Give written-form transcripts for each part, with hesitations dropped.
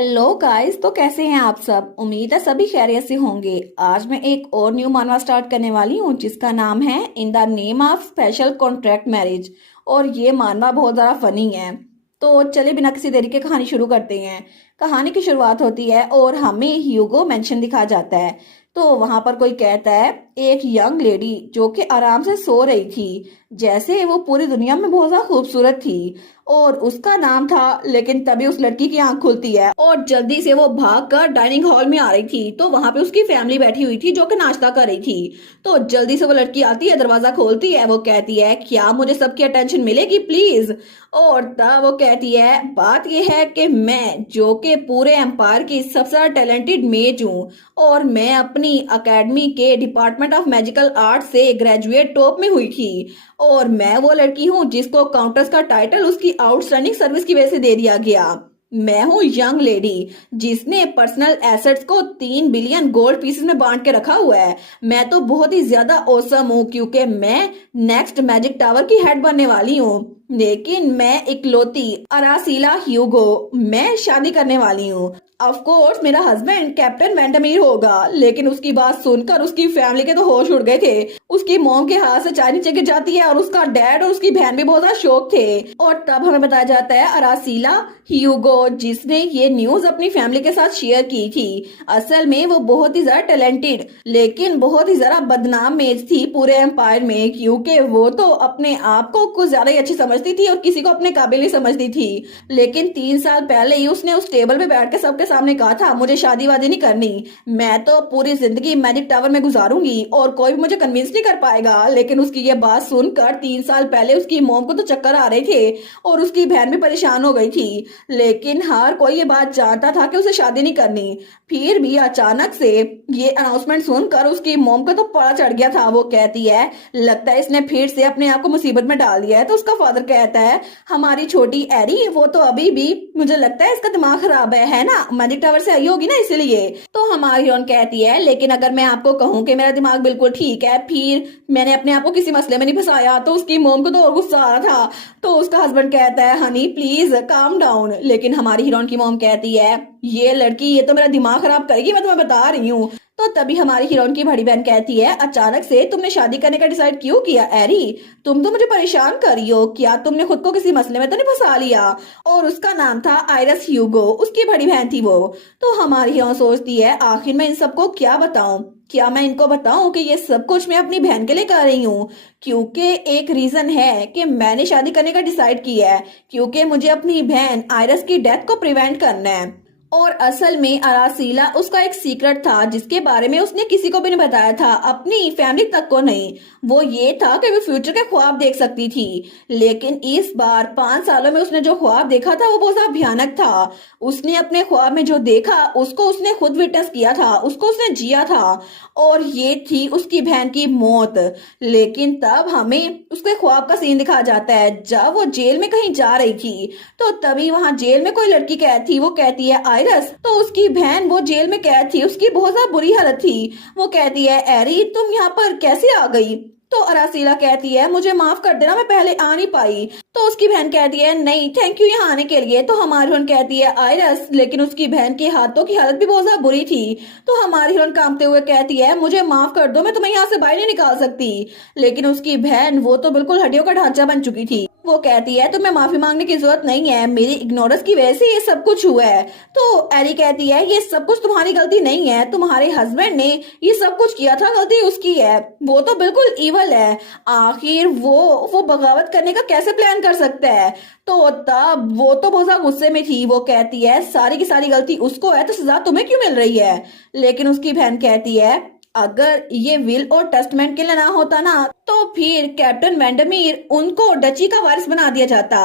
Hello guys. तो कैसे हैं आप सब? उम्मीद है सभी खैरियत से होंगे। आज मैं एक और न्यू मानवा स्टार्ट करने वाली हूँ जिसका नाम है in the name of special contract marriage. और ये मानवा बहुत ज़्यादा फनी है। तो चलिए बिना किसी देरी के कहानी शुरू करते हैं। कहानी की शुरुआत होती है और हमें ह्यूगो मेंशन दिखा जाता है। तो वहां पर कोई कहता है एक यंग लेडी जो कि आराम से सो रही थी, जैसे वो पूरी दुनिया में बहुत ज्यादा खूबसूरत थी और उसका नाम था। लेकिन तभी उस लड़की की आंख खुलती है और जल्दी से वो भागकर डाइनिंग हॉल में आ रही थी। तो वहां पे उसकी फैमिली बैठी हुई थी जो कि नाश्ता कर रही थी। तो जल्दी से वो लड़की आती है, दरवाजा खोलती है, वो कहती है क्या मुझे सबकी अटेंशन मिलेगी प्लीज। और तब वो कहती है बात यह है कि मैं जो कि पूरे एम्पायर की सबसे ज्यादा टैलेंटेड मेज हूँ और मैं अपनी एकेडमी के डिपार्टमेंट ऑफ मैजिकल आर्ट से ग्रेजुएट टॉप में हुई थी। और मैं वो लड़की हूँ जिसको काउंटर्स का टाइटल उसकी आउटस्टैंडिंग सर्विस की वजह से दे दिया गया। मैं हूँ यंग लेडी जिसने पर्सनल एसेट्स को 3 बिलियन गोल्ड पीसेस में बांट के रखा हुआ है। मैं तो बहुत ही ज्यादा औसम हूँ क्योंकि मैं नेक्स्ट मैजिक टावर की हेड बनने वाली हूँ। लेकिन मैं इकलौती अरासीला ह्यूगो, मैं शादी करने वाली हूँ। ऑफ कोर्स मेरा हस्बैंड कैप्टन वेंडमीर होगा। लेकिन उसकी बात सुनकर उसकी फैमिली के तो होश उड़ गए थे। उसकी मॉम के हाथ से चाय नीचे गिर जाती है और उसका डैड और उसकी बहन भी बहुत ज्यादा शौक थे। और तब हमें बताया जाता है अरासीला ह्यूगो जिसने ये न्यूज अपनी फैमिली के साथ शेयर की थी। असल में वो बहुत ही ज्यादा टैलेंटेड लेकिन बहुत ही ज्यादा बदनाम मेज थी पूरे एम्पायर में, क्योंकि वो तो अपने आप को कुछ ज्यादा ही अच्छी समझती थी और किसी को अपने काबिल नहीं समझती थी। लेकिन 3 साल पहले ही उसने उस टेबल पे बैठ के सबके सामने कहा था मुझे शादी वादी नहीं करनी, मैं तो पूरी जिंदगी मैजिक टावर में गुजारूंगी और कोई भी मुझे कन्विंस नहीं कर पाएगा। लेकिन उसकी ये बात सुनकर 3 साल पहले उसकी मॉम को तो चक्कर आ रहे थे और उसकी बहन भी परेशान हो गई थी। लेकिन हर कोई ये बात जानता था कि उसे शादी नहीं करनी। फिर भी अचानक से ये अनाउंसमेंट सुनकर उसकी मॉम को तो पता चढ़ गया था। वो कहती है लगता है इसने फिर से अपने आप को मुसीबत में डाल दिया है। तो उसका फादर कहता है हमारी छोटी एरी वो तो अभी भी मुझे लगता है इसका दिमाग खराब है ना, मैजिक टावर से आई होगी ना इसलिए। तो हमारी हीरोइन कहती है लेकिन अगर मैं आपको कहूँ कि मेरा दिमाग बिल्कुल ठीक है फिर मैंने अपने आप को किसी मसले में नहीं फंसाया। तो उसकी मोम को तो और गुस्सा आ रहा था। तो उसका हस्बैंड कहता है हनी प्लीज काम डाउन। लेकिन हमारी हीरोइन की मोम कहती है ये लड़की ये तो मेरा दिमाग खराब करेगी, मैं तुम्हें बता रही हूँ। तो तभी हमारी हीरोइन की बड़ी बहन कहती है अचानक से तुमने शादी करने का डिसाइड क्यों किया एरी? तुम तो मुझे परेशान कर रही हो, क्या तुमने खुद को किसी मसले में तो नहीं फंसा लिया? और उसका नाम था आयरस ह्यूगो, उसकी बड़ी बहन थी वो। तो हमारी हीरोइन सोचती है आखिर मैं इन सबको क्या बताऊं, क्या मैं इनको बताऊं कि ये सब कुछ मैं अपनी बहन के लिए कर रही हूँ? क्योंकि एक रीजन है कि मैंने शादी करने का डिसाइड किया है क्योंकि मुझे अपनी बहन आयरस की डेथ को प्रिवेंट करना है। और असल में अरासीला उसका एक सीक्रेट था जिसके बारे में उसने किसी को भी नहीं बताया था, अपनी फैमिली तक को नहीं। वो ये था कि वो फ्यूचर के ख्वाब देख सकती थी। लेकिन इस बार 5 सालों में उसने जो ख्वाब देखा था वो बहुत ज्यादा भयानक था। उसने अपने ख्वाब में जो देखा उसको उसने खुद विटनेस किया था, उसको उसने जिया था। और ये थी उसकी बहन की मौत। लेकिन तब हमें उसके ख्वाब का सीन दिखाया जाता है जब वो जेल में कहीं जा रही थी। तो तभी वहां जेल में कोई लड़की कैद थी। वो कहती है आयरस, तो उसकी बहन वो जेल में कैद थी, उसकी बहुत ज्यादा बुरी हालत थी। वो कहती है एरी तुम यहाँ पर कैसे आ गई? तो अरासीला कहती है मुझे माफ कर देना, मैं पहले आ नहीं पाई। तो उसकी बहन कहती है नहीं थैंक यू यहाँ आने के लिए। तो हमारी हीरोइन कहती है आयरस लेकिन उसकी बहन के हाथों की हालत भी बहुत ज्यादा बुरी थी। तो हमारी हीरोइन कांपते हुए कहती है मुझे माफ कर दो, मैं तुम्हें यहाँ से बाहर नहीं निकाल सकती। लेकिन उसकी बहन वो तो बिल्कुल हड्डियों का ढांचा बन चुकी थी। वो कहती है तुम्हें माफी मांगने की जरूरत नहीं है, मेरी इग्नोरेंस की वजह से ये सब कुछ हुआ है। तो एरी कहती है ये सब कुछ तुम्हारी गलती नहीं है, तुम्हारे हस्बैंड ने ये सब कुछ किया था, गलती उसकी है, वो तो बिल्कुल इवल है। आखिर वो बगावत करने का कैसे प्लान कर सकता है? तो तब वो तो बहुत ज्यादा गुस्से में थी। वो कहती है सारी की सारी गलती उसको है तो सजा तुम्हें क्यों मिल रही है? लेकिन उसकी बहन कहती है अगर ये विल और टेस्टमेंट के लिए ना होता ना तो फिर कैप्टन वेंडमीर उनको डची का वारिस बना दिया जाता।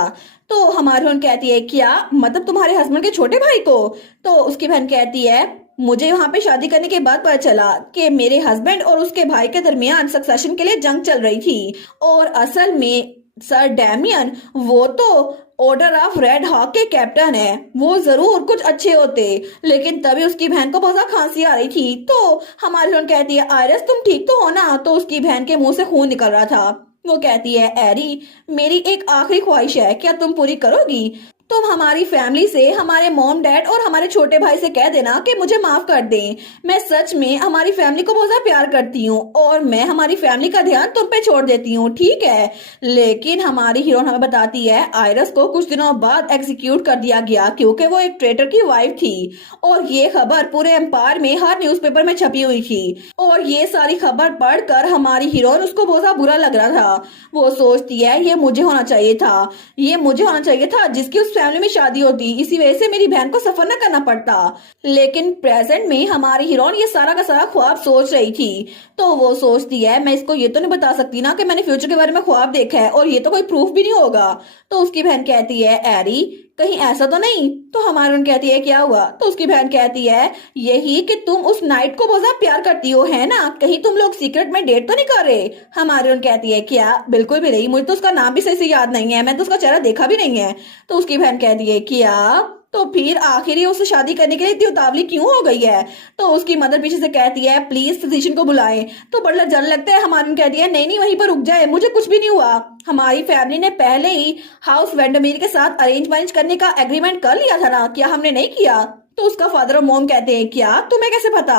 तो हमारी बहन कहती है क्या मतलब तुम्हारे हस्बैंड के छोटे भाई को? तो उसकी बहन कहती है मुझे वहां पे शादी करने के बाद पता चला कि मेरे हस्बैंड और उसके भाई के दरमियान सक्सेशन के लिए जंग चल रही थी। और असल में सर डैमियन वो तो ऑर्डर ऑफ रेड हॉक के कैप्टन है, वो जरूर कुछ अच्छे होते। लेकिन तभी उसकी बहन को बहुत ज्यादा खांसी आ रही थी। तो हमारी बहन कहती है आयरस तुम ठीक तो हो ना? तो उसकी बहन के मुंह से खून निकल रहा था। वो कहती है एरी मेरी एक आखिरी ख्वाहिश है, क्या तुम पूरी करोगी? तुम हमारी फैमिली से, हमारे मॉम डैड और हमारे छोटे भाई से कह देना कि मुझे माफ कर दें। मैं सच में हमारी फैमिली को बहुत ज्यादा प्यार करती हूँ और मैं हमारी फैमिली का ध्यान तुम पे छोड़ देती हूँ, ठीक है। लेकिन हमारी हीरोइन हमें बताती है आयरस को कुछ दिनों बाद एग्जीक्यूट कर दिया गया क्योंकि वो एक ट्रेटर की वाइफ थी और ये खबर पूरे एम्पायर में हर न्यूज़पेपर में छपी हुई थी और ये सारी खबर पढ़कर हमारी हीरोइन उसको बहुत ज्यादा बुरा लग रहा था। वो सोचती है ये मुझे होना चाहिए था, ये मुझे होना चाहिए था जिसकी उस फैमिली में शादी होती, इसी वजह से मेरी बहन को सफर न करना पड़ता। लेकिन प्रेजेंट में हमारी हीरोइन ये सारा का सारा ख्वाब सोच रही थी। तो वो सोचती है मैं इसको ये तो नहीं बता सकती ना कि मैंने फ्यूचर के बारे में ख्वाब देखा है और ये तो कोई प्रूफ भी नहीं होगा। तो उसकी बहन कहती है एरी कहीं ऐसा तो नहीं। तो हमारी हीरोइन कहती है क्या हुआ। तो उसकी बहन कहती है यही कि तुम उस नाइट को बहुत ज्यादा प्यार करती हो, है ना, कहीं तुम लोग सीक्रेट में डेट तो नहीं कर रहे। हमारी हीरोइन कहती है क्या, बिल्कुल भी नहीं, मुझे तो उसका नाम भी सही से याद नहीं है, मैं तो उसका चेहरा देखा भी नहीं है। तो उसकी बहन कहती है क्या, तो फिर आखिर ये उससे शादी करने के लिए इतनी उतावली क्यों हो गई है। तो उसकी मदर पीछे से कहती है प्लीज फिजिशियन को बुलाएं। तो बटलर जल लगता है, हमारी कहती है नहीं नहीं वहीं पर रुक जाए, मुझे कुछ भी नहीं हुआ। हमारी फैमिली ने पहले ही हाउस वेंडमीर के साथ अरेंज मैरिज करने का एग्रीमेंट कर लिया था ना, क्या हमने नहीं किया। तो उसका फादर और मॉम कहते हैं क्या, तुम्हें कैसे पता।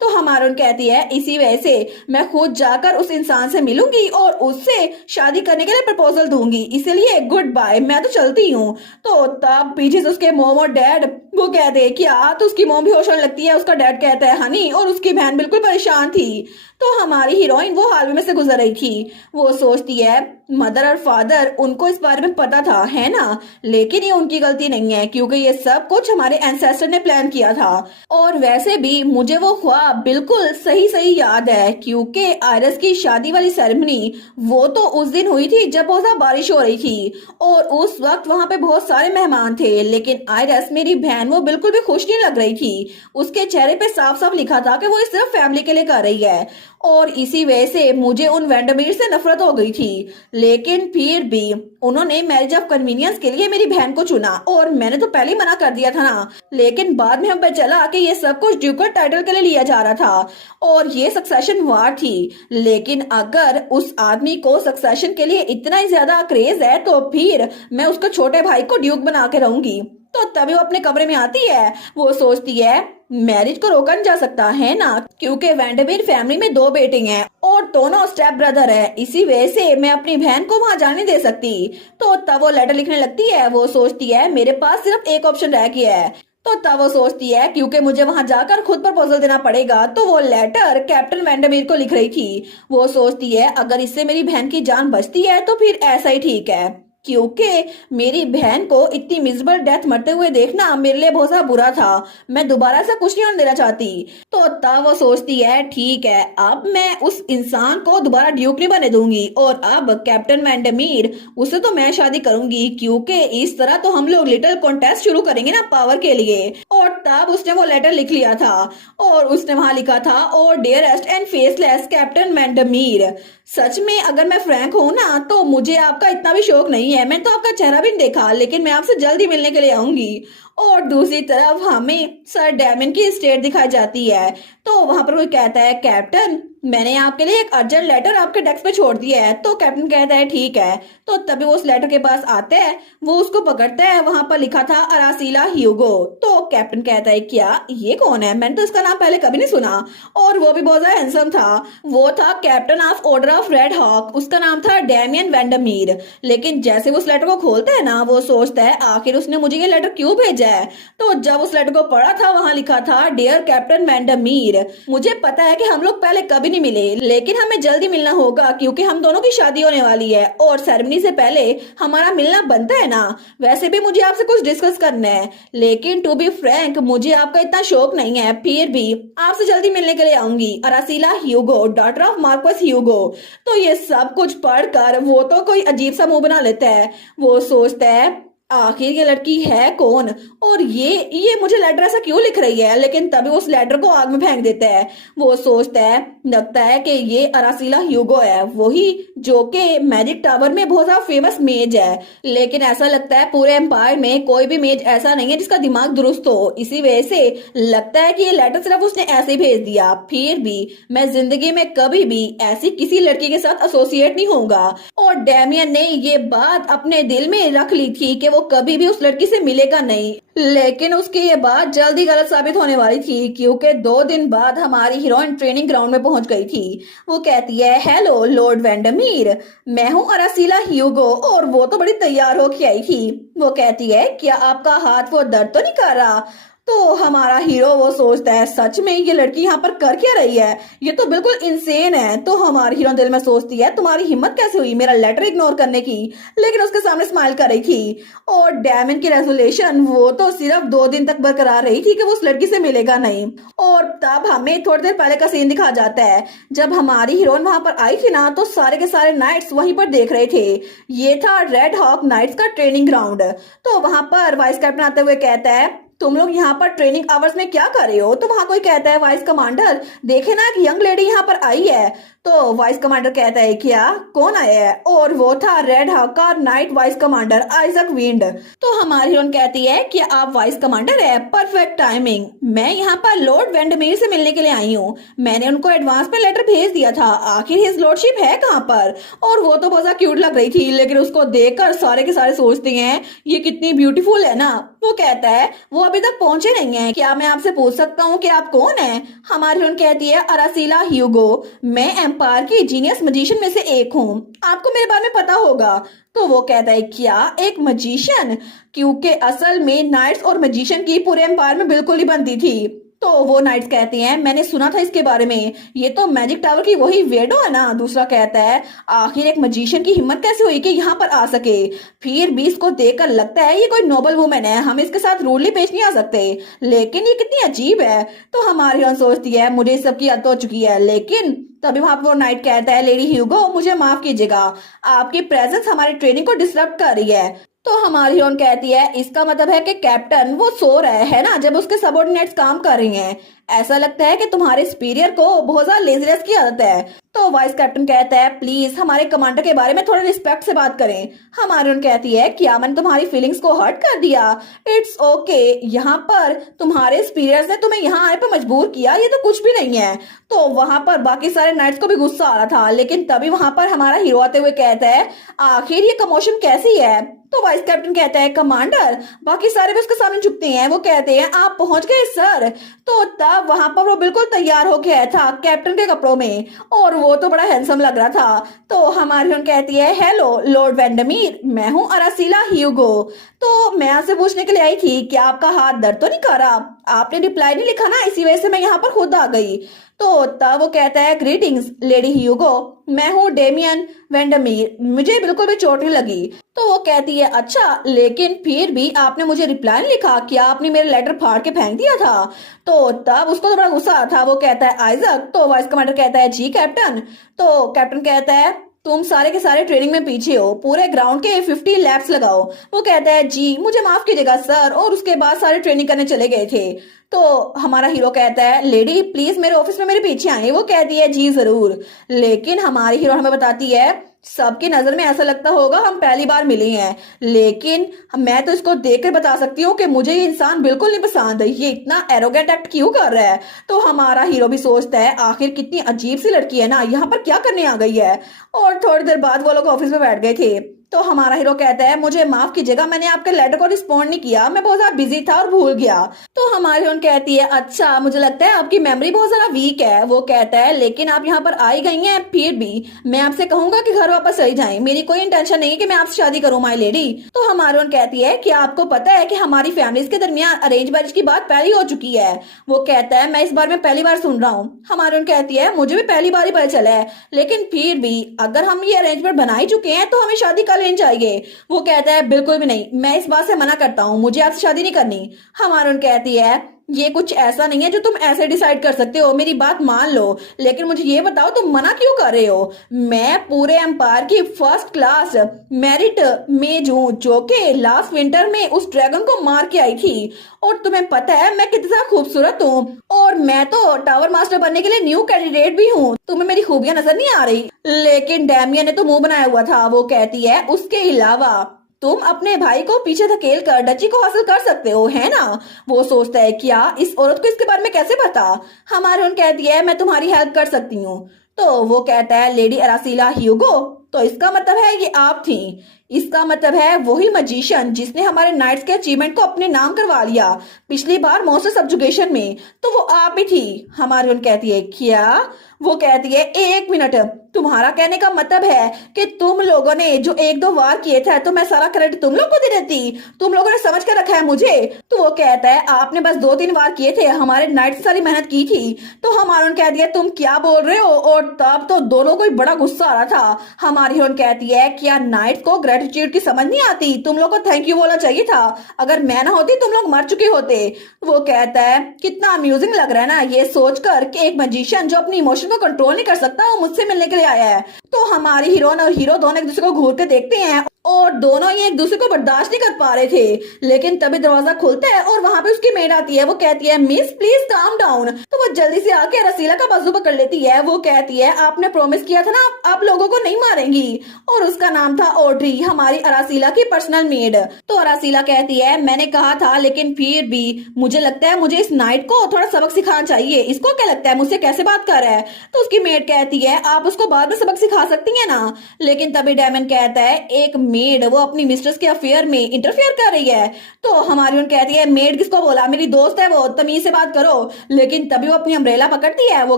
तो हमारून कहती है इसी वजह से मैं खुद जाकर उस इंसान से मिलूंगी और उससे शादी करने के लिए प्रपोजल दूंगी, इसीलिए गुड बाय, मैं तो चलती हूँ। तो तब पीछे से उसके मॉम और डैड वो कहते हैं क्या। तो उसकी मॉम भी होश होने लगती है, उसका डैड कहता है हनी, और उसकी बहन बिल्कुल परेशान थी। तो हमारी हीरोइन वो हालवे में से गुजर रही थी। वो सोचती है मदर और फादर उनको इस बारे में पता था, है ना, लेकिन ये उनकी गलती नहीं है क्योंकि ये सब कुछ हमारे एंसेस्टर ने प्लान किया था। और वैसे भी मुझे वो ख्वाब बिल्कुल सही सही याद है क्योंकि आयरस की शादी वाली सेरेमनी वो तो उस दिन हुई थी जब बहुत ज्यादा बारिश हो रही थी और उस वक्त वहां पे बहुत सारे मेहमान थे, लेकिन आयरस मेरी बहन वो बिल्कुल भी खुश नहीं लग रही थी। उसके चेहरे पे साफ साफ लिखा था कि वो इस सिर्फ फैमिली के लिए कर रही है और इसी वजह से मुझे उन वेंडमीर से नफरत हो गई थी। लेकिन फिर भी उन्होंने मैरिज ऑफ कन्वीनियंस के लिए मेरी बहन को चुना और मैंने तो पहले ही मना कर दिया था ना। लेकिन बाद में हमें पता चला कि ये सब कुछ ड्यूकल टाइटल के लिए लिया जा रहा था और ये सक्सेशन वार थी। लेकिन अगर उस आदमी को सक्सेशन के लिए इतना ही ज्यादा क्रेज है तो फिर मैं उसके छोटे भाई को ड्यूक बना के रहूंगी। तो तभी वो अपने कमरे में आती है। वो सोचती है मैरिज को रोका नहीं जा सकता, है ना, क्योंकि वेंडमीर फैमिली में 2 बेटे हैं और दोनों स्टेप ब्रदर है, इसी वजह से मैं अपनी बहन को वहां जाने दे सकती। तो तब वो लेटर लिखने लगती है। वो सोचती है मेरे पास सिर्फ एक ऑप्शन रह गया है। तो तब वो सोचती है क्योंकि मुझे वहां जाकर खुद प्रपोजल देना पड़ेगा, तो वो लेटर कैप्टन वेंडमीर को लिख रही थी। वो सोचती है अगर इससे मेरी बहन की जान बचती है तो फिर ऐसा ही ठीक है क्योंकि मेरी बहन को इतनी मिजरेबल डेथ मरते हुए देखना मेरे लिए बहुत ज्यादा बुरा था, मैं दोबारा से कुछ नहीं होने देना चाहती। तो तब वो सोचती है ठीक है अब मैं उस इंसान को दोबारा ड्यूक नहीं बने दूंगी और अब कैप्टन वेंडमीर उससे तो मैं शादी करूंगी क्योंकि इस तरह तो हम लोग लिटिल कॉन्टेस्ट शुरू करेंगे ना पावर के लिए। और तब उसने वो लेटर लिख लिया था और उसने वहां लिखा था और डियरेस्ट एंड फेसलेस कैप्टन वेंडमीर, सच में अगर मैं फ्रैंक हूं ना तो मुझे आपका इतना भी शौक नहीं है, मैंने तो आपका चेहरा भी नहीं देखा, लेकिन मैं आपसे जल्दी मिलने के लिए आऊंगी। और दूसरी तरफ हमें सर डैमन की स्टेट दिखाई जाती है। तो वहां पर कोई कहता है कैप्टन मैंने आपके लिए एक अर्जेंट लेटर आपके डेस्क पे छोड़ दिया है। तो कैप्टन कहता है ठीक है। तो तभी वो उस लेटर के पास आते हैं, वो उसको पकड़ता है, वहां पर लिखा था अरासीला ह्यूगो। तो कैप्टन कहता है क्या ये कौन है, मैंने तो इसका नाम पहले कभी नहीं सुना और वो भी बहुत ज्यादा हैंडसम था। वो था captain of order of red hawk, उसका नाम था डैमियन वेंडमीर। लेकिन जैसे वो उस लेटर को खोलता है ना वो सोचता है आखिर उसने मुझे ये लेटर क्यों भेजा है। तो जब उस लेटर को पढ़ा था वहां लिखा था डियर कैप्टन वेंडमीर, मुझे पता है कि हम लोग पहले कभी नहीं मिले लेकिन हमें जल्दी मिलना होगा क्योंकि हम दोनों की शादी होने वाली है और सेरेमनी से पहले हमारा मिलना बनता है ना। वैसे भी मुझे आपसे कुछ डिस्कस करना है लेकिन टू बी फ्रैंक मुझे आपका इतना शौक नहीं है, फिर भी आपसे जल्दी मिलने के लिए आऊंगी। अरासीला ह्यूगो डॉटर ऑफ मार्कस ह्यूगो। तो ये सब कुछ पढ़कर वो तो कोई अजीब सा मुंह बना लेता है। वो सोचता है आखिर ये लड़की है कौन और ये मुझे लेटर ऐसा क्यों लिख रही है। लेकिन तभी उस लेटर को आग में फेंक देता है। वो सोचता है लगता है कि ये अरासीला ह्यूगो है, वही जो कि मैजिक टावर में बहुत ज्यादा फेमस मेज है। लेकिन ऐसा लगता है पूरे एम्पायर में कोई भी मेज ऐसा नहीं है जिसका दिमाग दुरुस्त हो, इसी वजह से लगता है कि ये लेटर सिर्फ उसने ऐसे ही भेज दिया। फिर भी मैं जिंदगी में कभी भी ऐसी किसी लड़की के साथ एसोसिएट नहीं होऊंगा। और डैमियन ने ये बात अपने दिल में रख ली थी कि वो वो कभी भी उस लड़की से मिलेगा नहीं। लेकिन उसकी ये बात जल्दी गलत साबित होने वाली थी, क्योंकि 2 दिन बाद हमारी हीरोइन ट्रेनिंग ग्राउंड में पहुंच गई थी। वो कहती है, हेलो लॉर्ड वेंडमीर, मैं हूँ अरासीला ह्यूगो। और वो तो बड़ी तैयार होके आई थी। वो कहती है, क्या आपका हाथ वो दर्द तो नहीं कर रहा? तो हमारा हीरो वो सोचता है, सच में ये लड़की यहाँ पर कर क्या रही है, ये तो बिल्कुल इंसेन है। तो हमारी हीरो दिल में सोचती है, तुम्हारी हिम्मत कैसे हुई मेरा लेटर इग्नोर करने की? लेकिन उसके सामने स्माइल कर रही थी। और डैमन की रेजोल्यूशन वो तो सिर्फ 2 दिन तक बरकरार रही थी कि वो उस लड़की से मिलेगा नहीं। और तब हमें थोड़ी देर पहले का सीन दिखा जाता है, जब हमारी हीरोइन वहां पर आई थी ना, तो सारे के सारे नाइट्स वहीं पर देख रहे थे। ये था रेड हॉक नाइट्स का ट्रेनिंग ग्राउंड। तो वहां पर वाइस कैप्टन आते हुए कहता है, तुम लोग यहाँ पर ट्रेनिंग आवर्स में क्या कर रहे हो? तो वहां कोई कहता है, वाइस कमांडर देखे ना, एक यंग लेडी यहाँ पर आई है। तो वाइस कमांडर कहता है, क्या, कौन आया है? और वो था रेड हॉक का night vice commander Isaac wind. तो हमारी हीरोइन कहती है कि आप वाइस कमांडर है, परफेक्ट टाइमिंग। मैं यहाँ पर लॉर्ड वेंडमीर से मिलने के लिए आई हूँ। मैंने उनको एडवांस में लेटर भेज दिया था, आखिर हिज लॉर्डशिप है कहाँ पर? और वो तो बहुत क्यूट लग रही थी, लेकिन उसको देखकर सारे के सारे सोचते हैं, ये कितनी ब्यूटीफुल है ना। वो कहता है, वो अभी तक पहुंचे नहीं है, क्या मैं आपसे पूछ सकता हूँ कि आप कौन है? हमारी हीरोइन कहती है, अरासीला ह्यूगो, मैं एम्पायर की जीनियस मजिशियन में से एक हूँ, आपको मेरे बारे में पता होगा। तो वो कहता है, क्या एक मजिशियन? क्योंकि असल में नाइट्स और मजिशियन की पूरे एम्पायर में बिल्कुल ही बनती थी। तो वो नाइट्स कहती हैं, मैंने सुना था इसके बारे में, ये तो मैजिक टावर की वही वेडो है ना। दूसरा कहता है, आखिर एक मजिशियन की हिम्मत कैसे हुई कि यहाँ पर आ सके? फिर भी इसको देखकर लगता है ये कोई नोबल वुमेन है, हम इसके साथ रूडली पेश नहीं आ सकते। लेकिन ये कितनी अजीब है। तो हमारी हीरोइन सोचती है, मुझे इस सब की आदत हो चुकी है। लेकिन तभी वहां पर वो नाइट कहता है, लेडी ह्यूगो, मुझे माफ कीजिएगा, आपकी प्रेजेंस हमारी ट्रेनिंग को डिस्टर्ब कर रही है। तो हमारी हीरोइन कहती है, इसका मतलब है कि कैप्टन वो सो रहे है ना जब उसके सबऑर्डिनेट्स काम कर रही हैं। ऐसा लगता है कि तुम्हारे सुपीरियर को बहुत ज्यादा लेजीनेस की आदत है। तो वाइस कैप्टन कहता है, प्लीज हमारे कमांडर के बारे में थोड़ा रिस्पेक्ट से बात करें। हमारी हीरोइन कहती है, क्या मैंने तुम्हारी फीलिंग्स को हर्ट कर दिया? इट्स ओके, यहाँ पर तुम्हारे सुपीरियर्स ने तुम्हें यहाँ आने पर मजबूर किया, ये तो कुछ भी नहीं है। तो वहां पर बाकी सारे नाइट्स को भी गुस्सा आ रहा था, लेकिन तभी वहां पर हमारा हीरो आते हुए कहता है, आखिर ये कमोशन कैसी है? तो वाइस कैप्टन कहता है, कमांडर। बाकी सारे भी उसके सामने झुकते हैं। वो कहते हैं, आप पहुंच गए सर। तो तब वहां पर वो बिल्कुल तैयार हो गया था कैप्टन के कपड़ों में, और वो तो बड़ा हैंडसम लग रहा था। तो हमारी हीरोइन कहती है, हेलो लॉर्ड वेंडमीर, मैं हूँ अरासीला ह्यूगो। तो मैं आपसे पूछने के लिए आई थी, क्या आपका हाथ दर्द तो नहीं कर रहा? आपने रिप्लाई नहीं लिखा ना, इसी वजह से मैं यहाँ पर खुद आ गई। तो तब वो कहता है, ग्रीटिंग्स लेडी ह्यूगो, मैं हूँ डेमियन वेंडमीर, मुझे बिल्कुल भी चोट नहीं लगी। तो वो कहती है, अच्छा, लेकिन फिर भी आपने मुझे रिप्लाई नहीं लिखा, क्या आपने मेरा लेटर फाड़ के फेंक दिया था? तो तब उसको तो बड़ा गुस्सा आता था। वो कहता है, आइजक। तो वाइस कमांडर कहता है, जी कैप्टन। तो कैप्टन कहता है, तुम सारे के सारे ट्रेनिंग में पीछे हो, पूरे ग्राउंड के 50 लैप्स लगाओ। वो कहता है, जी मुझे माफ कीजिएगा सर, और उसके बाद सारे ट्रेनिंग करने चले गए थे। तो हमारा हीरो कहता है, लेडी प्लीज मेरे ऑफिस में मेरे पीछे आए। वो कहती है, जी जरूर। लेकिन हमारी हीरो हमें बताती है, सबकी नजर में ऐसा लगता होगा हम पहली बार मिले हैं, लेकिन मैं तो इसको देखकर बता सकती हूँ कि मुझे ये इंसान बिल्कुल नहीं पसंद, ये इतना एरोगेंट एक्ट क्यों कर रहा है। तो हमारा हीरो भी सोचता है, आखिर कितनी अजीब सी लड़की है ना, यहाँ पर क्या करने आ गई है। और थोड़ी देर बाद वो लोग ऑफिस में बैठ गए थे। तो हमारा हीरो कहता है, मुझे माफ कीजिएगा, मैंने आपके लेटर को रिस्पॉन्ड नहीं किया, मैं बहुत ज्यादा बिजी था और भूल गया। तो हमारी हीरोइन कहती है, अच्छा, मुझे लगता है आपकी मेमोरी बहुत ज्यादा वीक है। वो कहता है, लेकिन आप यहाँ पर आई गई हैं, फिर भी मैं आपसे कहूंगा कि घर वापस चली जाएं। मेरी कोई इंटेंशन नहीं है कि मैं आपसे शादी करूं माय लेडी। तो हमारी हीरोइन कहती है, क्या आपको पता है कि हमारी फैमिलीज के दरमियान अरेंज मैरिज की बात पहली हो चुकी है? वो कहता है, मैं इस बार में पहली बार सुन रहा हूँ। हमारी हीरोइन कहती है, मुझे भी पहली बार ही पता चला है, लेकिन फिर भी अगर हम ये अरेंजमेंट बना ही चुके हैं तो हमें शादी कर लेनी चाहिए। वो कहता है, बिल्कुल भी नहीं, मैं इस बात से मना करता हूँ, मुझे आपसे शादी नहीं करनी। हमारी कहती है, ये कुछ ऐसा नहीं है जो तुम ऐसे डिसाइड कर सकते हो, मेरी बात मान लो, लेकिन मुझे ये बताओ तुम मना क्यों कर रहे हो? मैं पूरे एम्पायर की फर्स्ट क्लास मेरिट में हूँ, जो कि लास्ट विंटर में उस ड्रैगन को मार के आई थी, और तुम्हें पता है मैं कितना खूबसूरत हूँ, और मैं तो टावर मास्टर बनने के लिए न्यू कैंडिडेट भी हूँ। तुम्हें मेरी खूबियां नजर नहीं आ रही? लेकिन डैमियन ने तो मुंह बनाया हुआ था। वो कहती है, उसके अलावा तुम अपने भाई को पीछे धकेल कर डची को हासिल कर सकते हो, है ना? वो सोचता है, क्या इस औरत को इसके बारे में कैसे पता? हमारी उन कहती है, मैं तुम्हारी हेल्प कर सकती हूँ। तो वो कहता है, लेडी अरासीला ह्यूगो, तो इसका मतलब है ये आप थी। इसका मतलब है वही मजिशियन जिसने हमारे नाइट्स के अचीवमेंट को अपने नाम करवा लिया पिछली बार मॉन्स्टर सब्जुगेशन में, तो वो आप ही थी। हमारी कहती है क्या? वो कहती है 1 मिनट, तुम्हारा कहने का मतलब है कि तुम लोगों ने जो 1-2 वार किए थे तो मैं सारा क्रेडिट तुम लोग को दे देती? तुम लोगों ने समझ कर रखा है मुझे? तो वो कहता है आपने बस 2-3 वार किए थे, हमारे नाइट से सारी मेहनत की थी। तो हमारी कहती है तुम क्या बोल रहे हो? और तब तो दोनों को बड़ा गुस्सा आ रहा था। हमारी हीरोइन कहती है क्या नाइट को ग्रेटिट्यूड की समझ नहीं आती? तुम लोग को थैंक यू बोलना चाहिए था, अगर मैं ना होती तुम लोग मर चुके होते। वो कहता है कितना अम्यूजिंग लग रहा है ना ये सोचकर कि एक मैजिशियन जो अपनी इमोशन को कंट्रोल नहीं कर सकता वो मुझसे मिलने के लिए आया है। तो हमारी हीरोइन और हीरो दोनों एक दूसरे को घूर के देखते हैं और दोनों ही एक दूसरे को बर्दाश्त नहीं कर पा रहे थे। लेकिन तभी दरवाजा खुलता है और वहां पे उसकी मेड आती है। वो कहती है मिस प्लीज काम डाउन। तो वो जल्दी से आके रसीला का बाजू पकड़ लेती है। वो कहती है आपने प्रॉमिस किया था ना आप लोगों को नहीं मारेंगी। और उसका नाम था ऑड्री, हमारी अरासीला की पर्सनल मेड। तो अरासीला कहती है मैंने कहा था लेकिन फिर भी मुझे लगता है मुझे इस नाइट को थोड़ा सबक सिखाना चाहिए। इसको क्या लगता है मुझसे कैसे बात कर रहा है? तो उसकी मेड कहती है आप उसको बाद में सबक सिखा सकती है ना। लेकिन तभी डायमंड कहता है एक मेड वो अपनी मिस्ट्रेस के अफेयर में इंटरफेयर कर रही है। तो हमारी उन कहती है मेड किसको बोला, मेरी दोस्त है वो, तमीज से बात करो। लेकिन तभी वो अपनी अम्ब्रेला पकड़ती है। वो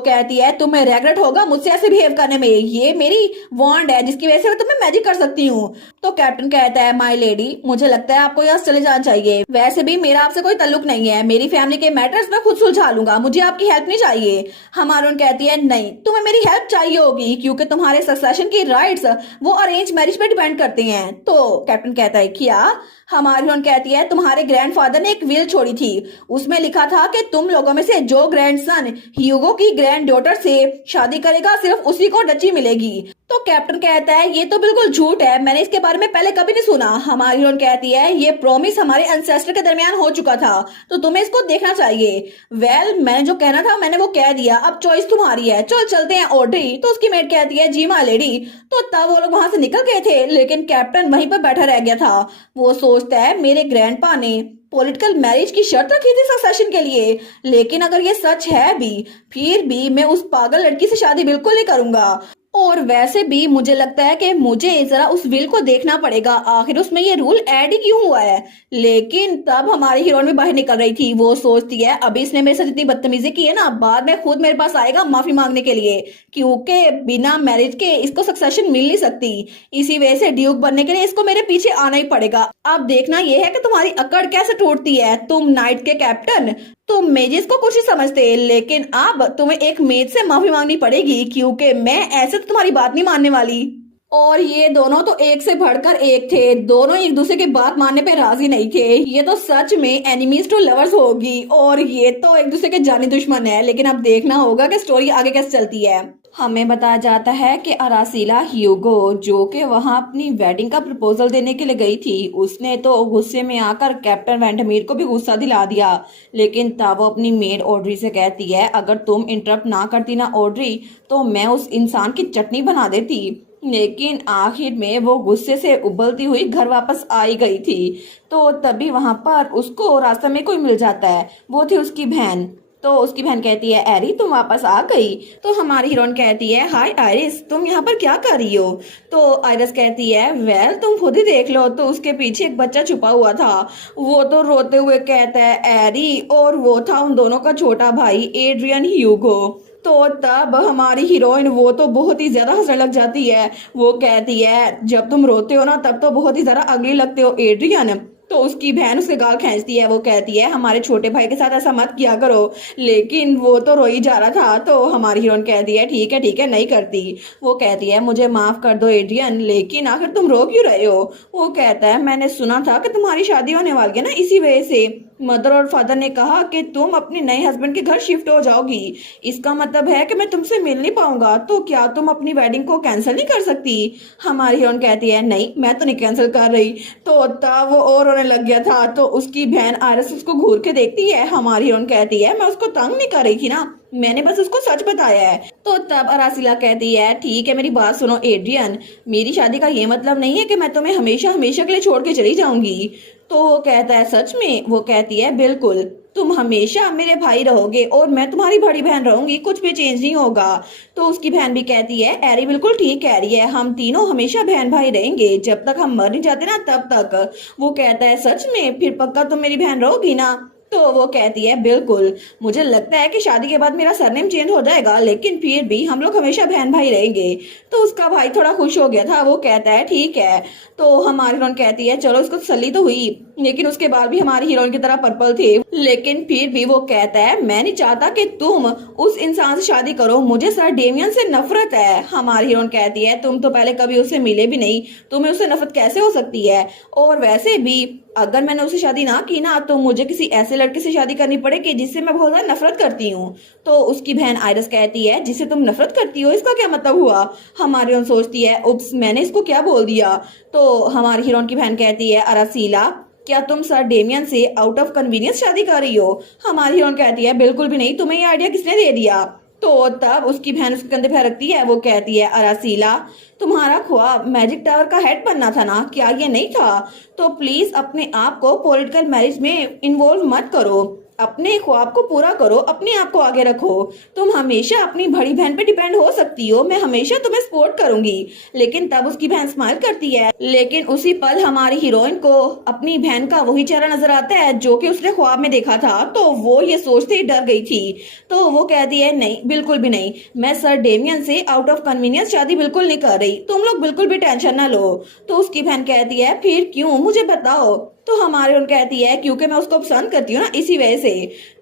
कहती है तुम्हें रेग्रेट होगा मुझसे ऐसे बिहेव करने में, ये मेरी वॉन्ड है जिसकी वजह से मैं तुम्हें मैजिक कर सकती हूँ। तो कैप्टन कहता है माय लेडी मुझे लगता है आपको यहाँ चले जाना चाहिए, वैसे भी मेरा आपसे कोई ताल्लुक नहीं है, मेरी फैमिली के मैटर्स मैं खुद सुलझा लूंगा, मुझे आपकी हेल्प नहीं चाहिए। हमारी उन कहती है नहीं तुम्हें मेरी हेल्प चाहिए होगी क्योंकि तुम्हारे सक्सेशन की राइट्स वो अरेंज मैरिज पे डिपेंड करते हैं। तो कैप्टन कहता है क्या? हमारी हीरोइन कहती है तुम्हारे ग्रैंडफादर ने एक विल छोड़ी थी, उसमें लिखा था कि तुम लोगों में से जो ग्रैंडसन ह्यूगो की ग्रैंड डॉटर से शादी करेगा सिर्फ उसी को डची मिलेगी। तो कैप्टन कहता है ये तो बिल्कुल झूठ है, मैंने इसके बारे में पहले कभी नहीं सुना। हमारी हीरोइन कहती है ये प्रॉमिस हमारे एंसेस्टर के दरमियान हो चुका था तो तुम्हें इसको देखना चाहिए। मैंने जो कहना था मैंने वो कह दिया, अब चॉइस तुम्हारी है, चलो चलते हैं ऑड्री। तो उसकी मेट कहती है जी माय लेडी। तो तब वो लोग वहां से निकल गए थे लेकिन कैप्टन वहीं पर बैठा रह गया था। वो सोचता है मेरे ग्रैंडपा ने पॉलिटिकल मैरिज की शर्त रखी थी सक्सेशन के लिए, लेकिन अगर ये सच है भी फिर भी मैं उस पागल लड़की से शादी बिल्कुल नहीं करूंगा। और वैसे भी मुझे लगता है कि मुझे जरा उस विल को देखना पड़ेगा, आखिर उसमें ये रूल ऐड ही क्यों हुआ है। लेकिन तब हमारी हीरोइन भी बाहर निकल रही थी। वो सोचती है अभी इसने मेरे साथ इतनी बदतमीजी की है ना, बाद में खुद मेरे पास आएगा माफी मांगने के लिए, क्योंकि बिना मैरिज के इसको सक्सेशन मिल नहीं सकती। इसी वजह से ड्यूक बनने के लिए इसको मेरे पीछे आना ही पड़ेगा। अब देखना यह है कि तुम्हारी अकड़ कैसे टूटती है। तुम नाइट के कैप्टन, तुम मेजेस को कुछ ही समझते, लेकिन अब तुम्हें एक मेज से माफी मांगनी पड़ेगी क्योंकि मैं ऐसे तो तुम्हारी बात नहीं मानने वाली। और ये दोनों तो एक से बढ़कर एक थे, दोनों एक दूसरे की बात मानने पे राजी नहीं थे। ये तो सच में एनिमीज टू लवर्स होगी और ये तो एक दूसरे के जानी दुश्मन है। लेकिन अब देखना होगा कि स्टोरी आगे कैसे चलती है। हमें बताया जाता है कि अरासीला ह्यूगो जो कि वहां अपनी वेडिंग का प्रपोजल देने के लिए गई थी, उसने तो गुस्से में आकर कैप्टन वेंडमीर को भी गुस्सा दिला दिया। लेकिन तब वो अपनी मेड ऑड्री से कहती है अगर तुम इंटरप्ट ना करती ना ऑड्री तो मैं उस इंसान की चटनी बना देती। लेकिन आखिर में वो गुस्से से उबलती हुई घर वापस आई गई थी। तो तभी वहां पर उसको रास्ते में कोई मिल जाता है, वो थी उसकी बहन। तो उसकी बहन कहती है एरी तुम वापस आ गई। तो हमारी हीरोइन कहती है हाय आयरिस तुम यहाँ पर क्या कर रही हो। तो आयरिस कहती है वेल तुम खुद ही देख लो। तो उसके पीछे एक बच्चा छुपा हुआ था। वो तो रोते हुए कहता है एरी, और वो था उन दोनों का छोटा भाई एड्रियन ह्यूगो। तो तब हमारी हीरोइन वो तो बहुत ही ज्यादा हंसने लग जाती है। वो कहती है जब तुम रोते हो ना तब तो बहुत ही ज्यादा अगली लगते हो एड्रियन। तो उसकी बहन उसके गाल खींचती है। वो कहती है हमारे छोटे भाई के साथ ऐसा मत किया करो। लेकिन वो तो रो ही जा रहा था। तो हमारी हीरोइन कहती है ठीक है नहीं करती। वो कहती है मुझे माफ कर दो एड्रियन, लेकिन आखिर तुम रो क्यों रहे हो। वो कहता है मैंने सुना था कि तुम्हारी शादी होने वाली है ना, इसी वजह से मदर और फादर ने कहा कि तुम अपने नए हस्बैंड के घर शिफ्ट हो जाओगी। इसका मतलब है कि मैं तुमसे मिल नहीं पाऊंगा, तो क्या तुम अपनी वेडिंग को कैंसिल नहीं कर सकती। हमारी हीरोइन कहती है नहीं मैं तो नहीं कैंसिल कर रही। तो तब वो और रोने लग गया था। तो उसकी बहन आरस उसको घूर के देखती है। हमारी हीरोइन कहती है मैं उसको तंग नहीं कर रही थी ना, मैंने बस उसको सच बताया है। तो तब अरासीला कहती है ठीक है मेरी बात सुनो एड्रियन, मेरी शादी का ये मतलब नहीं है कि मैं तुम्हें हमेशा हमेशा के लिए छोड़ के चली जाऊंगी। तो वो कहता है सच में? वो कहती है बिल्कुल, तुम हमेशा मेरे भाई रहोगे और मैं तुम्हारी बड़ी बहन रहूंगी, कुछ भी चेंज नहीं होगा। तो उसकी बहन भी कहती है एरी बिल्कुल ठीक कह रही है, हम तीनों हमेशा बहन भाई रहेंगे जब तक हम मर नहीं जाते ना तब तक। वो कहता है सच में? फिर पक्का तुम मेरी बहन रहोगी ना? तो वो कहती है बिल्कुल, मुझे लगता है कि शादी के बाद मेरा सरनेम चेंज हो जाएगा लेकिन फिर भी हम लोग हमेशा बहन भाई रहेंगे। तो उसका भाई थोड़ा खुश हो गया था, वो कहता है ठीक है। तो हमारी हीरोइन कहती है चलो इसको तसल्ली तो हुई, लेकिन उसके बाद भी हमारी हीरोइन की तरह पर्पल थे। लेकिन फिर भी वो कहता है मैं नहीं चाहता कि तुम उस इंसान से शादी करो, मुझे सर डेमियन से नफरत है। हमारी हीरोइन कहती है तुम तो पहले कभी उससे मिले भी नहीं, तुम्हें उससे नफरत कैसे हो सकती है? और वैसे भी अगर मैंने उससे शादी ना की ना तो मुझे किसी ऐसे लड़के से शादी करनी पड़ेगी जिससे मैं बहुत ज्यादा नफरत करती हूँ। तो उसकी बहन आयरस कहती है जिससे तुम नफरत करती हो इसका क्या मतलब हुआ? हमारी हीरोइन सोचती है उप्स, मैंने इसको क्या बोल दिया। तो हमारी हीरोइन की बहन कहती है अरासीला, क्या तुम सर डेमियन से आउट ऑफ कन्वीनियंस शादी कर रही हो? हमारी हीरोइन कहती है बिल्कुल भी नहीं, तुम्हें ये आइडिया किसने दे दिया? तो तब उसकी बहन उसके कंधे पे रखती है, वो कहती है अरासीला, तुम्हारा ख्वाब मैजिक टावर का हेड बनना था ना, क्या ये नहीं था? तो प्लीज अपने आप को पॉलिटिकल मैरिज में इन्वॉल्व मत करो, अपने ख्वाब को पूरा करो, अपने आप को आगे रखो। तुम हमेशा अपनी बड़ी बहन पे डिपेंड हो सकती हो, मैं हमेशा तुम्हें सपोर्ट करूंगी। लेकिन तब उसकी बहन स्माइल करती है, लेकिन उसी पल हमारी हीरोइन को अपनी बहन का वही चेहरा नजर आता है जो कि उसने ख्वाब में देखा था। तो वो ये सोचते ही डर गई थी। तो वो कहती है नहीं, बिल्कुल भी नहीं, मैं सर डेमियन से आउट ऑफ कन्वीनियंस शादी बिल्कुल नहीं कर रही, तुम लोग बिल्कुल भी टेंशन ना लो। तो उसकी बहन कहती है फिर क्यों, मुझे बताओ। तो हमारी उन कहती है क्योंकि मैं उसको पसंद करती हूँ ना, इसी वजह से।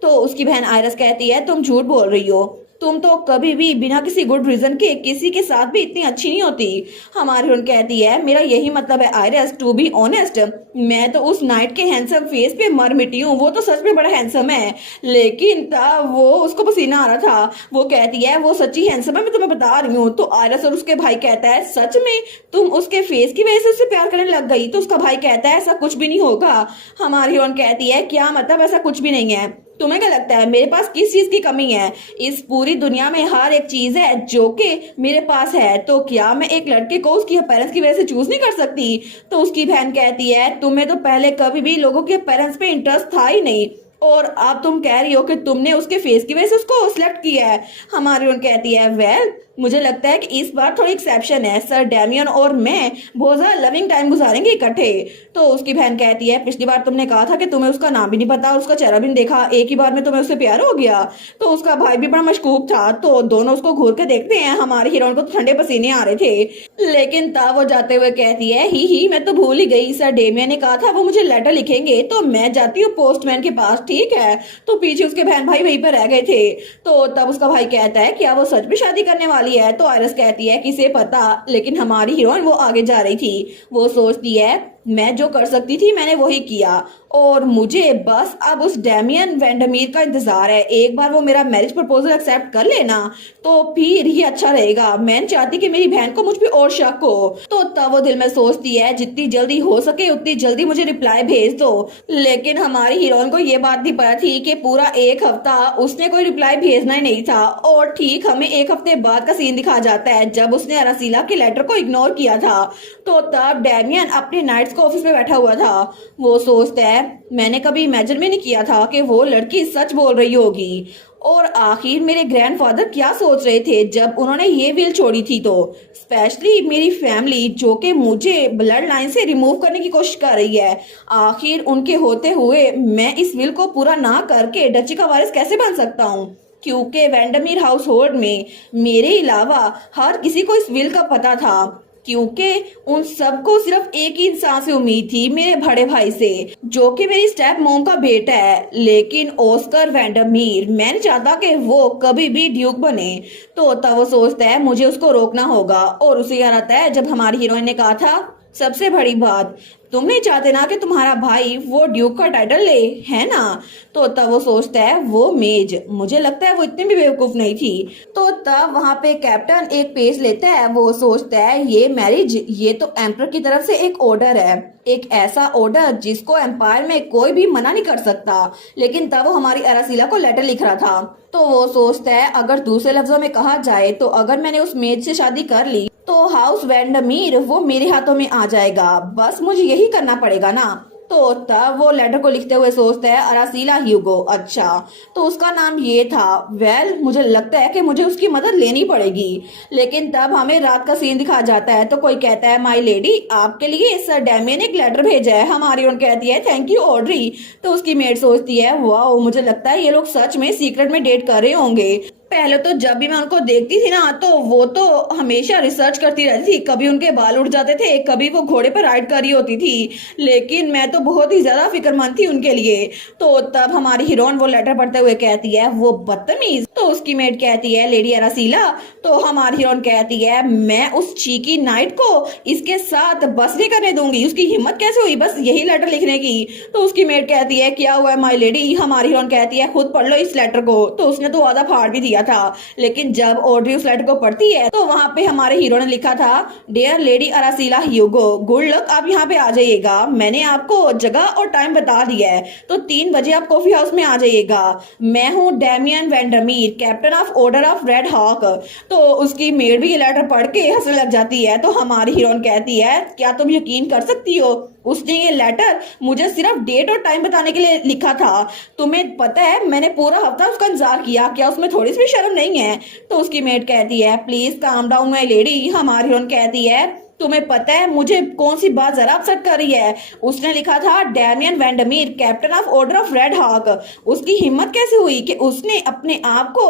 तो उसकी बहन आयरस कहती है तुम झूठ बोल रही हो, तुम तो कभी भी बिना किसी गुड रीजन के किसी के साथ भी इतनी अच्छी नहीं होती। हमारी उन कहती है मेरा यही मतलब है आयरस, टू बी ऑनेस्ट, मैं तो उस नाइट के हैंडसम फेस पे मर मिटी हूँ, वो तो सच में बड़ा हैंडसम है, लेकिन तब वो उसको पसीना आ रहा था। वो कहती है वो सच्ची हैंडसम है, मैं तुम्हें बता रही हूँ। तो आयरस और उसके भाई कहता है सच में तुम उसके फेस की वजह से उससे प्यार करने लग गई? तो उसका भाई कहता है ऐसा कुछ भी नहीं होगा। हमारी हीरोइन कहती है क्या मतलब, ऐसा कुछ भी नहीं है, तुम्हें क्या लगता है मेरे पास किस चीज की कमी है? इस पूरी दुनिया में हर एक चीज है जो कि मेरे पास है, तो क्या मैं एक लड़के को उसकी पेरेंट्स की वजह से चूज नहीं कर सकती? तो उसकी बहन कहती है तुम्हें तो पहले कभी भी लोगों के पेरेंट्स पे इंटरेस्ट था ही नहीं, और अब तुम कह रही हो कि तुमने उसके फेस की वजह से उसको सिलेक्ट किया है। हमारी उन कहती है वेल, मुझे लगता है कि इस बार थोड़ी एक्सेप्शन है, सर डेमियन और मैं बहुत ज्यादा लविंग टाइम गुजारेंगे इकट्ठे। तो उसकी बहन कहती है पिछली बार तुमने कहा था कि तुम्हें उसका नाम भी नहीं पता, उसका चेहरा भी नहीं देखा, एक ही बार में तुम्हें उससे प्यार हो गया। तो उसका भाई भी बड़ा मशकूक था। तो दोनों उसको घूर के देखते हैं। हमारी हीरोइन को तो ठंडे पसीने आ रहे थे, लेकिन तब वो जाते हुए कहती है ही मैं तो भूल ही गई, सर डेमियन ने कहा था वो मुझे लेटर लिखेंगे, तो मैं जाती हूँ पोस्टमैन के पास, ठीक है? तो पीछे उसके बहन भाई वहीं पर रह गए थे। तो तब उसका भाई कहता है क्या वो सच में शादी करने वाली है? तो आयरस कहती है किसे पता, लेकिन हमारी हीरोइन वो आगे जा रही थी। वो सोचती है मैं जो कर सकती थी मैंने वही किया, और मुझे बस अब उस डेमियन वेंडमीर का इंतजार है। एक बार वो मेरा मैरिज प्रपोजल एक्सेप्ट कर लेना तो फिर ही अच्छा रहेगा, मैं नहीं चाहती कि मेरी बहन को मुझ पे और शक हो। तो तब वो दिल में सोचती है जितनी जल्दी हो सके उतनी जल्दी मुझे रिप्लाई भेज दो। लेकिन हमारी हीरोइन को ये बात नहीं पता थी कि पूरा एक हफ्ता उसने कोई रिप्लाई भेजना ही नहीं था, और ठीक हमें एक हफ्ते बाद का सीन दिखा जाता है जब उसने अरासीला के लेटर को इग्नोर किया था। तो तब डेमियन अपने नाइट्स को ऑफिस में बैठा हुआ था। वो सोचता है मैंने कभी इमेजिन भी नहीं किया था कि वो लड़की सच बोल रही होगी, और आखिर मेरे ग्रैंडफादर क्या सोच रहे थे जब उन्होंने ये विल छोड़ी थी। तो स्पेशली मेरी फैमिली जो कि मुझे ब्लड लाइन से रिमूव करने की कोशिश कर रही है, आखिर उनके होते हुए मैं इस विल को पूरा ना करके डची का वारिस कैसे बन सकता हूँ? क्योंकि वेंडमीर हाउस होल्ड में मेरे अलावा हर किसी को इस विल का पता था, क्योंकि उन सबको सिर्फ एक ही इंसान से उम्मीद थी, मेरे बड़े भाई से, जो कि मेरी स्टेप मॉम का बेटा है। लेकिन ऑस्कर वेंडमीर, मैं नहीं चाहता कि वो कभी भी ड्यूक बने। तो तब वो सोचता है मुझे उसको रोकना होगा, और उसे याद आता है जब हमारी हीरोइन ने कहा था सबसे बड़ी बात, तुम नहीं चाहते ना कि तुम्हारा भाई वो ड्यूक का टाइटल ले, है ना? तो तब वो सोचता है वो मेज, मुझे लगता है वो इतनी भी बेवकूफ नहीं थी। तो तब वहां पे कैप्टन एक पेज लेता है। वो सोचता है ये मैरिज, ये तो एम्पर की तरफ से एक ऑर्डर है, एक ऐसा ऑर्डर जिसको एम्पायर में कोई भी मना नहीं कर सकता। लेकिन तब वो हमारी अरासीला को लेटर लिख रहा था। तो वो सोचता है अगर दूसरे लफ्जों में कहा जाए तो अगर मैंने उस मेज से शादी कर ली तो हाउस वेंडमीर वो मेरे हाथों में आ जाएगा, बस मुझे यही करना पड़ेगा ना। तो तब वो लेटर को लिखते हुए सोचता है अरासीला ह्यूगो, अच्छा तो उसका नाम ये था। वेल मुझे लगता है कि मुझे उसकी मदद लेनी पड़ेगी। लेकिन तब हमें रात का सीन दिखा जाता है। तो कोई कहता है माय लेडी आपके लिए सर डैमियन ने एक लेटर भेजा है। हमारी ओन कहती है थैंक यू ऑड्री। तो उसकी मेड सोचती है वाओ मुझे लगता है ये लोग सच में सीक्रेट में डेट कर रहे होंगे। पहले तो जब भी मैं उनको देखती थी ना तो वो तो हमेशा रिसर्च करती रहती थी, कभी उनके बाल उड़ जाते थे, कभी वो घोड़े पर राइड कर रही होती थी, लेकिन मैं तो बहुत ही ज्यादा फिक्रमंद थी उनके लिए। तो तब हमारी हीरोइन वो लेटर पढ़ते हुए कहती है वो बदतमीज। तो उसकी मेट कहती है लेडी अरासीला। तो हमारी हीरोइन कहती है मैं उस चीकी नाइट को इसके साथ बस नहीं करने दूंगी, उसकी हिम्मत कैसे हुई बस यही लेटर लिखने की। तो उसकी मेट कहती है क्या हुआ है माय लेडी। हमारी हीरोइन कहती है खुद पढ़ लो इस लेटर को। तो उसने तो आधा फाड़ भी दिया था, लेकिन जब ऑड्री उस लेटर को पढ़ती है तो वहां पे हमारे हीरो ने लिखा था डियर लेडी अरासीला ह्यूगो गुड लक आप यहाँ पे आ जाइएगा, मैंने आपको जगह और टाइम बता दिया है, तो 3 बजे आप कॉफी हाउस में आ जाइएगा। मैं हूँ Damian Vandermeer captain of order of red Hawk. तो उसकी मेड भी ये लेटर पढ़ के हंसने लग जाती है। तो हमारी हीरोइन कहती है क्या तुम यकीन कर सकती हो उसने ये लेटर मुझे सिर्फ डेट और टाइम बताने के लिए लिखा था, तुम्हें पता है मैंने पूरा हफ्ता उसका इंतजार किया, क्या उसमें थोड़ी सी भी शर्म नहीं है। तो उसकी मेट कहती है please calm down my lady. हमारी हीरोइन कहती है तुम्हें पता है मुझे कौन सी बात जरा अपसेट कर रही है, उसने लिखा था Damian Vandermeer captain of order of red Hawk. उसकी हिम्मत कैसे हुई कि उसने अपने आप को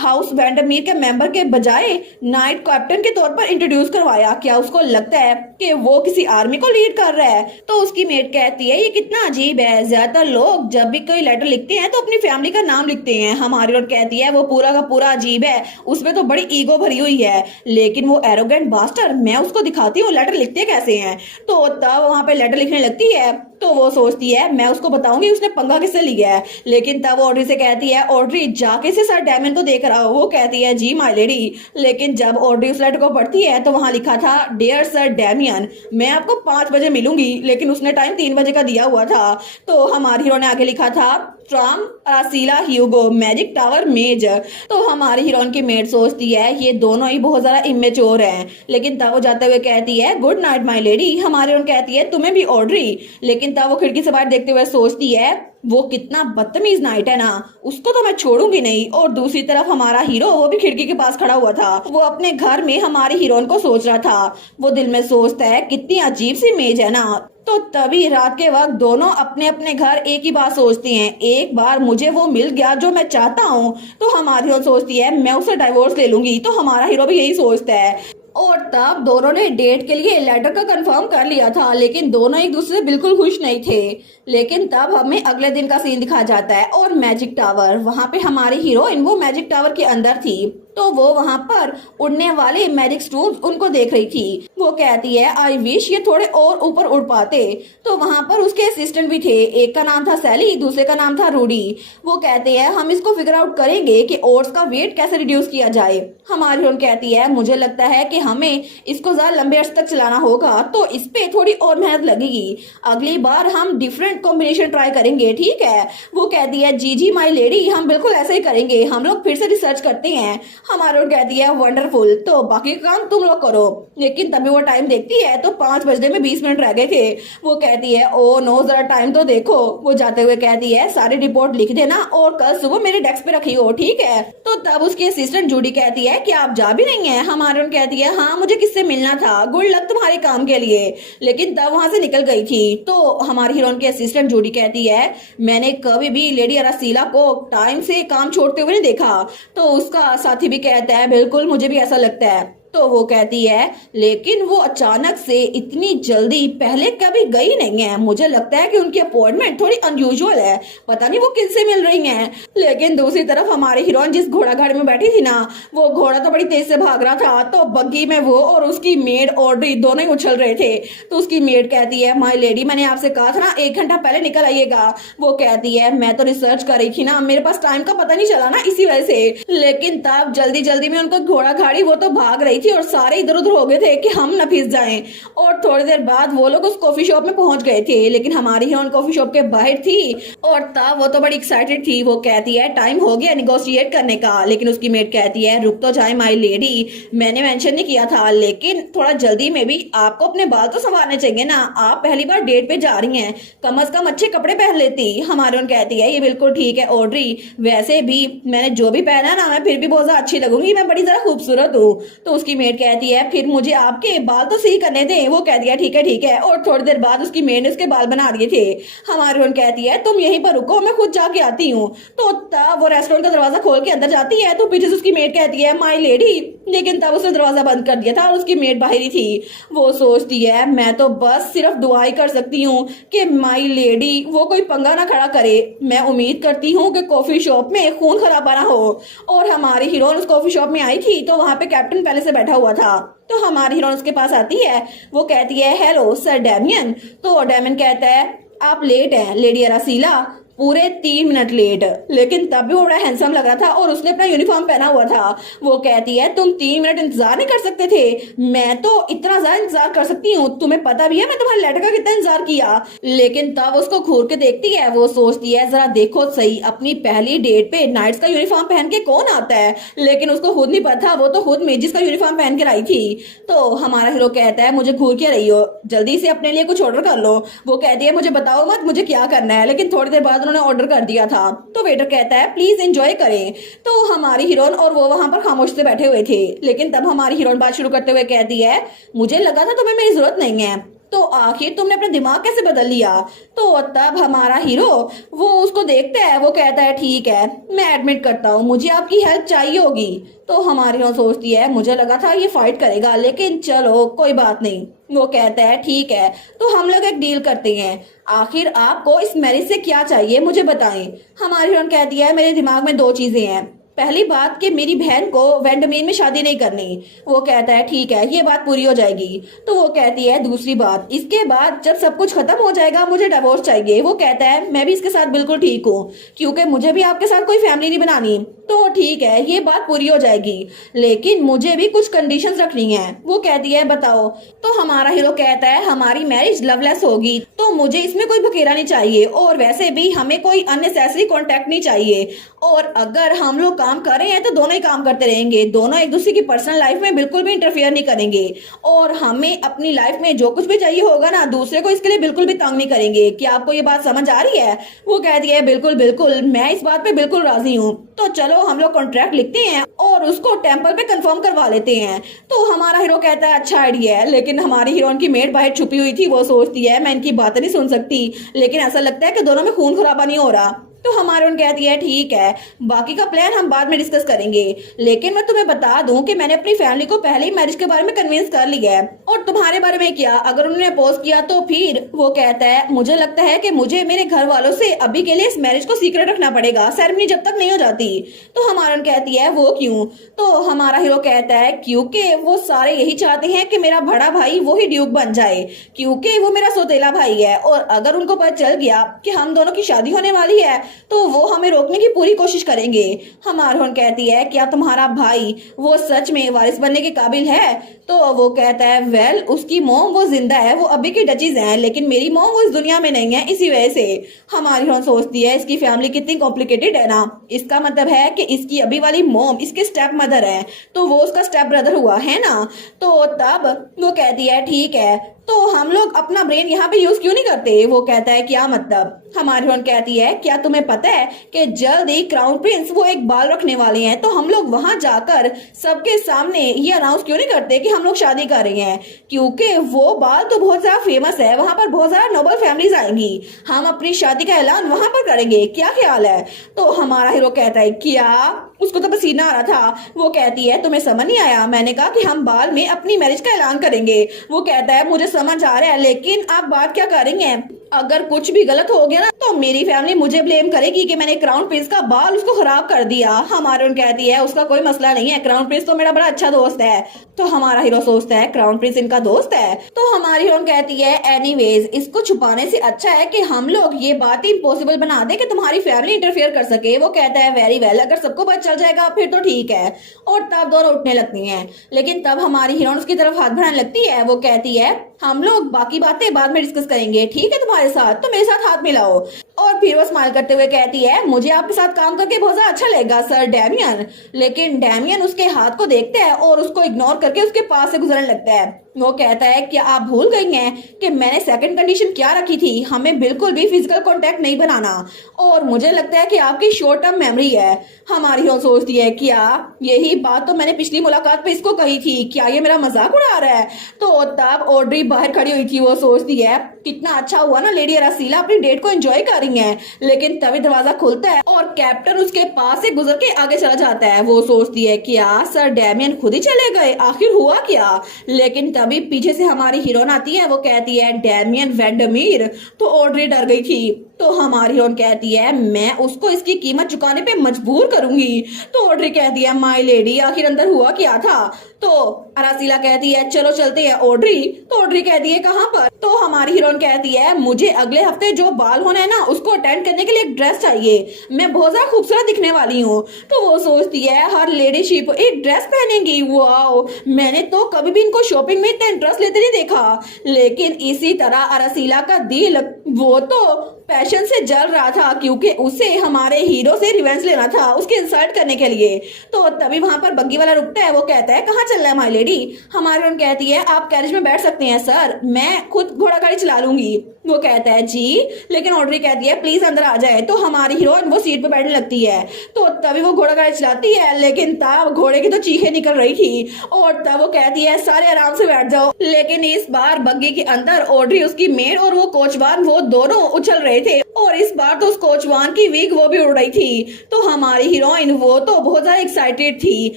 हाउस वेंडरमीर के मेंबर के बजाय नाइट कैप्टन के तौर पर इंट्रोड्यूस करवाया, क्या उसको लगता है कि वो किसी आर्मी को लीड कर रहा है। तो उसकी मेट कहती है ये कितना अजीब है, ज्यादातर लोग जब भी कोई लेटर लिखते हैं तो अपनी फैमिली का नाम लिखते हैं। हमारी और कहती है वो पूरा का पूरा अजीब है, उसमें तो बड़ी ईगो भरी हुई है, लेकिन वो एरोगेंट बास्टर मैं उसको दिखाती हूँ लेटर लिखते कैसे हैं। तो तब वहां पे लेटर लिखने लगती है तो वो सोचती है मैं उसको बताऊंगी उसने पंगा किससे लिया है। लेकिन तब ऑड्री से कहती है ऑड्री जाके से सर डैमियन को देख रहा हो। वो कहती है जी माय लेडी। लेकिन जब ऑड्री उस लेटर को पढ़ती है तो वहां लिखा था डियर सर डैमियन मैं आपको 5 बजे मिलूंगी, लेकिन उसने टाइम 3 बजे का दिया हुआ था। तो हमारी हीरो ने आगे लिखा था ट्राम अरासीला ह्यूगो मैजिक टावर मेज। तो हमारी हीरोइन की मेड सोचती है ये दोनों ही बहुत ज्यादा इमेच्योर हैं। लेकिन तब वो जाते हुए कहती है गुड नाइट माय लेडी। हमारी हीरोइन कहती है तुम्हें भी ऑड्री। लेकिन तब वो खिड़की से बाहर देखते हुए सोचती है वो कितना बदतमीज नाइट है ना, उसको तो मैं छोड़ूंगी नहीं। और दूसरी तरफ हमारा हीरो वो भी खिड़की के पास खड़ा हुआ था, वो अपने घर में हमारी हीरोइन को सोच रहा था। वो दिल में सोचता है कितनी अजीब सी मेज है ना। तो तभी रात के वक्त दोनों अपने अपने घर एक ही बात सोचते हैं, एक बार मुझे वो मिल गया जो मैं चाहता हूँ। तो हमारी हीरो सोचती है मैं उससे डाइवोर्स ले लूंगी। तो हमारा हीरो भी यही सोचता है। और तब दोनों ने डेट के लिए लेटर का कंफर्म कर लिया था, लेकिन दोनों एक दूसरे से बिल्कुल खुश नहीं थे। लेकिन तब हमें अगले दिन का सीन दिखा जाता है और मैजिक टावर, वहां पे हमारी हीरोइन वो मैजिक टावर के अंदर थी। तो वो वहां पर उड़ने वाले मैजिक स्टूल्स उनको देख रही थी। वो कहती है आई विश ये थोड़े और ऊपर उड़ पाते। तो वहां पर उसके असिस्टेंट भी थे, एक का नाम था सैली, दूसरे का नाम था रूडी। वो कहते हैं हम इसको फिगर आउट करेंगे कि ओट्स का वेट कैसे रिड्यूस किया जाए। हमारी हीरोइन कहती है मुझे लगता है कि हमें इसको ज्यादा लंबे अर्से तक चलाना होगा, तो इस पे थोड़ी और मेहनत लगेगी, अगली बार हम डिफरेंट कॉम्बिनेशन ट्राई करेंगे, ठीक है। वो कहती है जी जी माय लेडी हम बिल्कुल ऐसे ही करेंगे, हम लोग फिर से रिसर्च करते हैं। हमारी ओर कहती है वंडरफुल, तो बाकी का काम तुम लोग करो। लेकिन तभी वो टाइम देखती है तो 5 बजने में 20 मिनट रह गए थे। वो कहती है ओ नो जरा टाइम तो देखो। वो जाते हुए कहती है सारी रिपोर्ट लिख देना और कल सुबह मेरे डेस्क पे रखी हो, ठीक है। तो तब उसकी असिस्टेंट जूडी कहती है कि आप जा भी नहीं है। हमारी ओर कहती है हाँ मुझे किससे मिलना था, गुड लक तुम्हारे काम के लिए। लेकिन तब वहां से निकल गई थी। तो हमारी हीरोइन की असिस्टेंट जूडी कहती है मैंने कभी भी लेडी अरासीला को टाइम से काम छोड़ते हुए नहीं देखा। तो उसका साथी भी कहता है बिल्कुल मुझे भी ऐसा लगता है। तो वो कहती है लेकिन वो अचानक से इतनी जल्दी पहले कभी गई नहीं है, मुझे लगता है कि उनकी अपॉइंटमेंट थोड़ी अनयूजुअल है, पता नहीं वो किनसे मिल रही हैं। लेकिन दूसरी तरफ हमारी हीरोइन जिस घोड़ा गाड़ी में बैठी थी ना, वो घोड़ा तो बड़ी तेज से भाग रहा था। तो बग्गी में वो और उसकी मेड ऑड्री दोनों ही उछल रहे थे। तो उसकी मेड कहती है माय लेडी मैंने आपसे कहा था ना 1 घंटा पहले निकल आइएगा। वो कहती है मैं तो रिसर्च कर रही थी ना, मेरे पास टाइम का पता नहीं चला ना इसी वजह से। लेकिन तब जल्दी जल्दी में उनको घोड़ा गाड़ी वो तो भाग रही थी और सारे इधर उधर हो गए थे कि हम न फिस जाएं। और थोड़ी देर बाद वो लोग उस कॉफी शॉप में पहुंच गए थे, लेकिन हमारी हीरोइन कॉफी शॉप के बाहर थी और तब वो तो बड़ी एक्साइटेड थी। वो कहती है टाइम हो गया निगोशिएट करने का, लेकिन उसकी मेट कहती है रुक तो जाए माई लेडी, मैंने मेंशन नहीं किया था, लेकिन थोड़ा जल्दी में भी आपको अपने बाल तो संवारने चाहिए ना, आप पहली बार डेट पे जा रही हैं, कम से कम अच्छे कपड़े पहन लेती। हमारी हीरोइन कहती है ये बिल्कुल ठीक है ऑड्री, वैसे भी मैंने जो भी पहना ना मैं फिर भी बहुत ज्यादा अच्छी लगूंगी, मैं बड़ी ज्यादा खूबसूरत हूँ। तो उसकी मेट कहती है फिर मुझे आपके बाल तो सही करने दें। वो कहती है ठीक है ठीक है। और थोड़ी देर बाद उसकी मेट ने उसके बाल बना दिए थे। हमारी हीरोइन कहती है तुम यहीं पर रुको, मैं खुद जाके आती हूँ। तो तब वो रेस्टोरेंट का दरवाजा खोल के अंदर जाती है तो पीछे से उसकी मेट कहती है माई लेडी, लेकिन तब उसने दरवाजा बंद कर दिया था और उसकी मेट बाहर ही थी। वो सोचती है मैं तो बस सिर्फ दुआ ही कर सकती हूँ कि माई लेडी वो कोई पंगा ना खड़ा करे। मैं उम्मीद करती हूँ कि कॉफी शॉप में खून खराबा ना हो। और हमारी हीरोइन उस कॉफी शॉप में आई थी तो वहां पे कैप्टन पहले से बैठा हुआ था। तो हमारी हीरोइन उसके पास आती है, वो कहती है हेलो सर डैमियन। तो डैमियन कहता है आप लेट हैं लेडी अरासीला, पूरे 3 मिनट लेट, लेकिन तब भी वो बड़ा हैंडसम लग रहा था और उसने अपना यूनिफॉर्म पहना हुआ था। वो कहती है तुम 3 मिनट इंतजार नहीं कर सकते थे? मैं तो इतना ज्यादा इंतजार कर सकती हूँ, तुम्हें पता भी है मैं तुम्हारे लेटर का कितना इंतजार किया। लेकिन तब उसको घूर के देखती है, वो सोचती है जरा देखो सही, अपनी पहली डेट पे नाइट्स का यूनिफॉर्म पहन के कौन आता है, लेकिन उसको खुद नहीं पता वो तो खुद मेजिस का यूनिफॉर्म पहन के आई थी। तो हमारा हीरो कहता है मुझे घूर के रही हो, जल्दी से अपने लिए कुछ ऑर्डर कर लो। वो कहती है मुझे बताओ मत मुझे क्या करना है, लेकिन थोड़ी देर बाद उन्होंने ऑर्डर कर दिया था। तो वेटर कहता है प्लीज एंजॉय करें। तो हमारी हीरोइन और वो वहां पर खामोश से बैठे हुए थे, लेकिन तब हमारी हीरोइन बात शुरू करते हुए कहती है मुझे लगा था तुम्हें मेरी जरूरत नहीं है, तो आखिर तुमने अपना दिमाग कैसे बदल लिया? तो तब हमारा हीरो वो उसको देखता है, वो कहता है ठीक है मैं एडमिट करता हूँ मुझे आपकी हेल्प चाहिए होगी। तो हमारी हीरो सोचती है मुझे लगा था ये फाइट करेगा, लेकिन चलो कोई बात नहीं। वो कहता है ठीक है तो हम लोग एक डील करते हैं, आखिर आपको इस मैरिज से क्या चाहिए मुझे बताएं। हमारी हीरोइन कहती है मेरे दिमाग में 2 चीजें हैं, पहली बात कि मेरी बहन को वेंडमीन में शादी नहीं करनी। वो कहता है ठीक है ये बात पूरी हो जाएगी। तो वो कहती है दूसरी बात, इसके बाद जब सब कुछ खत्म हो जाएगा मुझे डिवोर्स चाहिए। वो कहता है मैं भी इसके साथ बिल्कुल ठीक हूँ, क्योंकि मुझे भी आपके साथ कोई फैमिली नहीं बनानी। तो ठीक है ये बात पूरी हो जाएगी, लेकिन मुझे भी कुछ कंडीशंस रखनी है। वो कहती है बताओ। तो हमारा हीरो कहता है हमारी मैरिज लवलेस होगी, तो मुझे इसमें कोई बखेरा नहीं चाहिए, और वैसे भी हमें कोई अननेसेसरी कॉन्टेक्ट नहीं चाहिए, और अगर हम लोग काम कर रहे हैं तो दोनों ही काम करते रहेंगे, दोनों एक दूसरे की पर्सनल लाइफ में बिल्कुल भी इंटरफेयर नहीं करेंगे, और हमें अपनी लाइफ में जो कुछ भी चाहिए होगा ना दूसरे को इसके लिए बिल्कुल भी तंग नहीं करेंगे। क्या आपको ये बात समझ आ रही है? वो कहती है बिल्कुल बिल्कुल मैं इस बात पे बिल्कुल राजी हूँ। तो चलो हम लोग कॉन्ट्रैक्ट लिखते हैं और उसको टेम्पल पे कंफर्म करवा लेते हैं। तो हमारा हीरो कहता है अच्छा आइडिया है, लेकिन हमारी हीरोइन की मेड बाहर छुपी हुई थी। वो सोचती है मैं इनकी बातें नहीं सुन सकती, लेकिन ऐसा लगता है कि दोनों में खून खराबा नहीं हो रहा। तो हमारी उन कहती है ठीक है बाकी का प्लान हम बाद में डिस्कस करेंगे, लेकिन मैं तुम्हें बता दूं कि मैंने अपनी फैमिली को पहले ही मैरिज के बारे में कन्विंस कर लिया है। और तुम्हारे बारे में क्या, अगर उन्होंने अपोज किया तो फिर? वो कहता है मुझे लगता है कि मुझे मेरे घर वालों से अभी के लिए इस मैरिज को सीक्रेट रखना पड़ेगा, सेरेमनी जब तक नहीं हो जाती। तो हमारा उन कहती है वो क्यों? तो हमारा हीरो कहता है क्योंकि वो सारे यही चाहते हैं कि मेरा बड़ा भाई वो ही ड्यूक बन जाए, क्योंकि वो मेरा सौतेला भाई है, और अगर उनको पता चल गया कि हम दोनों की शादी होने वाली है तो वो हमें रोकने की पूरी कोशिश करेंगे। हमारोन कहती है क्या तुम्हारा भाई वो सच में वारिस बनने के काबिल है? तो वो कहता है वेल उसकी मॉम वो जिंदा है, वो अभी की डचीज है, लेकिन मेरी मॉम वो इस दुनिया में नहीं है, इसी वजह से। हमारी हीरोइन सोचती है इसकी फैमिली कितनी कॉम्प्लिकेटेड है ना, इसका मतलब है कि इसकी अभी वाली मॉम इसके स्टेप मदर है, तो वो उसका स्टेप ब्रदर हुआ है ना। तो तब वो कहती है ठीक है तो हम लोग अपना ब्रेन यहाँ पे यूज क्यों नहीं करते? वो कहता है क्या मतलब? हमारी हीरोइन कहती है क्या तुम्हें पता है कि जल्द ही क्राउन प्रिंस वो एक बाल रखने वाले हैं, तो हम लोग वहां जाकर सबके सामने ये अनाउंस क्यों नहीं करते कि हम लोग शादी कर रहे हैं, क्योंकि वो बाल तो बहुत ज्यादा फेमस है, वहां पर बहुत ज्यादा नोबल फैमिलीज आएंगी, हम अपनी शादी का ऐलान वहां पर करेंगे, क्या ख्याल है? तो हमारा हीरो कहता है क्या? उसको तो पसीना आ रहा था। वो कहती है तुम्हें समझ नहीं आया, मैंने कहा कि हम बाल में अपनी मैरिज का ऐलान करेंगे। वो कहता है मुझे समझ आ रहा है, लेकिन आप बात क्या करेंगे? अगर कुछ भी गलत हो गया ना तो मेरी फैमिली मुझे ब्लेम करेगी कि मैंने क्राउन प्रिंस का बाल उसको खराब कर दिया। हमारे कहती है उसका कोई मसला नहीं है, क्राउन प्रिंस तो मेरा बड़ा अच्छा दोस्त है। तो हमारा हीरो सोचता है क्राउन प्रिंस इनका दोस्त है। तो हमारी हीरोइन कहती है एनीवेज इसको छुपाने से अच्छा है कि हम लोग ये बात इम्पॉसिबल बना दे कि तुम्हारी फैमिली इंटरफेयर कर सके। वो कहता है वेरी वेल, अगर सबको पता चल जाएगा फिर तो ठीक है। और तब दोनों उठने लगती हैं, लेकिन तब हमारी हीरोइन उसकी तरफ हाथ बढ़ाने लगती है। वो कहती है हम लोग बाकी बातें बाद में डिस्कस करेंगे, ठीक है तुम्हारे साथ, तो मेरे साथ हाथ मिलाओ। और फिर वो स्माइल करते हुए कहती है मुझे आपके साथ काम करके बहुत ज्यादा अच्छा लगेगा सर डैमियन। लेकिन डैमियन उसके हाथ को देखता है और उसको इग्नोर करके उसके पास से गुजरने लगता है। वो कहता है क्या आप भूल गई हैं कि मैंने सेकंड कंडीशन क्या रखी थी, हमें बिल्कुल भी फिजिकल कांटेक्ट नहीं बनाना। और मुझे लगता है कि आपकी शॉर्ट टर्म मेमोरी है। हमारी हीरो सोचती है क्या यही बात तो मैंने पिछली मुलाकात पे इसको कही थी, क्या ये मेरा मजाक उड़ा रहा है। तो तब ऑड्री बाहर खड़ी हुई थी। वो सोचती है कितना अच्छा हुआ ना लेडी अरासीला अपनी डेट को एंजॉय कर रही है। लेकिन तभी दरवाजा खुलता है और कैप्टन उसके पास से गुजर के आगे चला जाता है। वो सोचती है क्या सर डैमियन खुद ही चले गए, आखिर हुआ क्या। लेकिन तभी पीछे से हमारी हीरोइन आती है। वो कहती है डैमियन वेंडमीर। तो ऑड्री डर गई थी। तो हमारी हीरोइन कहती है मैं उसको इसकी कीमत चुकाने पे मजबूर करूंगी। तो ऑड्री कहती है माय लेडी आखिर अंदर हुआ क्या था। तो अरासीला कहती है चलो चलते हैं ऑड्री। तो ऑड्री कहती है कहाँ पर। तो हमारी हीरोइन कहती है मुझे अगले हफ्ते जो बाल होना है ना उसको अटेंड करने के लिए एक ड्रेस चाहिए, मैं बहुत ज्यादा खूबसूरत दिखने वाली हूँ। तो वो सोचती है हर लेडी शिप एक ड्रेस पहनेंगी, वाओ मैंने तो कभी भी इनको शॉपिंग में इतना इंटरेस्ट लेते नहीं देखा। लेकिन इसी तरह अरासीला का दिल वो तो पैशन से जल रहा था क्योंकि उसे हमारे हीरो से रिवेंज लेना था उसके इंसल्ट करने के लिए। तो तभी वहां पर बग्गी वाला रुकता है। वो कहता है कहाँ चल रहा है माय लेडी। हमारी हीरोइन कहती है आप कैरेज में बैठ सकते हैं सर, मैं खुद घोड़ा गाड़ी चला लूंगी। वो कहता है जी, लेकिन ऑड्री कहती है प्लीज अंदर आ जाए। तो हमारी हीरोइन वो सीट पे बैठने लगती है। तो तभी वो घोड़ा गाड़ी चलाती है, लेकिन तब घोड़े की तो चीखें निकल रही थी। और तब वो कहती है सारे आराम से बैठ जाओ। लेकिन इस बार बग्गी के अंदर ऑड्री उसकी मेड और वो कोचवान वो दोनों उछल रहे थे। और इस बार तो उस कोचवान की विग वो भी उड़ रही थी। तो हमारी हीरोइन वो तो बहुत ज्यादा एक्साइटेड थी।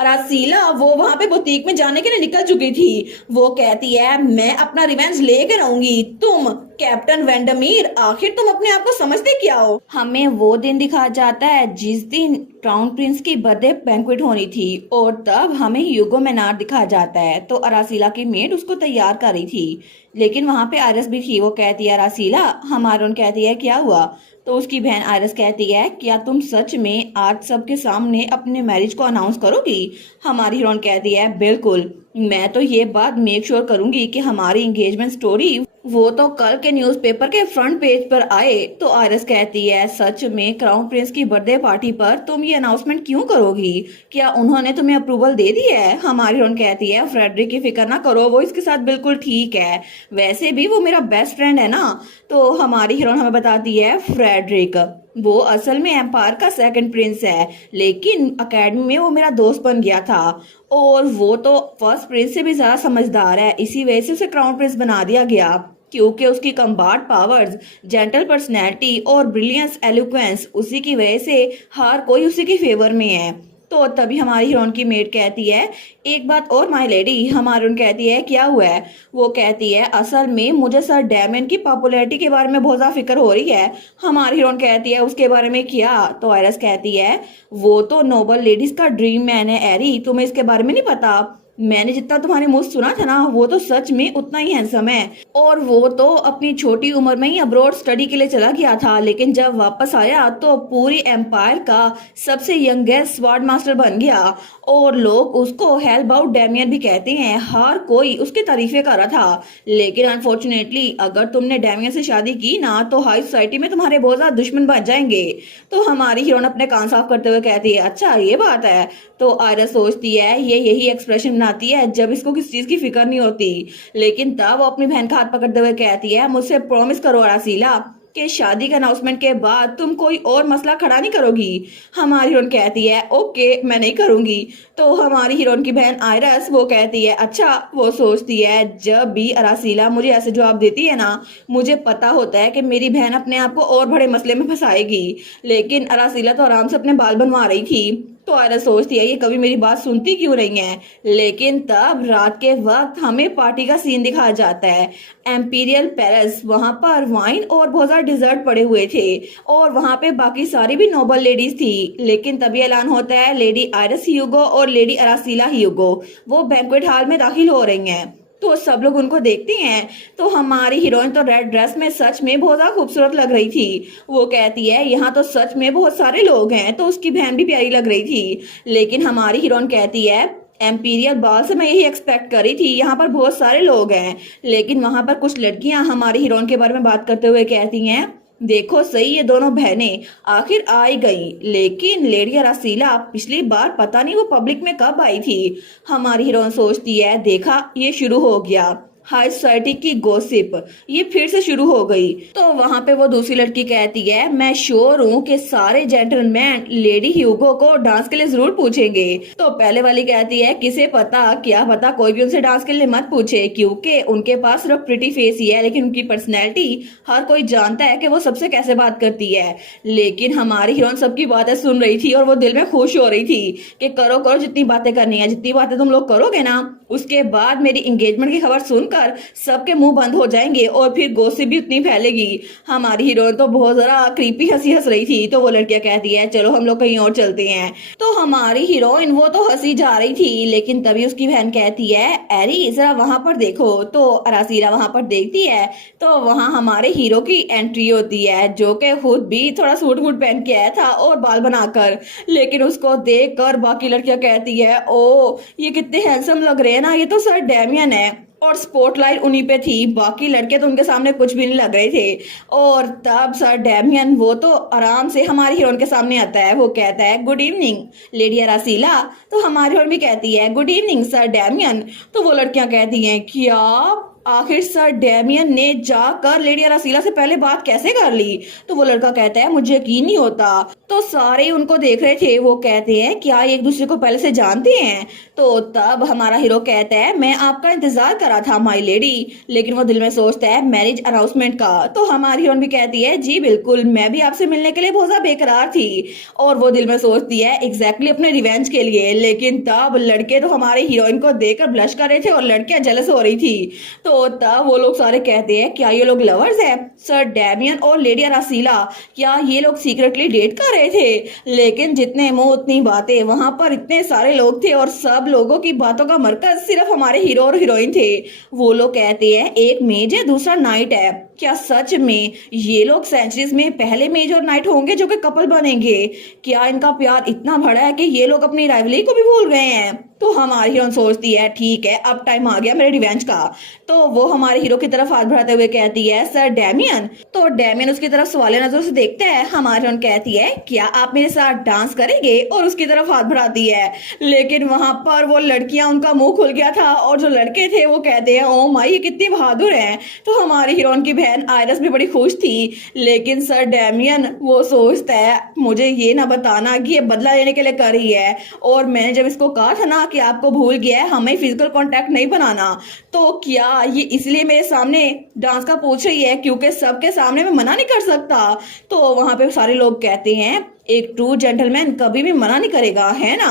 अरासीला वो वहां पे बुटीक में जाने के लिए निकल चुकी थी। वो कहती है मैं अपना रिवेंज लेकर आऊंगी। तुम कैप्टन वेंडमीर आखिर तुम अपने आप को समझते क्या हो। हमें वो दिन दिखाया जाता है जिस दिन क्राउन प्रिंस की बर्थडे बैंक्वेट होनी थी और तब हमें ह्यूगो मेनार्ड दिखाया जाता है। तो अरासीला की मेड उसको तैयार कर रही थी, लेकिन वहां पे आयरस भी थी। वो कहती है अरासीला, हमारून कहती है क्या हुआ। तो उसकी बहन आयरस कहती है क्या तुम सच में आज सबके सामने अपने मैरिज को अनाउंस करोगी। हमारी हीरोइन कहती है बिल्कुल, मैं तो ये बात मेक श्योर करूंगी कि हमारी एंगेजमेंट स्टोरी वो तो कल के न्यूज़पेपर के फ्रंट पेज पर आए। तो आयरस कहती है सच में क्राउन प्रिंस की बर्थडे पार्टी पर तुम ये अनाउंसमेंट क्यों करोगी, क्या उन्होंने तुम्हें अप्रूवल दे दी है। हमारी हीरोइन कहती है फ्रेडरिक की फिक्र ना करो, वो इसके साथ बिल्कुल ठीक है, वैसे भी वो मेरा बेस्ट फ्रेंड है ना। तो हमारी हीरोइन हमें बताती है फ्रेडरिक वो असल में एम्पायर का सेकंड प्रिंस है, लेकिन अकेडमी में वो मेरा दोस्त बन गया था और वो तो फर्स्ट प्रिंस से भी ज्यादा समझदार है, इसी वजह से उसे क्राउन प्रिंस बना दिया गया क्योंकि उसकी कम्बार्ड पावर्स, जेंटल पर्सनैलिटी और ब्रिलियंस एलोक्वेंस उसी की वजह से हर कोई उसी के फेवर में है। तो तभी हमारी हीरोइन की मेड कहती है एक बात और माय लेडी। हमारी कहती है क्या हुआ है। वो कहती है असल में मुझे सर डैमियन की पॉपुलैरिटी के बारे में बहुत ज़्यादा फिक्र हो रही है। हमारी हीरोइन कहती है उसके बारे में क्या। तो आयरस कहती है वो तो नोबल लेडीज का ड्रीम मैन है एरी, तुम्हें इसके बारे में नहीं पता। मैंने जितना तुम्हारे मुंह सुना था ना वो तो सच में उतना ही हैंडसम है और वो तो अपनी छोटी उम्र में ही अब्रॉड स्टडी के लिए चला गया था, लेकिन जब वापस आया तो पूरी एम्पायर का सबसे यंगेस्ट स्वॉर्ड मास्टर बन गया और लोग उसको हेलबाउट डैमियन भी कहते हैं। हर कोई उसकी तारीफें कर रहा था, लेकिन अनफॉर्चुनेटली अगर तुमने डैमियन से शादी की ना तो हाई सोसाइटी में तुम्हारे बहुत ज्यादा दुश्मन बन जाएंगे। तो हमारी हीरोइन अपने कान साफ करते हुए कहती है अच्छा ये बात है। तो आयरस सोचती है ये यही एक्सप्रेशन आती है जब इसको किसी चीज की फिक्र नहीं होती, लेकिन तब वो अपनी बहन का हाथ पकड़ते हुए कहती है मुझसे प्रॉमिस करो अरासीला कि शादी के अनाउंसमेंट के बाद तुम कोई और मसला खड़ा नहीं करोगी। हमारी हीरोइन कहती है ओके मैं नहीं करूंगी। तो हमारी हीरोइन की बहन आयरस वो कहती है अच्छा। वो सोचती है जब भी अरासीला मुझे ऐसे जवाब देती है ना मुझे पता होता है कि मेरी बहन अपने आप को और बड़े मसले में फंसाएगी, लेकिन अरासीला तो आराम से अपने बाल बनवा रही थी। तो आयरा सोचती है ये कभी मेरी बात सुनती क्यों नहीं है। लेकिन तब रात के वक्त हमें पार्टी का सीन दिखाया जाता है। एम्पीरियल पैलेस, वहां पर वाइन और बहुत सारे डिजर्ट पड़े हुए थे और वहां पे बाकी सारी भी नोबल लेडीज थी। लेकिन तभी ऐलान होता है लेडी आयरस ह्यूगो और लेडी अरासीला ह्यूगो वो बैंक्वेट हॉल में दाखिल हो रही हैं। तो सब लोग उनको देखते हैं तो हमारी हीरोइन तो रेड ड्रेस में सच में बहुत ज्यादा खूबसूरत लग रही थी। वो कहती है यहाँ तो सच में बहुत सारे लोग हैं, तो उसकी बहन भी प्यारी लग रही थी। लेकिन हमारी हीरोइन कहती है एम्पीरियल बॉल से मैं यही एक्सपेक्ट करी थी, यहाँ पर बहुत सारे लोग हैं। लेकिन वहां पर कुछ लड़कियां हमारी हीरोइन के बारे में बात करते हुए कहती हैं देखो सही ये दोनों बहनें आखिर आई गई। लेकिन लेडी रसीला पिछली बार पता नहीं वो पब्लिक में कब आई थी। हमारी हीरोइन सोचती है देखा ये शुरू हो गया, हाई सोसाइटी की गॉसिप ये फिर से शुरू हो गई। तो वहां पे वो दूसरी लड़की कहती है मैं श्योर हूँ कि सारे जेंटलमैन लेडी ह्यूगो को डांस के लिए जरूर पूछेंगे। तो पहले वाली कहती है किसे पता, क्या पता कोई भी उनसे डांस के लिए मत पूछे, क्योंकि उनके पास सिर्फ प्रिटी फेस ही है लेकिन उनकी पर्सनैलिटी हर कोई जानता है कि वो सबसे कैसे बात करती है। लेकिन हमारी हीरोइन सबकी बातें सुन रही थी और वो दिल में खुश हो रही थी कि करो करो जितनी बातें करनी है, जितनी बातें तुम लोग करोगे ना उसके बाद मेरी एंगेजमेंट की खबर सुनकर सबके मुंह बंद हो जाएंगे और फिर गॉसिप भी उतनी फैलेगी। हमारी हीरोइन तो बहुत जरा क्रीपी हंसी हंस रही थी। तो वो लड़कियां कहती है चलो हम लोग कहीं और चलते हैं। तो हमारी हीरोइन वो तो हंसी जा रही थी लेकिन तभी उसकी बहन कहती है एरी जरा वहां पर देखो। तो अरासीला वहां पर देखती है तो वहां हमारे हीरो की एंट्री होती है जो कि खुद भी थोड़ा सूट वूट पहन के आया था और बाल बनाकर। लेकिन उसको देख कर बाकी लड़कियां कहती है ओ ये कितने हैंडसम लग रहे हैं ना, ये तो सर डैमियन है। और स्पॉटलाइट उन्हीं पे थी, बाकी लड़के तो उनके सामने कुछ भी नहीं लग रहे थे। और तब सर डैमियन वो तो आराम से हमारी हीरोइन के सामने आता है। वो कहता है गुड इवनिंग लेडी अरासीला। तो हमारी हीरोइन भी कहती है गुड इवनिंग सर डैमियन। तो वो लड़कियां कहती हैं क्या आखिर सर डैमियन ने जाकर लेडी अरासीला से पहले बात कैसे कर ली। तो वो लड़का कहता है मुझे यकीन नहीं होता। तो सारे उनको देख रहे थे, वो कहते हैं क्या एक दूसरे को पहले से जानते हैं। तो तब हमारा हीरो कहता है मैं आपका इंतजार कर रहा था माई लेडी। लेकिन वो दिल में सोचता है मैरिज अनाउंसमेंट का। तो हमारी हीरोइन भी कहती है जी बिल्कुल मैं भी आपसे मिलने के लिए बहुत ज्यादा बेकरार थी। और वो दिल में सोचती है एग्जैक्टली अपने रिवेंज के लिए। लेकिन तब लड़के तो हमारे हीरोइन को देखकर ब्लश कर रहे थे और लड़कियां जेलस हो रही थी। तो तब वो लोग सारे कहते हैं क्या ये लोग लवर्स हैं। सर डैमियन और लेडी अरासीला क्या ये लोग सीक्रेटली डेट कर रहे थे। लेकिन जितने मुंह उतनी बातें, वहां पर इतने सारे लोग थे और सब लोगों की बातों का मरकज सिर्फ हमारे हीरो और हीरोइन थे। वो लोग कहते हैं एक मेज है दूसरा नाइट है। क्या सच में ये लोग सेंचुरीज में पहले मेज और नाइट होंगे जो कि कपल बनेंगे। क्या इनका प्यार इतना बड़ा है कि ये लोग अपनी राइवलरी को भी भूल गए हैं। तो हमारी हीरोइन सोचती है ठीक है अब टाइम आ गया मेरे रिवेंज का। तो वो हमारे हीरो की तरफ हाथ बढ़ाते हुए कहती है सर डैमियन। तो डैमियन उसकी तरफ सवालिया नजरों से देखता है। हमारी हीरोइन कहती है क्या आप मेरे साथ डांस करेंगे, और उसकी तरफ हाथ बढ़ाती है। लेकिन वहां पर वो लड़कियां उनका मुंह खुल गया था और जो लड़के थे वो कहते हैं ओ माई ये कितनी बहादुर है। तो हमारी हीरोइन की बहन आयरस भी बड़ी खुश थी। लेकिन सर डैमियन वो सोचता है मुझे ये ना बताना कि ये बदला लेने के लिए कर रही है, और मैंने जब इसको कहा था ना कि आपको भूल गया है, हमें फिजिकल कांटेक्ट नहीं बनाना। तो क्या ये इसलिए मेरे सामने डांस का पूछ रही है क्योंकि सबके सामने मैं मना नहीं कर सकता। तो वहां पे सारे लोग कहते हैं एक ट्रू जेंटलमैन कभी भी मना नहीं करेगा, है ना।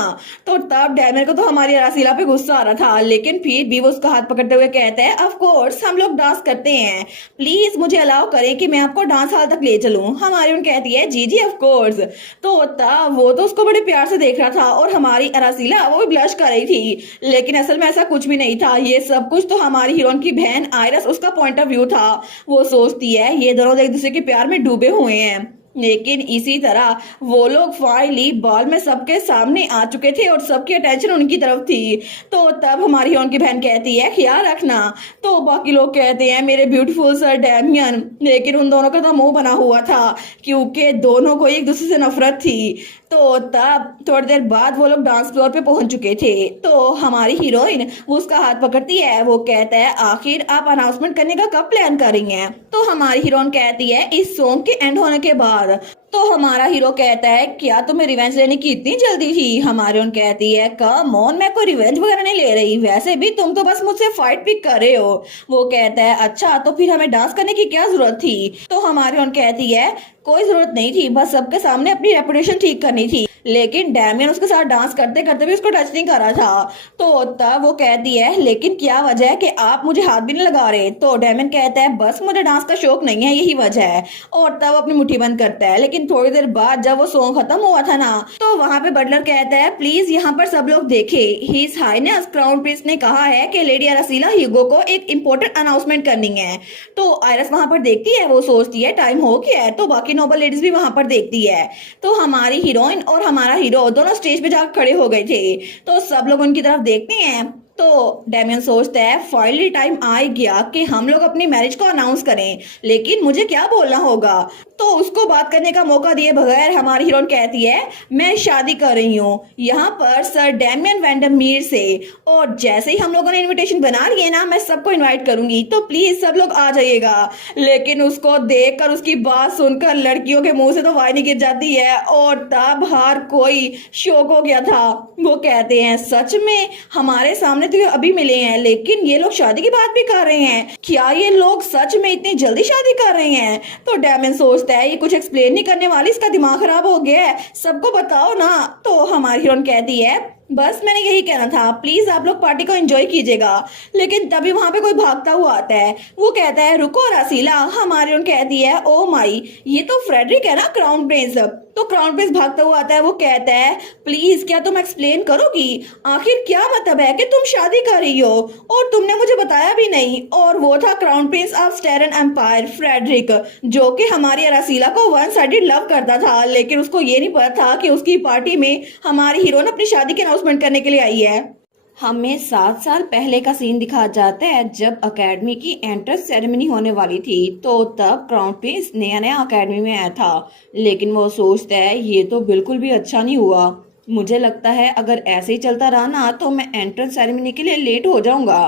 तो तब डैमियन को तो हमारी अरासीला पे गुस्सा आ रहा था, लेकिन फिर भी वो उसका हाथ पकड़ते हुए कहता है ऑफ कोर्स हम लोग डांस करते हैं, प्लीज मुझे अलाउ करें कि मैं आपको डांस हॉल तक ले चलूं। हमारी उन कहती है जी जी ऑफ कोर्स। तो तब वो तो उसको बड़े प्यार से देख रहा था और हमारी अरासीला वो भी ब्लश कर रही थी। लेकिन असल में ऐसा कुछ भी नहीं था, ये सब कुछ तो हमारी हीरोइन की बहन आयरस उसका पॉइंट ऑफ व्यू था। वो सोचती है ये दोनों एक दूसरे के प्यार में डूबे हुए हैं। लेकिन इसी तरह वो लोग फाइनली बॉल में सबके सामने आ चुके थे और सबकी अटेंशन उनकी तरफ थी। तो तब हमारी उनकी बहन कहती है ख्याल रखना। तो बाकी लोग कहते हैं मेरे ब्यूटीफुल सर डैमियन। लेकिन उन दोनों का तो मुंह बना हुआ था क्योंकि दोनों को एक दूसरे से नफरत थी। तो तब थोड़ी देर बाद वो लोग डांस फ्लोर पे पहुंच चुके थे। तो हमारी हीरोइन वो उसका हाथ पकड़ती है। वो कहता है आखिर आप अनाउंसमेंट करने का कब प्लान कर रही हैं। तो हमारी हीरोइन कहती है इस सॉन्ग के एंड होने के बाद। तो तो हमारा हीरो कहता है क्या तुम्हें रिवेंज लेने की इतनी जल्दी थी। हमारी उन कहती है कम ऑन, मैं कोई रिवेंज वगैरह नहीं ले रही, वैसे भी तुम तो बस मुझसे फाइट पिक कर रहे हो। वो कहता है अच्छा तो फिर हमें डांस करने की क्या जरूरत थी। तो हमारी उन कहती है कोई जरूरत नहीं थी, बस सबके सामने अपनी रेपुटेशन ठीक करनी थी। लेकिन डैमियन उसके साथ डांस करते करते भी उसको टच नहीं कर रहा था। तो तब वो कहती है लेकिन क्या वजह है कि आप मुझे हाथ भी नहीं लगा रहे। तो डैमियन कहता है बस मुझे डांस का शौक नहीं है, यही वजह है। और तब अपनी मुट्ठी बंद करता है। लेकिन थोड़ी देर बाद जब वो सॉन्ग खत्म हुआ था ना, तो वहां पे बटलर कहता है प्लीज यहाँ पर सब लोग देखे, हिज हाइनेस क्राउन प्रिंस ने कहा है कि लेडी अरासीला ह्यूगो को एक इम्पोर्टेंट अनाउंसमेंट करनी है। तो आयरस वहां पर देखती है, वो सोचती है टाइम हो गया है। तो बाकी नोबल लेडीज भी वहां पर देखती है। तो हमारी हीरोइन और हमारा हीरो दोनों स्टेज पे जाकर खड़े हो गए थे। तो सब लोग उनकी तरफ देखते हैं। तो डैमियन सोचता है फाइनली टाइम आ गया कि हम लोग अपनी मैरिज को अनाउंस करें, लेकिन मुझे क्या बोलना होगा। तो उसको बात करने का मौका दिए बगैर हमारी हीरोइन कहती है मैं शादी कर रही हूँ यहाँ पर सर डैमियन वैंडरमीर से, और जैसे ही हम लोगों ने इनविटेशन बना लिए ना, मैं सबको इनवाइट करूंगी, तो प्लीज सब लोग आ जाइएगा। लेकिन उसको देखकर, उसकी बात सुनकर लड़कियों के मुंह से तो वाई गिर जाती है। और तब हर कोई शौक हो गया था। वो कहते हैं सच में हमारे सामने तो ये अभी मिले हैं, लेकिन ये लोग शादी की बात भी कर रहे हैं, क्या ये लोग सच में इतनी जल्दी शादी कर रहे हैं। तो डैमियन सोचता है ये कुछ एक्सप्लेन नहीं करने वाली, इसका दिमाग खराब हो गया है, सबको बताओ ना। तो हमारी हीरोइन कहती है बस मैंने यही कहना था, प्लीज आप लोग पार्टी को एंजॉय कीजिएगा। लेकिन तभी वहां पे कोई भागता हुआ आता है। वो कहता है रुको रासीला। हमारी उन कहती है ओ माई, ये तो फ्रेडरिक है ना, क्राउन प्रिंस। तो क्राउन प्रिंस भागता हुआ आता है। वो कहता है प्लीज क्या तुम एक्सप्लेन करोगी, आखिर क्या मतलब है कि तुम शादी कर रही हो और तुमने मुझे बताया भी नहीं। और वो था crown prince of Stern empire Frederick, जो कि हमारी रासीला को वन साइडेड लव करता था। लेकिन उसको ये नहीं पता था कि उसकी पार्टी में हमारी हीरोइन अपनी शादी के अनाउंसमेंट करने के लिए आई है। हमें 7 साल पहले का सीन दिखाया जाता है जब अकेडमी की एंट्रेंस सेरेमनी होने वाली थी। तो तब क्राउन प्रिंस नया नया अकेडमी में आया था, लेकिन वो सोचता है ये तो बिल्कुल भी अच्छा नहीं हुआ। मुझे लगता है अगर ऐसे ही चलता रहा ना तो मैं एंट्रेंस सेरेमनी के लिए लेट हो जाऊंगा।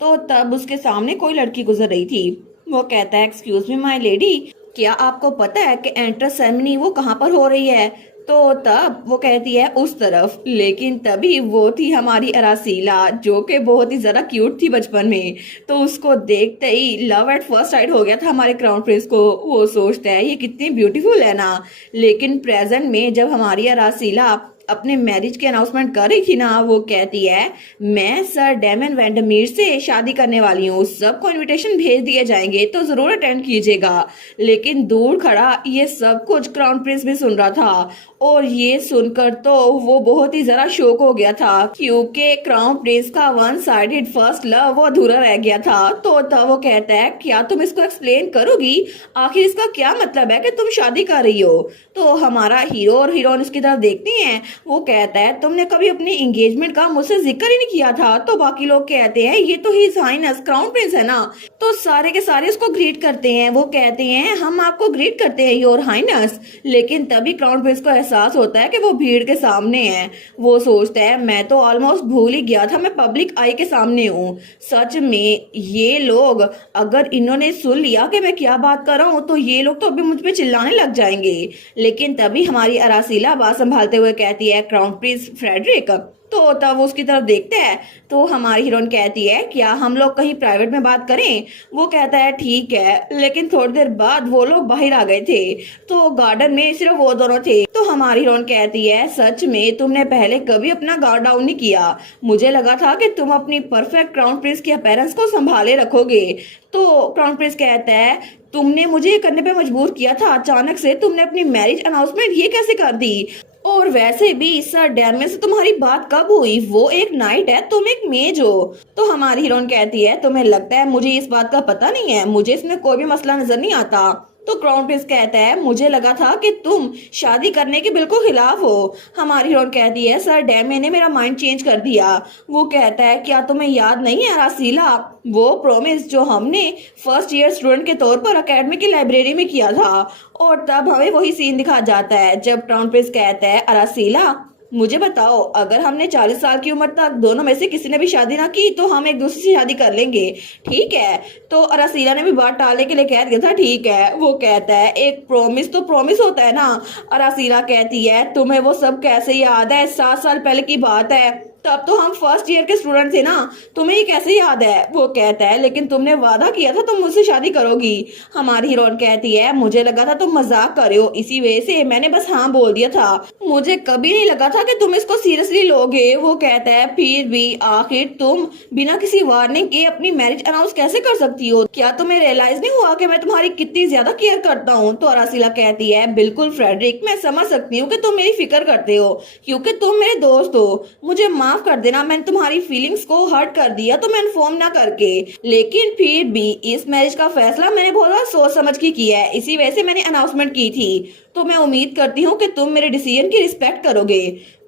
तो तब उसके सामने कोई लड़की गुजर रही थी। वो कहता है एक्सक्यूज मी माय लेडी, क्या आपको पता है कि एंट्रेंस सेरेमनी वो कहाँ पर हो रही है। तो तब वो कहती है उस तरफ। लेकिन तभी वो थी हमारी अरासीला, जो कि बहुत ही ज़रा क्यूट थी बचपन में। तो उसको देखते ही लव एट फर्स्ट साइट हो गया था हमारे क्राउन प्रिंस को। वो सोचता है ये कितनी ब्यूटीफुल है ना। लेकिन प्रेजेंट में जब हमारी अरासीला अपने मैरिज की अनाउंसमेंट कर रही थी ना, वो कहती है मैं सर डैमियन वैंडरमीर से शादी करने वाली हूँ, सबको इनविटेशन भेज दिए जाएंगे तो जरूर अटेंड कीजिएगा। लेकिन दूर खड़ा ये सब कुछ क्राउन प्रिंस भी सुन रहा था, और ये सुनकर तो वो बहुत ही जरा शॉक हो गया था, क्योंकि क्राउन प्रिंस का वन साइडेड फर्स्ट लव वो अधूरा रह गया था। तो तब वो कहता है क्या तुम इसको एक्सप्लेन करोगी, आखिर इसका क्या मतलब है कि तुम शादी कर रही हो। तो हमारा हीरो और हीरोइन इसकी तरफ देखती हैं। वो कहता है तुमने कभी अपनी एंगेजमेंट का मुझसे जिक्र ही नहीं किया था। तो बाकी लोग कहते हैं ये तो हिज हाइनेस क्राउन प्रिंस है ना। तो सारे के सारे उसको ग्रीट करते हैं। वो कहते हैं हम आपको ग्रीट करते हैं योर हाइनेस। लेकिन तभी क्राउन प्रिंस को एहसास होता है कि वो भीड़ के सामने है। वो सोचता है मैं तो ऑलमोस्ट भूल ही गया था मैं पब्लिक आई के सामने हूँ। सच में ये लोग अगर इन्होंने सुन लिया कि मैं क्या बात कर रहा हूँ तो ये लोग तो अभी मुझ पे चिल्लाने लग जाएंगे। लेकिन तभी हमारी अरासीला बात संभालते हुए कहती है क्राउन प्रिंस फ्रेडरिक। तो तब वो उसकी तरफ देखते हैं। तो हमारी हीरोइन कहती है क्या हम लोग कहीं प्राइवेट में बात करें। वो कहता है ठीक है। लेकिन थोड़ी देर बाद वो लोग बाहर आ गए थे। तो गार्डन में सिर्फ वो दोनों थे। तो हमारी हीरोइन कहती है सच में तुमने पहले कभी अपना गार्ड डाउन नहीं किया, मुझे लगा था कि तुम अपनी परफेक्ट क्राउन प्रिंस के अपीयरेंस को संभाले रखोगे। तो क्राउन प्रिंस कहता है तुमने मुझे ये करने पे मजबूर किया था, अचानक से तुमने अपनी मैरिज अनाउंसमेंट ये कैसे कर दी। और वैसे भी सर डैमियन से तुम्हारी बात कब हुई, वो एक नाइट है, तुम एक मेज हो। तो हमारी हीरोइन कहती है तुम्हें लगता है मुझे इस बात का पता नहीं है, मुझे इसमें कोई भी मसला नजर नहीं आता। तो क्राउन प्रिंस कहता है मुझे लगा था कि तुम शादी करने के बिल्कुल खिलाफ हो। हमारी हीरोइन कहती है सर डैमियन ने मेरा माइंड चेंज कर दिया। वो कहता है क्या तुम्हें याद नहीं है रासीला, वो प्रॉमिस जो हमने फर्स्ट ईयर स्टूडेंट के तौर पर अकेडमी की लाइब्रेरी में किया था। और तब हमें वही सीन दिखा जाता है जब क्राउन प्रिंस कहता है अरासीला मुझे बताओ, अगर हमने 40 साल की उम्र तक दोनों में से किसी ने भी शादी ना की तो हम एक दूसरे से शादी कर लेंगे, ठीक है? तो रसीला ने भी बात टालने के लिए कह दिया था ठीक है। वो कहता है एक प्रॉमिस तो प्रॉमिस होता है ना। रसीला कहती है तुम्हें वो सब कैसे याद है, 7 साल पहले की बात है, तब तो हम फर्स्ट ईयर के स्टूडेंट थे ना, तुम्हें ये कैसे याद है? वो कहता है लेकिन तुमने वादा किया था तुम मुझसे शादी करोगी। हमारी हीरोइन कहती है मुझे लगा था तुम मजाक कर रहे हो, इसी वजह से मैंने बस हाँ बोल दिया था, मुझे कभी नहीं लगा था कि तुम इसको सीरियसली लोगे। वो कहता है फिर भी आखिर तुम बिना किसी वार्निंग के अपनी मैरिज अनाउंस कैसे कर सकती हो? क्या तुम्हें रियलाइज नहीं हुआ कि मैं तुम्हारी कितनी ज्यादा केयर करता हूँ? तो अरासिला कहती है बिल्कुल फ्रेडरिक, मैं समझ सकती हूँ कि तुम मेरी फिक्र करते हो क्योंकि तुम मेरे दोस्त हो, मुझे माफ कर देना, मैंने तुम्हारी फीलिंग्स को हर्ट कर दिया तो मैं इन्फॉर्म ना करके। लेकिन फिर भी इस मैरिज का फैसला मैंने बहुत ज्यादा सोच समझ के किया है, इसी वजह से मैंने अनाउंसमेंट की थी, तो मैं उम्मीद करती हूँ कि तुम मेरे डिसीजन की रिस्पेक्ट करोगे।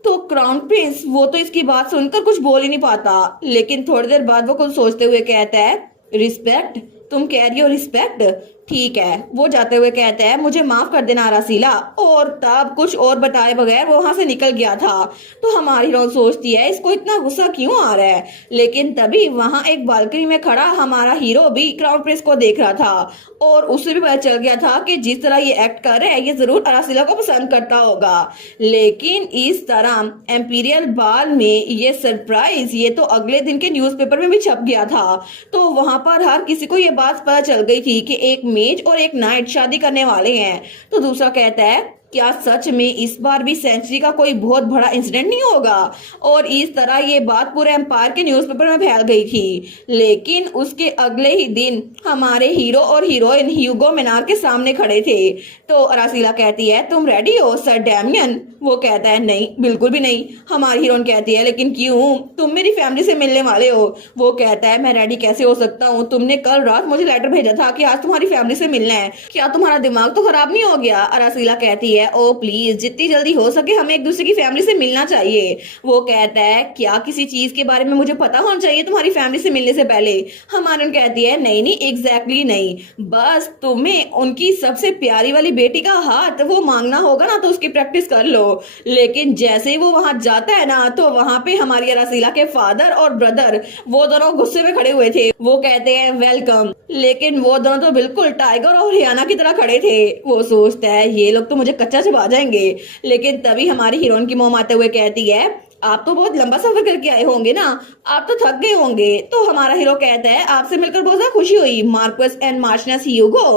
तो क्राउन प्रिंस वो तो इसकी बात सुनकर कुछ बोल ही नहीं पाता, लेकिन थोड़ी देर बाद वो कुछ सोचते हुए कहता है रिस्पेक्ट, तुम कह रही हो रिस्पेक्ट, ठीक है। वो जाते हुए कहता है मुझे माफ कर देना रसीला, और तब कुछ और बताए बगैर वो वहां से निकल गया था। तो हमारी हीरोइन सोचती है इसको इतना गुस्सा क्यों आ रहा है, लेकिन तभी वहां एक बालकनी में खड़ा हमारा हीरो भी क्राउन प्रिंस को देख रहा था और उसे भी पता चल गया था कि जिस तरह ये एक्ट कर रहा है ये जरूर अरासिला को पसंद करता होगा। लेकिन इस तरह एम्पीरियल बाल में ये सरप्राइज ये तो अगले दिन के न्यूज़पेपर में भी छप गया था। तो वहां पर हर किसी को ये बात पता चल गई थी कि एक मेज और एक नाइट शादी करने वाले हैं। तो दूसरा कहता है क्या सच में इस बार भी सेंचुरी का कोई बहुत बड़ा इंसिडेंट नहीं होगा? और इस तरह ये बात पूरे एम्पायर के न्यूज़पेपर में फैल गई थी। लेकिन उसके अगले ही दिन हमारे हीरो और हीरोइन ह्यूगो मिनार के सामने खड़े थे। तो अरासिला कहती है तुम रेडी हो सर डैमियन? वो कहता है नहीं, बिल्कुल भी नहीं। हमारी हीरोइन कहती है लेकिन क्यों, तुम मेरी फैमिली से मिलने वाले हो। वो कहता है मैं रेडी कैसे हो सकता हूँ, तुमने कल रात मुझे लेटर भेजा था कि आज तुम्हारी फैमिली से मिलना है, क्या तुम्हारा दिमाग तो खराब नहीं हो गया? अरासिला कहती है ओ प्लीज जितनी जल्दी हो सके हमें एक दूसरे की फैमिली से मिलना चाहिए। वो कहता है क्या किसी चीज के बारे में मुझे पता होना चाहिए तुम्हारी फैमिली से मिलने से पहले? हमारी कहती है नहीं नहीं एग्जैक्टली नहीं, बस तुम्हें उनकी सबसे प्यारी वाली बेटी का हाथ वो मांगना होगा ना, तो उसकी प्रैक्टिस कर लो। लेकिन जैसे ही वो वहां जाता है ना तो वहां पे हमारी रसीला के फादर और ब्रदर वो दोनों गुस्से में खड़े हुए थे। वो कहते हैं वेलकम, लेकिन वो दोनों तो बिल्कुल टाइगर और हियाना की तरह खड़े थे। वो सोचता है ये लोग तो मुझे कच्चा चबा जाएंगे। लेकिन तभी हमारी हीरोइन की मोम आते हुए कहती है आप तो बहुत लंबा सफर करके आए होंगे ना, आप तो थक गए होंगे। तो हमारा हीरो कहता है आपसे मिलकर बहुत ज्यादा खुशी हुई मार्क्वेस एंड मार्शनेस ह्यूगो।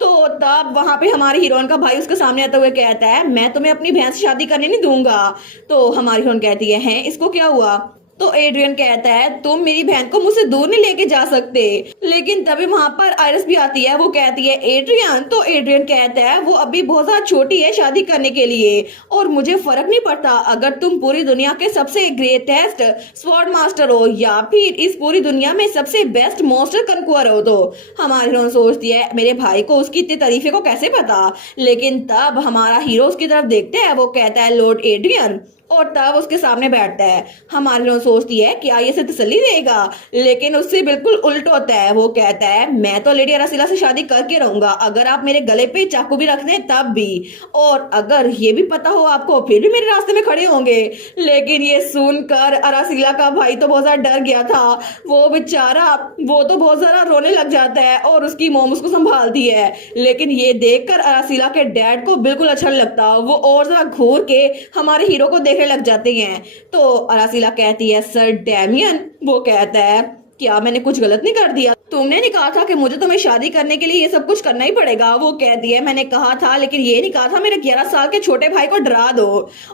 तो तब वहां पे हमारी हीरोइन का भाई उसके सामने आते हुए कहता है मैं तुम्हें अपनी बहन से शादी करने नहीं दूंगा। तो हमारी हीरोइन कहती है इसको क्या हुआ? तो एड्रियन कहता है तुम मेरी बहन को मुझसे दूर नहीं लेके जा सकते। लेकिन तभी वहां पर आयरिस भी आती है। वो कहती है एड्रियन, तो एड्रियन कहता है वो अभी बहुत ज्यादा छोटी है शादी करने के लिए, और मुझे फर्क नहीं पड़ता अगर तुम पूरी दुनिया के सबसे ग्रेटेस्ट स्वॉर्ड मास्टर हो या फिर इस पूरी दुनिया में सबसे बेस्ट मोस्टर कनकुअर हो। तो हमारी हीरोइन सोचती है मेरे भाई को उसकी इतनी तारीफे को कैसे पता। लेकिन तब हमारा हीरो उसकी तरफ देखता है, वो कहता है लॉर्ड एड्रियन, और तब उसके सामने बैठता है। हमारी हीरोइन सोचती है क्या ये से तसल्ली देगा, लेकिन उससे बिल्कुल उल्ट होता है। वो कहता है मैं तो लेडी अरासिला से शादी करके रहूंगा, अगर आप मेरे गले पे चाकू भी रख दें तब भी, और अगर ये भी पता हो आपको फिर भी मेरे रास्ते में खड़े होंगे। लेकिन ये सुनकर अरासिला का भाई तो बहुत ज्यादा डर गया था। वो बेचारा वो तो बहुत ज्यादा रोने लग जाता है और उसकी मोम उसको संभालती है। लेकिन ये देखकर अरासिला के डैड को बिल्कुल अच्छा नहीं लगता। वो और ज्यादा घूर के हमारे हीरो को देख लग जाते हैं। तो अरासिला कहती है सर डैमियन। वो कहता है क्या मैंने कुछ गलत नहीं कर दिया? तुमने नहीं कहा था कि मुझे तुम्हें शादी करने के लिए ये सब कुछ करना ही पड़ेगा? वो कहती है मैंने कहा था, लेकिन ये नहीं कहा था मेरे 11 साल के छोटे भाई को डरा दो।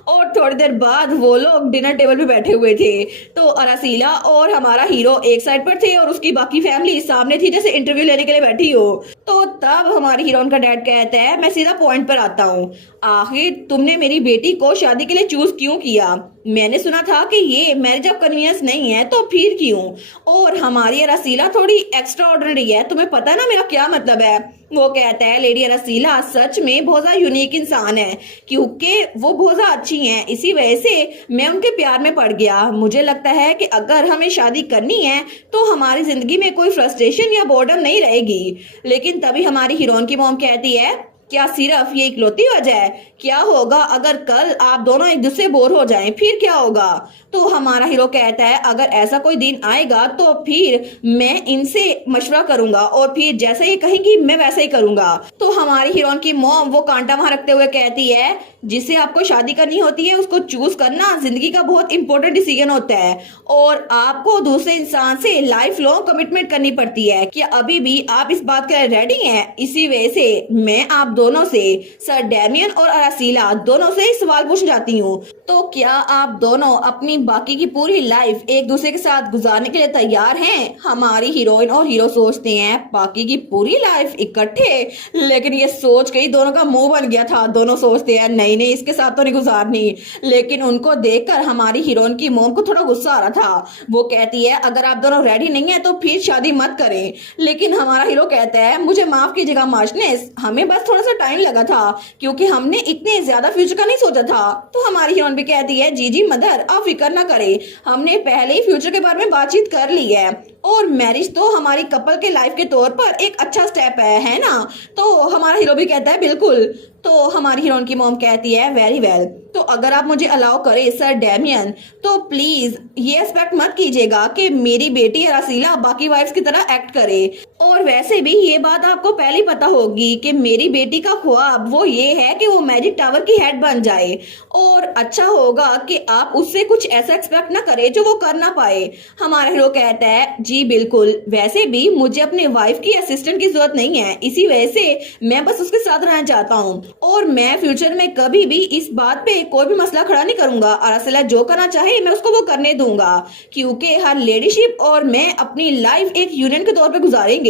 और थोड़ी देर बाद वो लोग डिनर टेबल पे बैठे हुए थे। तो अरासिला और हमारा हीरो एक साइड पर थे और उसकी बाकी फैमिली सामने थी, जैसे इंटरव्यू लेने के लिए बैठी हो। तो तब हमारी हीरोइन का डैड कहता है मैं सीधा पॉइंट पर आता हूँ, आखिर तुमने मेरी बेटी को शादी के लिए चूज क्यों किया? मैंने सुना था कि ये मैरिज ऑफ कन्वीनियंस नहीं है, तो फिर क्यों? और हमारी अरासिला थोड़ी एक्स्ट्रा ऑर्डिनरी है, तुम्हें पता है ना मेरा क्या मतलब है? वो कहता है लेडी अरासिला सच में बहुत ज्यादा यूनिक इंसान है, क्योंकि वो बहुत ज्यादा अच्छी हैं, इसी वजह से मैं उनके प्यार में पड़ गया। मुझे लगता है कि अगर हमें शादी करनी है तो हमारी जिंदगी में कोई फ्रस्ट्रेशन या बोर्डम नहीं रहेगी। लेकिन तभी हमारी हीरोइन की मॉम कहती है क्या सिर्फ ये इकलौती वजह है? क्या होगा अगर कल आप दोनों एक दूसरे बोर हो जाएं, फिर क्या होगा? तो हमारा हीरो कहता है अगर ऐसा कोई दिन आएगा तो फिर मैं इनसे मशवरा करूंगा और फिर जैसा ये कहेंगी मैं वैसा ही करूंगा। तो हमारी हीरोइन की मॉम वो कांटा वहां रखते हुए कहती है जिससे आपको शादी करनी होती है उसको चूज करना जिंदगी का बहुत इंपॉर्टेंट डिसीजन होता है और आपको दूसरे इंसान से लाइफ लॉन्ग कमिटमेंट करनी पड़ती है। क्या अभी भी आप इस बात के लिए रेडी हैं? इसी वजह से मैं आप दोनों से, सर डेमियन और अरासीला दोनों से ही सवाल पूछना चाहती हूँ। तो क्या आप दोनों अपनी बाकी की पूरी लाइफ एक दूसरे के साथ गुजारने के लिए तैयार हैं? हमारी हीरोइन और हीरो सोचते हैं बाकी की पूरी लाइफ इकट्ठे, लेकिन ये सोच के ही दोनों का मुंह बन गया था। दोनों सोचते हैं नहीं नहीं इसके साथ तो नहीं गुजारनी, लेकिन उनको देखकर हमारी हीरोइन की मोम को थोड़ा गुस्सा आ रहा था। वो कहती है अगर आप दोनों रेडी नहीं है तो फिर शादी मत करें। लेकिन हमारा हीरो कहता है मुझे माफ कीजिएगा मार्शनेस, हमें बस थोड़ा सा टाइम लगा था क्योंकि हमने इतने ज्यादा फ्यूचर का नहीं सोचा था। तो हमारी हीरोइन भी कहती है जी जी मदर आप फिक्र ना करें, हमने पहले ही फ्यूचर के बारे में बातचीत कर ली है और मैरिज तो हमारी कपल के लाइफ के तौर पर एक अच्छा स्टेप है ना? तो हमारा हीरो भी कहता है बिल्कुल। तो हमारी हीरोइन की मॉम कहती है वेरी वेल, तो अगर आप मुझे अलाउ करें सर डेमियन तो प्लीज ये एक्सपेक्ट मत कीजिएगा कि मेरी बेटी अरासीला बाकी वाइफ्स की तरह एक्ट करे। और वैसे भी ये बात आपको पहले ही पता होगी कि मेरी बेटी का ख्वाब वो ये है कि वो मैजिक टावर की हेड बन जाए और अच्छा होगा कि आप उससे कुछ ऐसा एक्सपेक्ट ना करें जो वो कर ना पाए। हमारा हीरो कहता है जी बिल्कुल, वैसे भी मुझे अपने वाइफ की असिस्टेंट की जरूरत नहीं है, इसी वजह से मैं बस उसके साथ रहना चाहता हूँ और मैं फ्यूचर में कभी भी इस बात पे कोई भी मसला खड़ा नहीं करूंगा। अरासीला जो करना चाहे मैं उसको वो करने दूंगा क्योंकि हर लेडीशिप और मैं अपनी लाइफ एक यूनियन के तौर पे गुजारेंगे।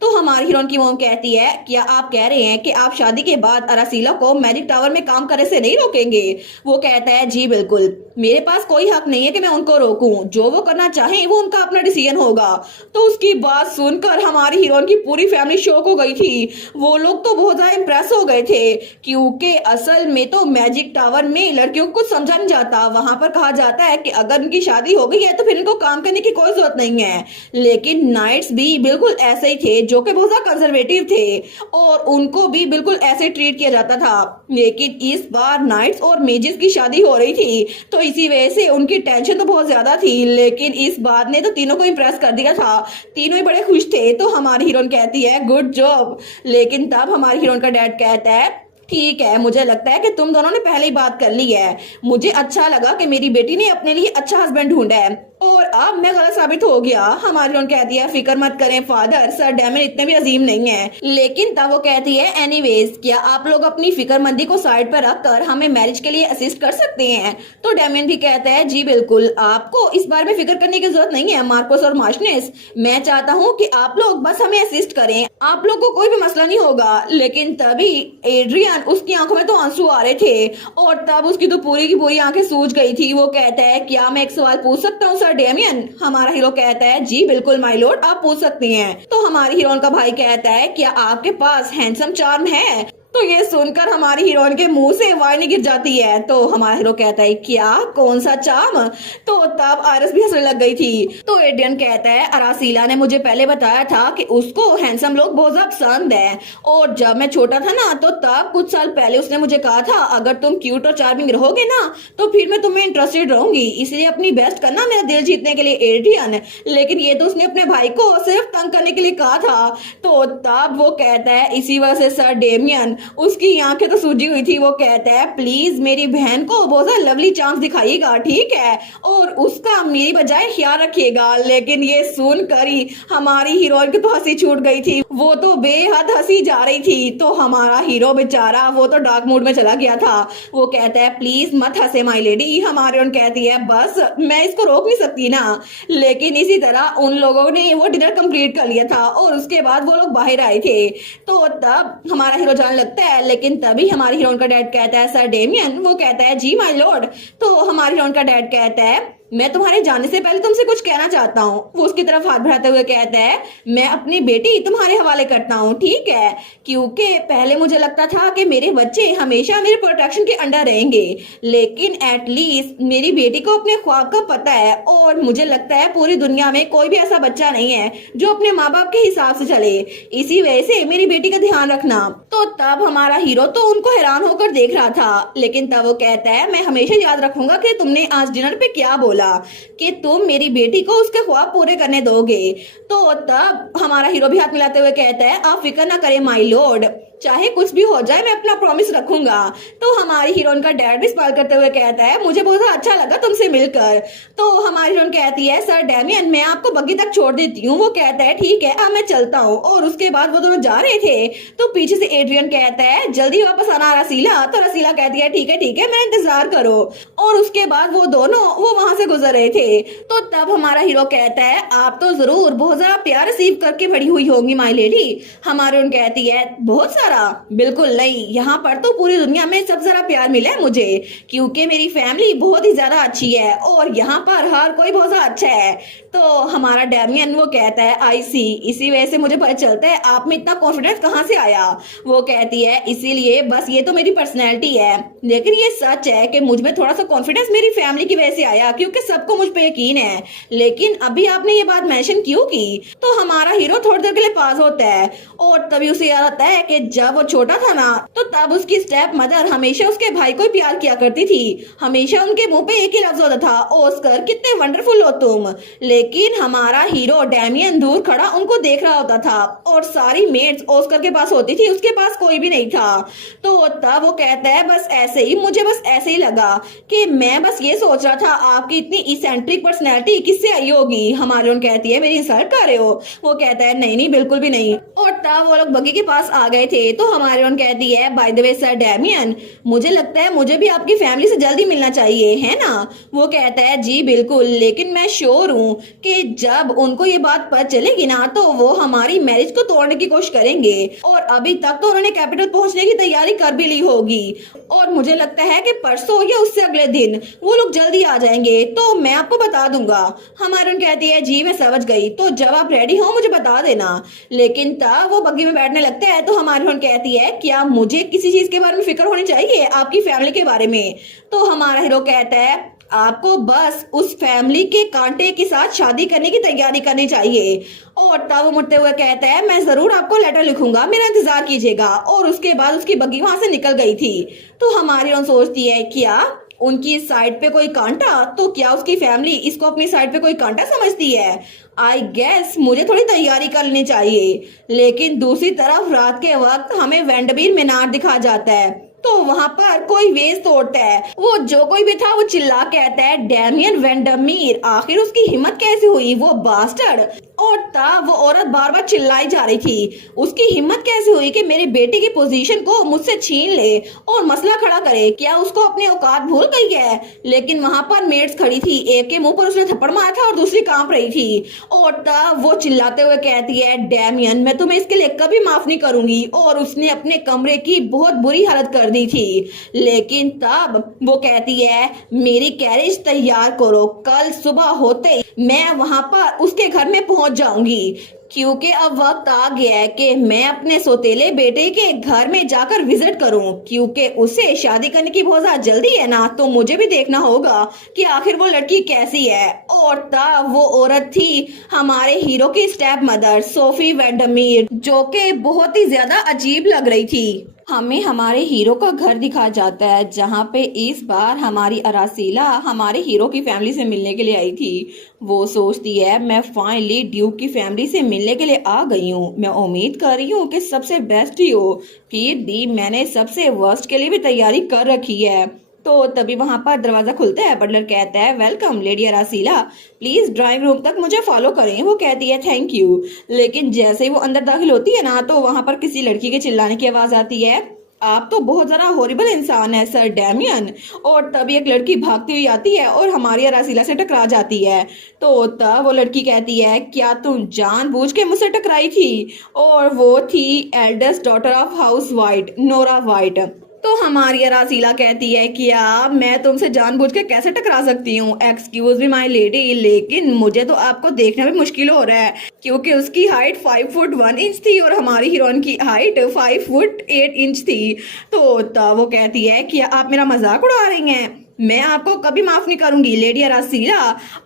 तो हमारी हीरोइन की मॉम कहती है क्या आप कह रहे हैं कि आप शादी के बाद अरासीला को मैजिक टावर में काम करने से नहीं रोकेंगे? वो कहता है जी बिल्कुल, मेरे पास कोई हक नहीं है कि मैं उनको रोकूं, जो वो करना चाहे वो उनका अपना डिसीजन होगा। तो उसकी बात सुनकर हमारी हीरोइन की पूरी फैमिली शॉक हो गई थी। वो लोग तो बहुत ज्यादा इंप्रेस हो गए थे क्योंकि असल में तो मैजिक टावर में लड़कियों को कुछ समझा नहीं जाता। वहां पर कहा जाता है कि अगर उनकी शादी हो गई है तो फिर इनको काम करने की कोई जरूरत नहीं है। लेकिन नाइट्स भी बिल्कुल ऐसे ही थे जो कि बहुत ज्यादा कंजर्वेटिव थे और उनको भी बिल्कुल ऐसे ट्रीट किया जाता था। लेकिन इस बार नाइट्स और मेजिस की शादी हो रही थी तो इसी वजह से उनकी टेंशन तो बहुत ज्यादा थी, लेकिन इस बात ने तो तीनों को इम्प्रेस कर दिया था। तीनों ही बड़े खुश थे। तो हमारी हीरोइन कहती है गुड जॉब। लेकिन तब हमारी हीरोइन का डैड कहता है ठीक है, मुझे लगता है कि तुम दोनों ने पहले ही बात कर ली है। मुझे अच्छा लगा कि मेरी बेटी ने अपने लिए अच्छा हस्बैंड ढूंढा है और अब मैं गलत साबित हो गया। हमारी लोन कहती है फिक्र मत करें फादर, सर डेमियन इतने भी अजीम नहीं है। लेकिन तब वो कहती है एनीवेज क्या आप लोग अपनी फिक्रमंदी को साइड पर रखकर हमें मैरिज के लिए असिस्ट कर सकते हैं? तो डेमियन भी कहता है जी बिल्कुल, आपको इस बारे में फिक्र करने की जरूरत नहीं है मार्कोस और मार्शनेस, मैं चाहता हूँ कि आप लोग बस हमें असिस्ट करें, आप लोग को कोई भी मसला नहीं होगा। लेकिन तभी एड्रियन उसकी आंखों में तो आंसू आ रहे थे और तब उसकी तो पूरी की पूरी आंखें सूज गई थी। वो कहता है क्या मैं एक सवाल पूछ सकता हूँ सर डेमियन? हमारा हीरो कहता है जी बिल्कुल माय लॉर्ड, आप पूछ सकते हैं। तो हमारी हीरोइन का भाई कहता है क्या आपके पास हैंडसम चार्म है? तो ये सुनकर हमारी हीरोइन के मुंह से वाइनी गिर जाती है। तो हमारा हीरो कहता है क्या, कौन सा चार्म? तो तब आयरस भी हंसने लग गई थी। तो एड्रियन कहता है अरासीला ने मुझे पहले बताया था कि उसको हैंडसम लोग बहुत ज्यादा पसंद है और जब मैं छोटा था ना तो तब कुछ साल पहले उसने मुझे कहा था अगर तुम क्यूट और चार्मिंग रहोगे ना तो फिर मैं तुम्हें इंटरेस्टेड रहूंगी, इसलिए अपनी बेस्ट करना मेरा दिल जीतने के लिए एड्रियन। लेकिन ये तो उसने अपने भाई को सिर्फ तंग करने के लिए कहा था। तो तब वो कहता है इसी वजह से सर डेमियन, उसकी आंखें तो सूजी हुई थी। वो कहता है प्लीज मेरी बहन को बहुत सारा लवली चांस दिखाइएगा, ठीक है, और उसका मेरी बजाय ख्याल रखिएगा। लेकिन ये सुनकर ही हमारी हीरोइन की तो हंसी छूट गई थी, वो तो बेहद हंसी जा रही थी। तो हमारा हीरो बेचारा वो तो डार्क मूड में चला गया था। वो कहता है प्लीज मत हंसे माई लेडी। हमारी हीरोइन कहती है बस मैं इसको रोक नहीं सकती ना। लेकिन इसी तरह उन लोगों ने वो डिनर कंप्लीट कर लिया था और उसके बाद वो लोग बाहर आए थे। तो तब हमारा हीरो जाने लगता है। लेकिन तभी हमारी हीरोइन का डैड कहता है सर डेमियन। वो कहता है जी माय लॉर्ड। तो हमारी हीरोइन का डैड कहता है मैं तुम्हारे जाने से पहले तुमसे कुछ कहना चाहता हूँ। वो उसकी तरफ हाथ बढ़ाते हुए कहता है, मैं अपनी बेटी तुम्हारे हवाले करता हूँ, ठीक है? क्योंकि पहले मुझे लगता था कि मेरे बच्चे हमेशा मेरे प्रोटेक्शन के अंडर रहेंगे, लेकिन एटलीस्ट मेरी बेटी को अपने ख्वाब का पता है और मुझे लगता है पूरी दुनिया में कोई भी ऐसा बच्चा नहीं है जो अपने माँ बाप के हिसाब से चले। इसी वजह से मेरी बेटी का ध्यान रखना। तो तब हमारा हीरो तो उनको हैरान होकर देख रहा था, लेकिन तब वो कहता है, मैं हमेशा याद रखूंगा कि तुमने आज डिनर पे क्या बोला, कि तुम मेरी बेटी को उसके ख्वाब पूरे करने दोगे। तो तब हमारा हीरो भी हाथ मिलाते हुए कहता है, आप फिक्र ना करें माय लॉर्ड, चाहे कुछ भी हो जाए मैं अपना प्रॉमिस रखूंगा। तो हमारी हीरोइन का डैड भी स्माइल करते हुए कहता है, मुझे बहुत अच्छा लगा तुमसे मिलकर। तो हमारी हीरोइन कहती है, सर डैमियन मैं आपको बग्गी तक छोड़ देती हूँ। वो कहता है, ठीक है अब मैं चलता हूँ। और उसके बाद वो दोनों जा रहे थे तो पीछे से एड्रियन कहता है, जल्दी वापस आना रसीला। तो रसीला कहती है, ठीक है मेरा इंतजार करो। और उसके बाद वो दोनों वहां से गुजर रहे थे। तो तब हमारा हीरो कहता है, आप तो जरूर बहुत ज्यादा प्यार रिसीव करके बड़ी हुई होंगी माय लेडी। हमारी हीरोइन कहती है, बहुत सारा? बिल्कुल नहीं, यहाँ पर तो पूरी दुनिया में सबसे ज्यादा प्यार मिला है मुझे, क्योंकि मेरी फैमिली बहुत ही ज्यादा अच्छी है और यहाँ पर हर कोई बहुत ज्यादा अच्छा है। तो हमारा डैमियन वो कहता है, आई सी, इसी वजह से मुझे पता चलता है आप में इतना कॉन्फिडेंस कहाँ से आया। वो कहती है, इसीलिए बस ये तो मेरी पर्सनैलिटी है, लेकिन ये सच है कि मुझ में थोड़ा सा कॉन्फिडेंस मेरी फैमिली की वजह से आया, क्योंकि सबको मुझ पे यकीन है। लेकिन अभी आपने ये बात मेंशन क्यों की? तो हमारा हीरो थोड़ी देर के लिए पास होता है और तभी उसे याद आता है कि जब वो छोटा था ना, तो तब उसकी स्टेप मदर हमेशा उसके भाई को प्यार किया करती थी। हमेशा उनके मुंह पे एक ही लफ्ज होता था, ऑस्कर कितने वंडरफुल हो तुम। लेकिन हमारा हीरो डैमियन दूर खड़ा उनको देख रहा होता था और सारी मेड्स ऑस्कर के पास होती थी, उसके पास कोई भी नहीं था। तो तब वो कहता है, बस ऐसे ही, मुझे बस ऐसे ही लगा कि मैं बस ये सोच रहा था आपकी इतनी इसेंट्रिक पर्सनैलिटी किससे आई होगी। हमारी उन कहती है, मेरी इंसल्ट कर रहे हो? वो कहता है, नहीं बिल्कुल भी नहीं। और तब वो लोग बग्गी के पास आ गए थे तो हमारी उन कहती है, by the way sir Damian, मुझे लगता है मुझे भी आपकी फैमिली से जल्दी मिलना चाहिए, है ना? वो कहता है, जी बिल्कुल, लेकिन मैं श्योर हूँ कि जब उनको ये बात पता चलेगी ना तो वो हमारी मैरिज को तोड़ने की कोशिश करेंगे और अभी तक तो उन्होंने कैपिटल पहुंचने की तैयारी कर भी ली होगी और मुझे लगता है कि परसों या उससे अगले दिन वो लोग जल्दी आ जाएंगे, तो मैं आपको बता दूंगा। हमारी उन कहती है, जी मैं समझ गई, तो जब आप रेडी हो मुझे बता देना। लेकिन तब वो बग्गी में बैठने लगते हैं तो हमारी उन कहती है, क्या मुझे किसी चीज के बारे में फिक्र होनी चाहिए आपकी फैमिली के बारे में? तो हमारा हीरो कहता है, आपको बस उस फैमिली के कांटे के साथ शादी करने की तैयारी करनी चाहिए। और तब वो मुड़ते हुए कहता है, मैं जरूर आपको लेटर लिखूंगा, मेरा इंतजार कीजिएगा। और उसके बाद उसकी बग्गी वहां से निकल गई थी। तो हमारी उन सोचती है, क्या उनकी साइड पे कोई कांटा? तो क्या उसकी फैमिली इसको अपनी साइड पे कोई कांटा समझती है? आई गेस मुझे थोड़ी तैयारी कर लेनी चाहिए। लेकिन दूसरी तरफ रात के वक्त हमें वेंडबीर मीनार दिखा जाता है तो वहां पर कोई वेज तोड़ता है। वो जो कोई भी था वो चिल्ला कहता है, डैमियन वेंडमीर, आखिर उसकी हिम्मत कैसे हुई, वो बास्टर्ड। और तब वो औरत बार बार चिल्लाई जा रही थी, उसकी हिम्मत कैसे हुई कि मेरी बेटी की पोजीशन को मुझसे छीन ले और मसला खड़ा करे, क्या उसको अपनी औकात भूल गई है? लेकिन वहां पर मेड्स खड़ी थी, एक के मुंह पर उसने थप्पड़ मारा था और दूसरी कांप रही थी। और तब वो चिल्लाते हुए कहती है, डैमियन मैं तुम्हें इसके लिए कभी माफ नहीं करूंगी। और उसने अपने कमरे की बहुत बुरी हालत कर दी थी। लेकिन तब वो कहती है, मेरी कैरेज तैयार करो, कल सुबह होते मैं वहां पर उसके घर में पहुंच जाऊंगी, क्योंकि अब वक्त आ गया है कि मैं अपने सौतेले बेटे के घर में जाकर विजिट करूं, क्योंकि उसे शादी करने की बहुत ज्यादा जल्दी है ना, तो मुझे भी देखना होगा कि आखिर वो लड़की कैसी है। और तब वो औरत थी हमारे हीरो की स्टेप मदर सोफी वेंडमीर, जो कि बहुत ही ज्यादा अजीब लग रही थी। हमें हमारे हीरो का घर दिखा जाता है, जहाँ पे इस बार हमारी अरासीला हमारे हीरो की फैमिली से मिलने के लिए आई थी। वो सोचती है, मैं फाइनली ड्यूक की फैमिली से मिलने के लिए आ गई हूँ, मैं उम्मीद कर रही हूँ कि सबसे बेस्ट ही हो, फिर भी मैंने सबसे वर्स्ट के लिए भी तैयारी कर रखी है। तो तभी वहां पर दरवाजा खुलता है, बटलर कहता है, welcome lady Arasila, please drawing room तक मुझे फॉलो करें। वो कहती है, थैंक यू। लेकिन जैसे ही वो अंदर दाखिल होती है ना, तो वहां पर किसी लड़की के चिल्लाने की आवाज आती है, आप तो बहुत ज्यादा हॉरिबल इंसान है सर डैमियन। और तभी एक लड़की भागती हुई आती है और हमारी अरासीला से टकरा जाती है। तो तब वो लड़की कहती है, क्या तुम जानबूझ के मुझसे टकराई थी? और वो थी eldest daughter of house white, Nora white. तो हमारी रासीला कहती है कि यार मैं तुमसे जानबूझ के कैसे टकरा सकती हूँ, एक्सक्यूज मी माई लेडी, लेकिन मुझे तो आपको देखना भी मुश्किल हो रहा है क्योंकि उसकी हाइट 5 फुट 1 इंच थी और हमारी हीरोइन की हाइट 5 फुट 8 इंच थी। तो तब वो कहती है कि आप मेरा मजाक उड़ा रही हैं, मैं आपको कभी माफ नहीं करूंगी लेडी अरासीला।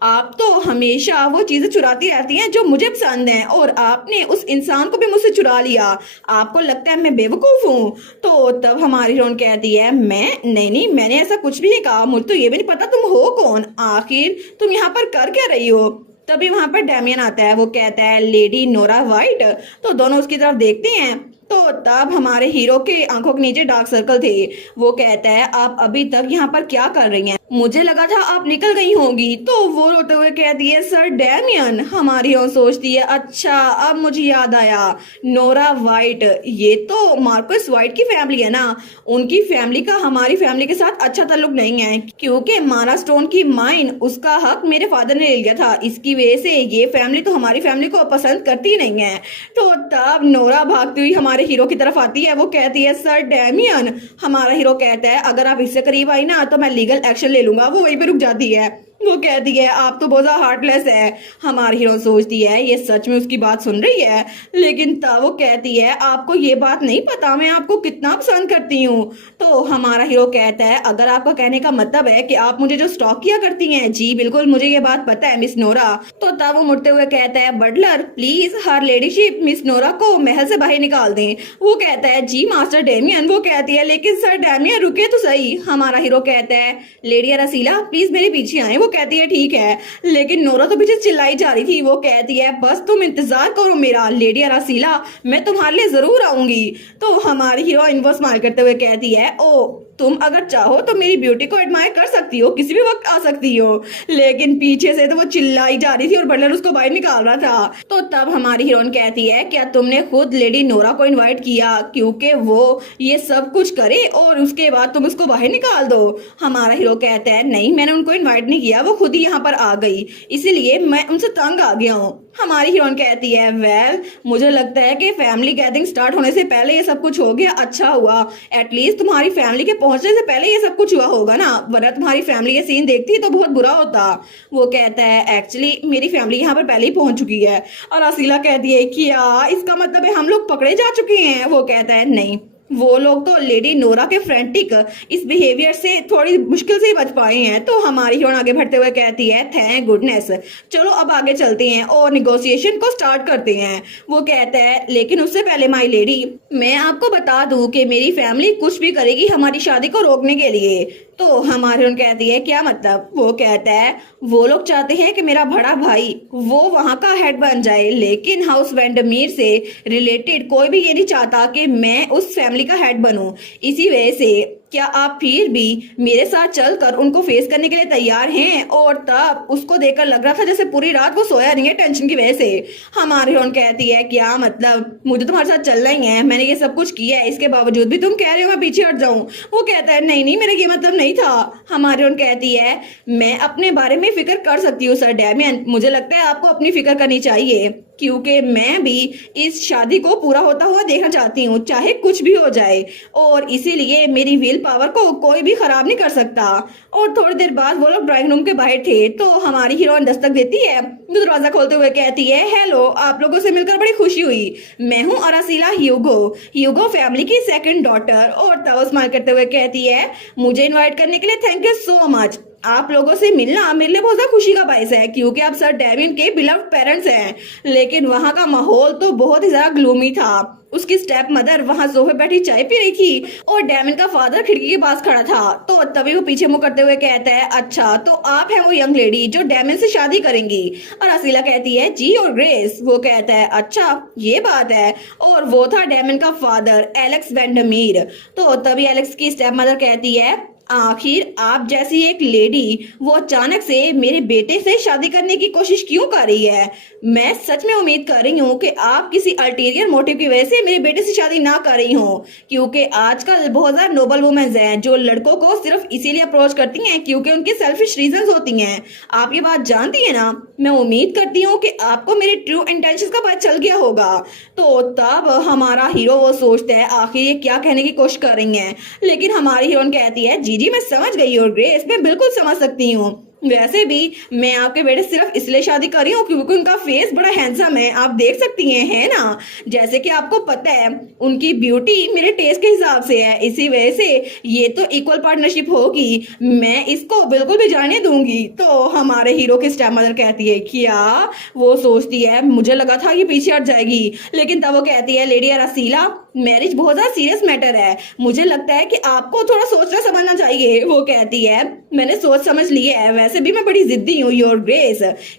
आप तो हमेशा वो चीजें चुराती रहती हैं जो मुझे पसंद हैं और आपने उस इंसान को भी मुझसे चुरा लिया। आपको लगता है मैं बेवकूफ हूँ? तो तब हमारी रोन कहती है मैं नहीं, मैंने ऐसा कुछ भी नहीं कहा, मुझे तो ये भी नहीं पता तुम हो कौन, आखिर तुम यहाँ पर कर क्या रही हो। तभी वहां पर डैमियन आता है, वो कहता है लेडी नोरा वाइट। तो दोनों उसकी तरफ देखते हैं। तो तब हमारे हीरो के आंखों के नीचे डार्क सर्कल थे। वो कहता है आप अभी तक यहाँ पर क्या कर रही हैं, मुझे लगा था आप निकल गई होंगी। तो वो रोते हुए कहती है सर डैमियन। हमारी हीरो सोचती है अच्छा अब मुझे याद आया, नोरा वाइट, ये तो मार्कस वाइट की फैमिली है ना। उनकी फैमिली का हमारी फैमिली के साथ अच्छा ताल्लुक नहीं है क्योंकि माना स्टोन की माइन उसका हक मेरे फादर ने ले लिया था, इसकी वजह से ये फैमिली तो हमारी फैमिली को पसंद करती नहीं है। तो तब नोरा भागती हुई हमारे हीरो की तरफ आती है, वो कहती है सर डैमियन। हमारा हीरो कहता है अगर आप इससे करीब आई ना तो मैं लीगल एक्शन ले लूंगा। वो वहीं पे रुक जाती है, वो कहती है आप तो बहुत ज्यादा हार्टलेस है। हमारी हीरो सोचती है ये सच में उसकी बात सुन रही है, लेकिन तब वो कहती है आपको ये बात नहीं पता मैं आपको कितना पसंद करती हूँ। तो हमारा हीरो कहता है अगर आपका कहने का मतलब है कि आप मुझे जो स्टॉक किया करती हैं, जी बिल्कुल मुझे ये बात पता है मिस नोरा। तो तब वो मुड़ते हुए कहता है butler please her ladyship miss Nora को महल से बाहर निकाल दें। वो कहता है जी मास्टर डैमियन। वो कहती है लेकिन सर डैमियन रुके तो सही। हमारा हीरो कहता है लेडी रसीला प्लीज मेरे पीछे आए। वो कहती है ठीक है, लेकिन नोरा तो पीछे चिल्लाई जा रही थी। वो कहती है बस तुम इंतजार करो मेरा लेडी रसीला, मैं तुम्हारे लिए जरूर आऊंगी। तो हमारी हीरोइन वो स्माइल करते हुए कहती है ओ तुम अगर चाहो तो मेरी ब्यूटी को एडमायर कर सकती हो, किसी भी वक्त आ सकती हो। लेकिन पीछे से तो वो चिल्लाई जा रही थी और बटलर उसको बाहर निकाल रहा था। तो तब हमारी हीरोइन कहती है क्या तुमने खुद लेडी नोरा को इनवाइट किया क्योंकि वो ये सब कुछ करे और उसके बाद तुम उसको बाहर निकाल दो। हमारा हीरो कहता है नहीं मैंने उनको इन्वाइट नहीं किया, वो खुद ही यहाँ पर आ गई, इसीलिए मैं उनसे तंग आ गया हूँ। हमारी हीरोइन कहती है वेल मुझे लगता है कि फैमिली गैदरिंग स्टार्ट होने से पहले ये सब कुछ हो गया, अच्छा हुआ एटलीस्ट तुम्हारी फैमिली के पहुंचने से पहले ये सब कुछ हुआ होगा ना, वरना तुम्हारी फैमिली ये सीन देखती तो बहुत बुरा होता। वो कहता है एक्चुअली मेरी फैमिली यहाँ पर पहले ही पहुंच चुकी है। और असीला कहती है कि यार इसका मतलब है हम लोग पकड़े जा चुके हैं। वो कहता है नहीं, वो लोग तो लेडी नोरा के फ्रेंटिक इस बिहेवियर से थोड़ी मुश्किल से ही बच पाए हैं। तो हमारी हीरोइन आगे बढ़ते हुए कहती है थैंक गुडनेस, चलो अब आगे चलते हैं और निगोशिएशन को स्टार्ट करते हैं। वो कहता है लेकिन उससे पहले माय लेडी मैं आपको बता दूं कि मेरी फैमिली कुछ भी करेगी हमारी शादी को रोकने के लिए। तो हमारी हीरोइन कहती है क्या मतलब? वो कहता है वो लोग चाहते हैं कि मेरा बड़ा भाई वो वहां का हेड बन जाए, लेकिन हाउस वेंडमीर से रिलेटेड कोई भी ये नहीं चाहता कि मैं उस फैमिली का हेड बनूं। इसी वजह से क्या आप फिर भी मेरे साथ चलकर उनको फेस करने के लिए तैयार हैं? और तब उसको देखकर लग रहा था जैसे पूरी रात वो सोया नहीं है टेंशन की वजह से। हमारी हीरोइन कहती है क्या मतलब? मुझे तुम्हारे साथ चलना ही है, मैंने ये सब कुछ किया है, इसके बावजूद भी तुम कह रहे हो मैं पीछे हट जाऊं। वो कहता है नहीं मेरा ये मतलब नहीं था। हमारी हीरोइन कहती है मैं अपने बारे में फिक्र कर सकती हूँ सर डैमियन, मुझे लगता है आपको अपनी फिक्र करनी चाहिए क्योंकि मैं भी इस शादी को पूरा होता हुआ देखना चाहती हूँ चाहे कुछ भी हो जाए, और इसीलिए मेरी विल पावर को कोई भी खराब नहीं कर सकता। और थोड़ी देर बाद वो लोग ड्राइंग रूम के बाहर थे तो हमारी हीरोइन दस्तक देती है, दरवाजा खोलते हुए कहती है हेलो, आप लोगों से मिलकर बड़ी खुशी हुई, मैं हूँ अरासीला ह्यूगो फैमिली की सेकंड डॉटर। और तब स्माइल करते हुए कहती है मुझे इन्वाइट करने के लिए थैंक यू सो मच, आप लोगों से मिलना मेरे लिए बहुत ज्यादा खुशी का बायस है क्योंकि आप सर डैमियन के बिलव्ड पेरेंट्स हैं। लेकिन वहां का माहौल तो बहुत ही ज्यादा ग्लूमी था। उसकी स्टेप मदर वहां सोफे बैठी चाय पी रही थी और डैमियन का फादर खिड़की के पास खड़ा था। तो तभी वो पीछे मुंह करते हुए कहता है अच्छा तो आप हैं वो यंग लेडी जो डैमियन से शादी करेंगी? और असीला कहती है जी और ग्रेस। वो कहता है अच्छा ये बात है, और वो था डैमियन का फादर एलेक्स वेंडमीर। तो तभी एलेक्स की स्टेप मदर कहती है आखिर आप जैसी एक लेडी वो अचानक से मेरे बेटे से शादी करने की कोशिश क्यों कर रही है? मैं सच में उम्मीद कर रही हूँ कि आप किसी अल्टीरियर मोटिव की वजह से मेरे बेटे से शादी ना कर रही हो, क्योंकि आजकल बहुत ज्यादा नोबल वुमेन्स हैं जो लड़कों को सिर्फ इसीलिए अप्रोच करती हैं क्योंकि उनकी सेल्फिश रीजंस होती हैं। आप ये बात जानती है ना? मैं उम्मीद करती हूँ कि आपको मेरे ट्रू इंटेंशंस का पता चल गया होगा। तो तब हमारा हीरो वो सोचता है आखिर ये क्या कहने की कोशिश कर रही हैं, लेकिन हमारी हीरोइन कहती है जी जी मैं समझ गई और ग्रेस मैं बिल्कुल समझ सकती हूँ। वैसे भी मैं आपके बेटे सिर्फ इसलिए शादी कर रही हूँ क्योंकि उनका फेस बड़ा हैंडसम है, आप देख सकती हैं, है ना? जैसे कि आपको पता है उनकी ब्यूटी मेरे टेस्ट के हिसाब से है, इसी वजह से ये तो इक्वल पार्टनरशिप होगी, मैं इसको बिल्कुल भी जाने दूंगी। तो हमारे हीरो की स्टेप मदर कहती है क्या? वो सोचती है मुझे लगा था ये पीछे हट जाएगी, लेकिन तब वो कहती है लेडी रसीला मैरिज बहुत ज्यादा सीरियस मैटर है, मुझे लगता है कि आपको थोड़ा सोचना समझना चाहिए। वो कहती है मैंने सोच समझ लिया है, वैसे भी मैं बड़ी जिद्दी हूँ योर ग्रेस,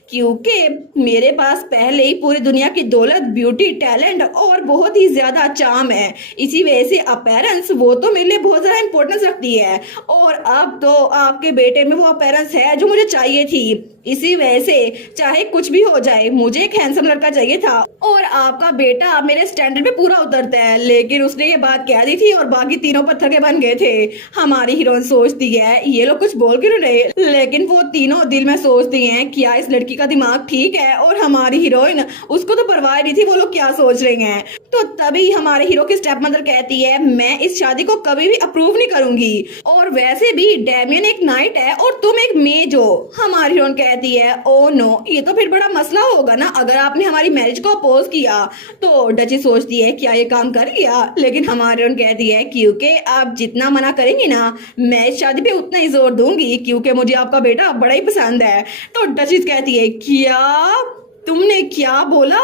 क्योंकि मेरे पास पहले ही पूरी दुनिया की दौलत, ब्यूटी, टैलेंट और बहुत ही ज्यादा चार्म है, इसी वजह से अपीयरेंस वो तो मेरे लिए बहुत ज्यादा इंपॉर्टेंस रखती है, और अब तो आपके बेटे में वो अपीयरेंस है जो मुझे चाहिए थी, इसी वजह से चाहे कुछ भी हो जाए मुझे एक हैंडसम लड़का चाहिए था, और आपका बेटा मेरे स्टैंडर्ड पे पूरा उतरता है। लेकिन उसने ये बात कह दी थी और बाकी तीनों पत्थर के बन गए थे। हमारी हीरोइन सोचती है ये लोग कुछ बोल क्यों रहे, लेकिन वो तीनों दिल में सोचती हैं क्या इस लड़की का दिमाग ठीक है, और हमारी हीरोइन उसको तो परवाह नहीं थी वो लोग क्या सोच रहे हैं। तो तभी हमारे हीरो की स्टेप मदर कहती है मैं इस शादी को कभी भी अप्रूव नहीं करूंगी, और वैसे भी डैमियन एक नाइट है और तुम एक मेज हो। हमारी हीरोइन कहती है ओ नो, ये तो फिर बड़ा मसला होगा ना अगर आपने हमारी मैरिज को अपोज किया। तो डची सोचती है क्या ये काम कर लिया, लेकिन हमारी हीरोइन कहती है क्योंकि आप जितना मना करेंगी ना मैं इस शादी पे उतना ही जोर दूंगी, क्योंकि मुझे आपका बेटा बड़ा ही पसंद है। तो डचीज कहती है क्या तुमने क्या बोला?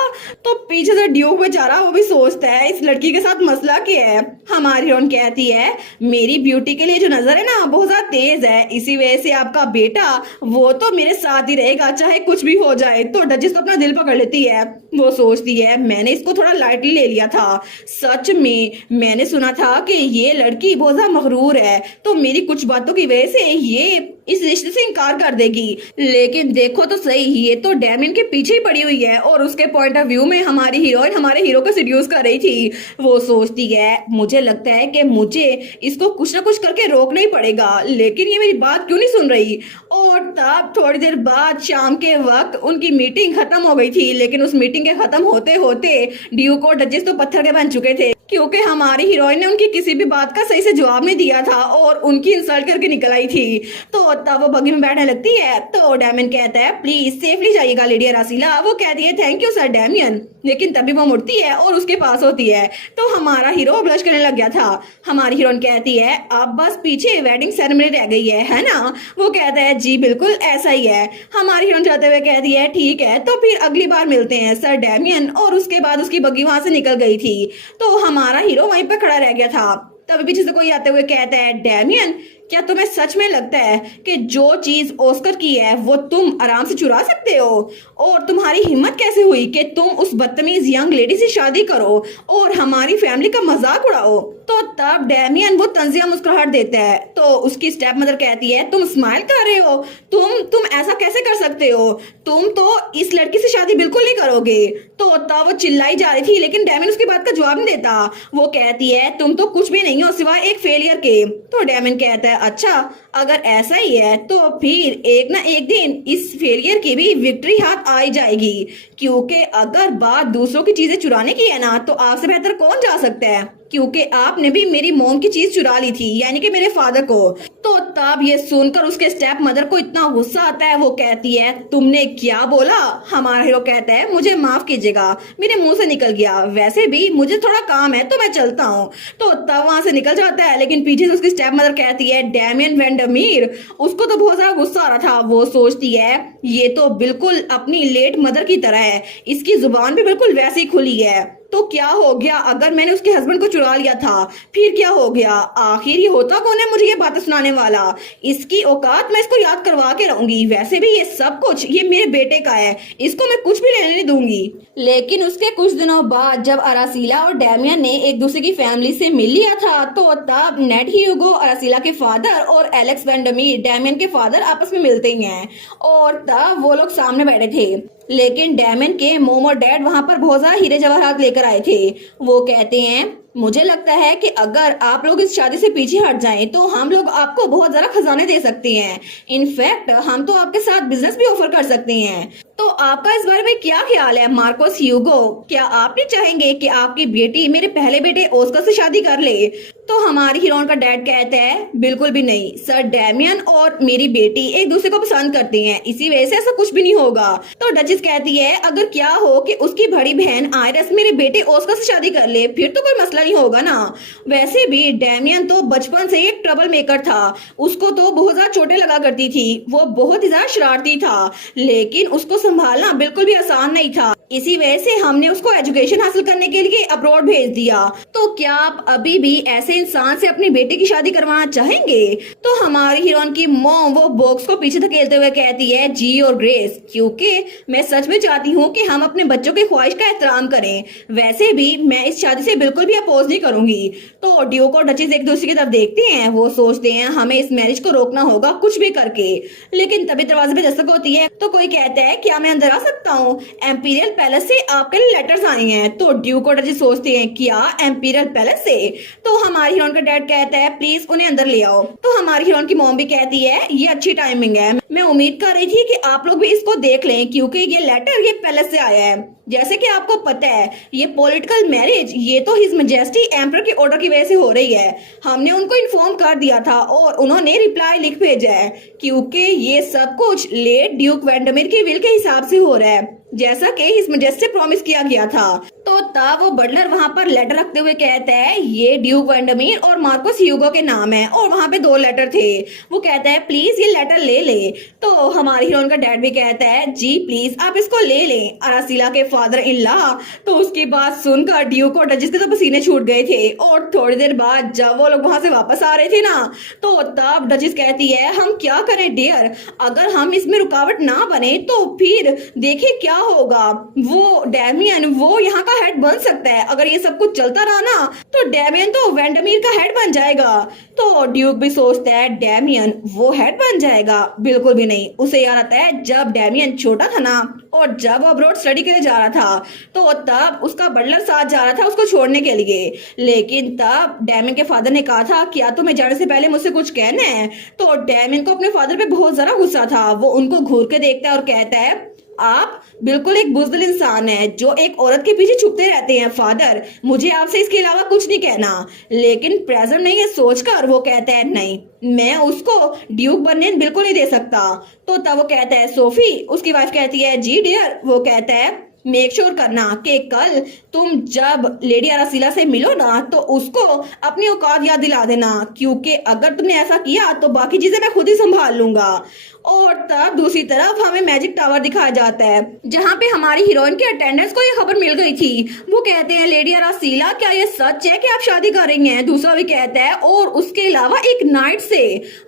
तो पीछे से ड्यूक बेचारा वो भी सोचता है इस लड़की के साथ मसला क्या है। हमारी हीरोइन कहती है मेरी ब्यूटी के लिए जो नजर है ना बहुत ज्यादा तेज है, इसी वजह से आपका बेटा वो तो मेरे साथ ही रहेगा चाहे कुछ भी हो जाए। तो डचेस तो अपना दिल पकड़ लेती है, वो सोचती है मैंने इसको थोड़ा लाइटली ले लिया था, सच में मैंने सुना था कि ये लड़की बहुत ज्यादा मगरूर है, तो मेरी कुछ बातों की वजह से ये इस रिश्ते से इनकार कर देगी, लेकिन देखो तो सही ये तो डैमियन के पीछे ही पड़ी हुई है, और उसके पॉइंट ऑफ व्यू में हमारी हीरोइन हमारे हीरो को सीड्यूस कर रही थी। वो सोचती है मुझे लगता है कि मुझे इसको कुछ ना कुछ करके रोकना ही पड़ेगा, लेकिन ये मेरी बात क्यों नहीं सुन रही। और तब थोड़ी देर बाद शाम के वक्त उनकी मीटिंग खत्म हो गई थी, लेकिन उस मीटिंग के खत्म होते होते ड्यूक और डचेस तो पत्थर के बन चुके थे, क्योंकि हमारी हीरोइन ने उनकी किसी भी बात का सही से जवाब नहीं दिया था और उनकी इंसल्ट करके निकल आई थी। तो तब वो बगी में बैठने लगती है, तो डैमियन कहता है प्लीज सेफली जाइएगा लेडी रसीला। वो कहती है थैंक यू सर डैमियन, लेकिन तभी वो मुड़ती है और उसके पास होती है। तो हमारा हीरो ब्लश करने लग गया था। हमारी हीरोइन कहती है अब बस पीछे वेडिंग सेरेमनी रह गई है ना? वो कहता है जी बिल्कुल ऐसा ही है। हमारी हीरोइन जाते हुए कहती है ठीक है तो फिर अगली बार मिलते हैं सर डैमियन, और उसके बाद उसकी बगी वहां से निकल गई थी। तो हमारा हीरो वहीं पे खड़ा रह गया था। तभी पीछे से कोई आते हुए कहता है डैमियन क्या तुम्हें सच में लगता है कि जो चीज ऑस्कर की है वो तुम आराम से चुरा सकते हो, और तुम्हारी हिम्मत कैसे हुई कि तुम उस बदतमीज यंग लेडी से शादी करो और हमारी फैमिली का मजाक उड़ाओ। तो तब डैमियन वो तंजिया मुस्कुराहट देता है। तो उसकी स्टेप मदर कहती है तुम स्माइल कर रहे हो, तुम ऐसा कैसे कर सकते हो, तुम तो इस लड़की से शादी बिल्कुल नहीं करोगे। तो तब वो चिल्लाई जा रही थी, लेकिन डैमियन उसकी बात का जवाब नहीं देता। वो कहती है तुम तो कुछ भी नहीं हो सिवाय एक फेलियर के। तो डैमियन कहता है अच्छा अगर ऐसा ही है तो फिर एक ना एक दिन इस फेलियर की भी विक्ट्री हाथ आ ही जाएगी, क्योंकि अगर बात दूसरों की चीजें चुराने की है ना तो आपसे बेहतर कौन जा सकता है, क्योंकि आपने भी मेरी मॉम की चीज चुरा ली थी, यानी कि मेरे फादर को। तो तब ये सुनकर उसके स्टेप मदर को इतना गुस्सा आता है, वो कहती है तुमने क्या बोला? हमारा हीरो कहता है मुझे माफ कीजिएगा मेरे मुंह से निकल गया, वैसे भी मुझे थोड़ा काम है तो मैं चलता हूँ। तो तब वहां से निकल जाता है, लेकिन पीछे से उसकी स्टेप मदर कहती है डैमियन वेंडरमीर। उसको तो बहुत ज्यादा गुस्सा आ रहा था। वो सोचती है ये तो बिल्कुल अपनी लेट मदर की तरह है, इसकी जुबान भी बिल्कुल वैसी खुली है। तो क्या हो गया अगर मैंने उसके हस्बैंड को चुरा लिया था? फिर क्या हो गया? आखिर ये होता कौन है मुझे ये बातें सुनाने वाला? इसकी औकात मैं इसको याद करवा के रहूंगी। वैसे भी ये सब कुछ ये मेरे बेटे का है, इसको मैं कुछ भी लेने नहीं दूंगी। लेकिन उसके कुछ दिनों बाद जब अरासीला और डैमियन ने एक दूसरे की फैमिली से मिल लिया था, तो तब नेड ह्यूगो अरासीला के फादर और एलेक्स वेंडमीर डैमियन के फादर आपस में मिलते हैं और तब वो लोग सामने बैठे थे। लेकिन डैमियन के मोम और डैड वहां पर बहुत ज्यादा हीरे जवाहरात लेकर आए थे। वो कहते हैं, मुझे लगता है कि अगर आप लोग इस शादी से पीछे हट जाएं तो हम लोग आपको बहुत ज्यादा खजाने दे सकते हैं। इनफैक्ट हम तो आपके साथ बिजनेस भी ऑफर कर सकते हैं। तो आपका इस बारे में क्या ख्याल है मार्कोस ह्यूगो? क्या आप नहीं चाहेंगे कि आपकी बेटी मेरे पहले बेटे ऑस्कर से शादी कर ले? तो हमारी हीरोइन का डैड कहता है, बिल्कुल भी नहीं सर, डैमियन और मेरी बेटी एक दूसरे को पसंद करते हैं, इसी वजह से ऐसा कुछ भी नहीं होगा। तो डचेस कहती है, अगर क्या हो कि उसकी बड़ी बहन आयरस मेरे बेटे ऑस्कर से शादी कर ले, फिर तो कोई मसला नहीं होगा ना। वैसे भी डैमियन तो बचपन से एक ट्रबल मेकर था, उसको तो बहुत ज्यादा चोटें लगा करती थी, वो बहुत ही ज्यादा शरारती था, लेकिन उसको संभालना बिल्कुल भी आसान नहीं था। इसी वजह से हमने उसको एजुकेशन हासिल करने के लिए अब्रॉड भेज दिया। तो क्या आप अभी भी ऐसे इंसान से अपनी बेटी की शादी करवाना चाहेंगे? तो हमारी हीरोइन की मॉम वो बॉक्स को पीछे धकेलते हुए कहती है, जी और ग्रेस, क्योंकि मैं सच में चाहती हूँ कि हम अपने बच्चों की ख्वाहिश का एहतराम करें। वैसे भी मैं इस शादी से बिल्कुल भी अपोज नहीं करूंगी। तो ड्यूक और डचेस एक दूसरे की तरफ देखते हैं, वो सोचते हैं हमें इस मैरिज को रोकना होगा कुछ भी करके। लेकिन तभी दरवाजे पे दस्तक होती है, तो कोई कहता है, क्या मैं अंदर आ सकता हूँ? एम्पीरियल पैलेस से आपके लिए लेटर्स आए हैं। तो ड्यूक और डचेस सोचते हैं, क्या एम्पीरियल पैलेस से? तो हमारी हीरोइन का डैड कहता है, प्लीज उन्हें अंदर ले आओ। तो हमारी हीरोइन की मॉम भी कहती है, ये अच्छी टाइमिंग है, मैं उम्मीद कर रही थी कि आप लोग भी इसको देख लें, क्योंकि ये लेटर ये पैलेस से आया है। जैसे कि आपको पता है ये पॉलिटिकल मैरिज ये तो हिज मैजेस्टी एम्परर के ऑर्डर की वजह से हो रही है। हमने उनको इन्फॉर्म कर दिया था और उन्होंने रिप्लाई लिख भेजा है, क्योंकि ये सब कुछ लेट ड्यूक वेंडमिर की विल के हिसाब से हो रहा है, जैसा कि हिज मैजेस्टी से प्रॉमिस किया गया था। तो तब वो बटलर वहां पर लेटर रखते हुए कहता है, ये ड्यूक वेंडमिर और मार्कोस ह्यूगो के नाम है, और वहां पे 2 लेटर थे। वो कहता है, प्लीज ये लेटर ले ले। तो हमारी हीरोइन का डैड भी कहता है, जी प्लीज आप इसको ले लें, अरासीला के फादर इन लॉ। तो उसकी बात सुनकर ड्यूक और डचेस के तो पसीने छूट गए थे। और थोड़ी देर बाद जब वो लोग वहां से वापस आ रहे थे ना, तो तब डचेस कहती है, हम क्या करें डियर, अगर हम इसमें रुकावट ना बने तो फिर देखिए क्या होगा। वो डैमियन वो यहाँ का हेड बन सकता है, अगर ये सब कुछ चलता रहा ना तो डैमियन तो वेंडमिर का हेड बन जाएगा। तो ड्यूक भी सोचता है, डैमियन वो हेड बन जाएगा? बिल्कुल भी नहीं। उसे याद आता है जब डैमियन छोटा था ना, और जब वो अब्रॉड स्टडी के लिए जा रहा था, तो तब उसका बटलर साथ जा रहा था उसको छोड़ने के लिए। लेकिन तब डैमियन के फादर ने कहा था, क्या तुम्हें जाने से पहले मुझसे कुछ कहना है? तो डैमियन को अपने फादर पे बहुत ज्यादा गुस्सा था। वो उनको घूर के देखता है और कहता है, आप बिल्कुल एक बुज़दिल इंसान है जो एक औरत के पीछे छुपते रहते हैं। फादर, मुझे आपसे इसके अलावा कुछ नहीं कहना। लेकिन प्रेजेंट में ये सोचकर वो कहता है, नहीं, मैं उसको ड्यूक बनने बिल्कुल नहीं दे सकता। तो तब वो कहता है, सोफी, उसकी वाइफ कहती है, जी डियर। वो कहता है, मेक श्योर करना कि कल तुम जब लेडी अरासीला से मिलो ना तो उसको अपनी औकात याद दिला देना, क्योंकि अगर तुमने ऐसा किया तो बाकी चीजें मैं खुद ही संभाल लूंगा। और तब दूसरी तरफ हमें मैजिक टावर दिखाया जाता है, जहाँ पे हमारी हीरोइन के अटेंडेंस को ये खबर मिल गई थी। वो कहते हैं, लेडी अरासीला, क्या ये सच है कि आप शादी कर रही हैं? दूसरा भी कहता है, और उसके अलावा एक नाइट से।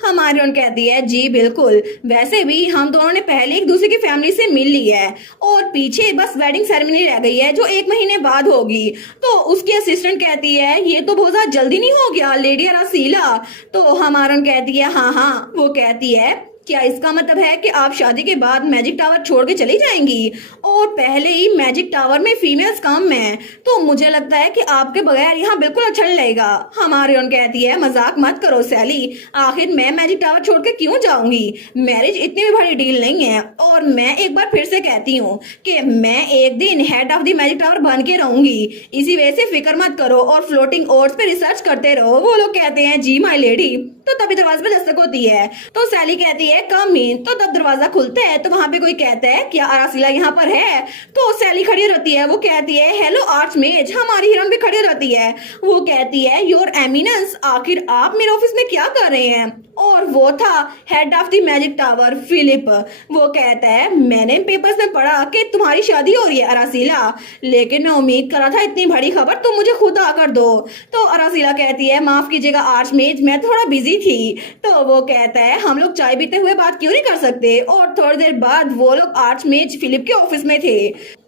हमारी हीरोइन कहती है, जी बिल्कुल, वैसे भी हम दोनों ने पहले एक दूसरे की फैमिली से मिल ली है और पीछे बस वेडिंग सेरेमनी रह गई है जो 1 महीने बाद होगी। तो उसकी असिस्टेंट कहती है, ये तो बहुत ज्यादा जल्दी नहीं हो गया लेडी अरासीला? तो हमारी हीरोइन कहती है, हाँ हाँ। वो कहती है, क्या इसका मतलब है कि आप शादी के बाद मैजिक टावर छोड़ के चली जाएंगी? और पहले ही मैजिक टावर में फीमेल्स कम है, तो मुझे लगता है कि आपके बगैर यहाँ बिल्कुल अच्छा नहीं लगेगा। हमारी हीरोइन कहती है, मजाक मत करो सैली, आखिर मैं मैजिक टावर छोड़ के क्यों जाऊंगी? मैरिज इतनी भी बड़ी डील नहीं है। और मैं एक बार फिर से कहती हूँ कि मैं एक दिन head of the magic tower बन के रहूंगी, इसी वजह से फिक्र मत करो और फ्लोटिंग ओट्स पे रिसर्च करते रहो। वो लोग कहते हैं, जी माई लेडी। तो तभी दरवाजे पे दस्तक होती है, तो सैली कहती है, कम इन। तो तब दरवाजा खुलता है तो वहां पे कोई कहता है क्या अरासिला यहाँ पर है? तो सैली खड़ी रहती है, वो कहती है हेलो आर्चमेज। हमारी हीरोइन भी खड़ी रहती है, वो कहती है योर एमिनेंस, आखिर आप मेरे ऑफिस में क्या कर रहे हैं? और वो था head of the magic tower Philip. वो कहता है मैंने पेपर्स में पढ़ा कि तुम्हारी शादी हो रही है अरासिला, लेकिन मैं उम्मीद कर रहा था इतनी बड़ी खबर तुम मुझे खुद आकर दो। तो अरासिला कहती है माफ कीजिएगा आर्चमेज, मैं थोड़ा बिजी थी। तो वो कहता है हम लोग चाय पीते हुए बात क्यों नहीं कर सकते? और थोड़ी देर बाद वो लोग आर्चमेज फिलिप के ऑफिस में थे।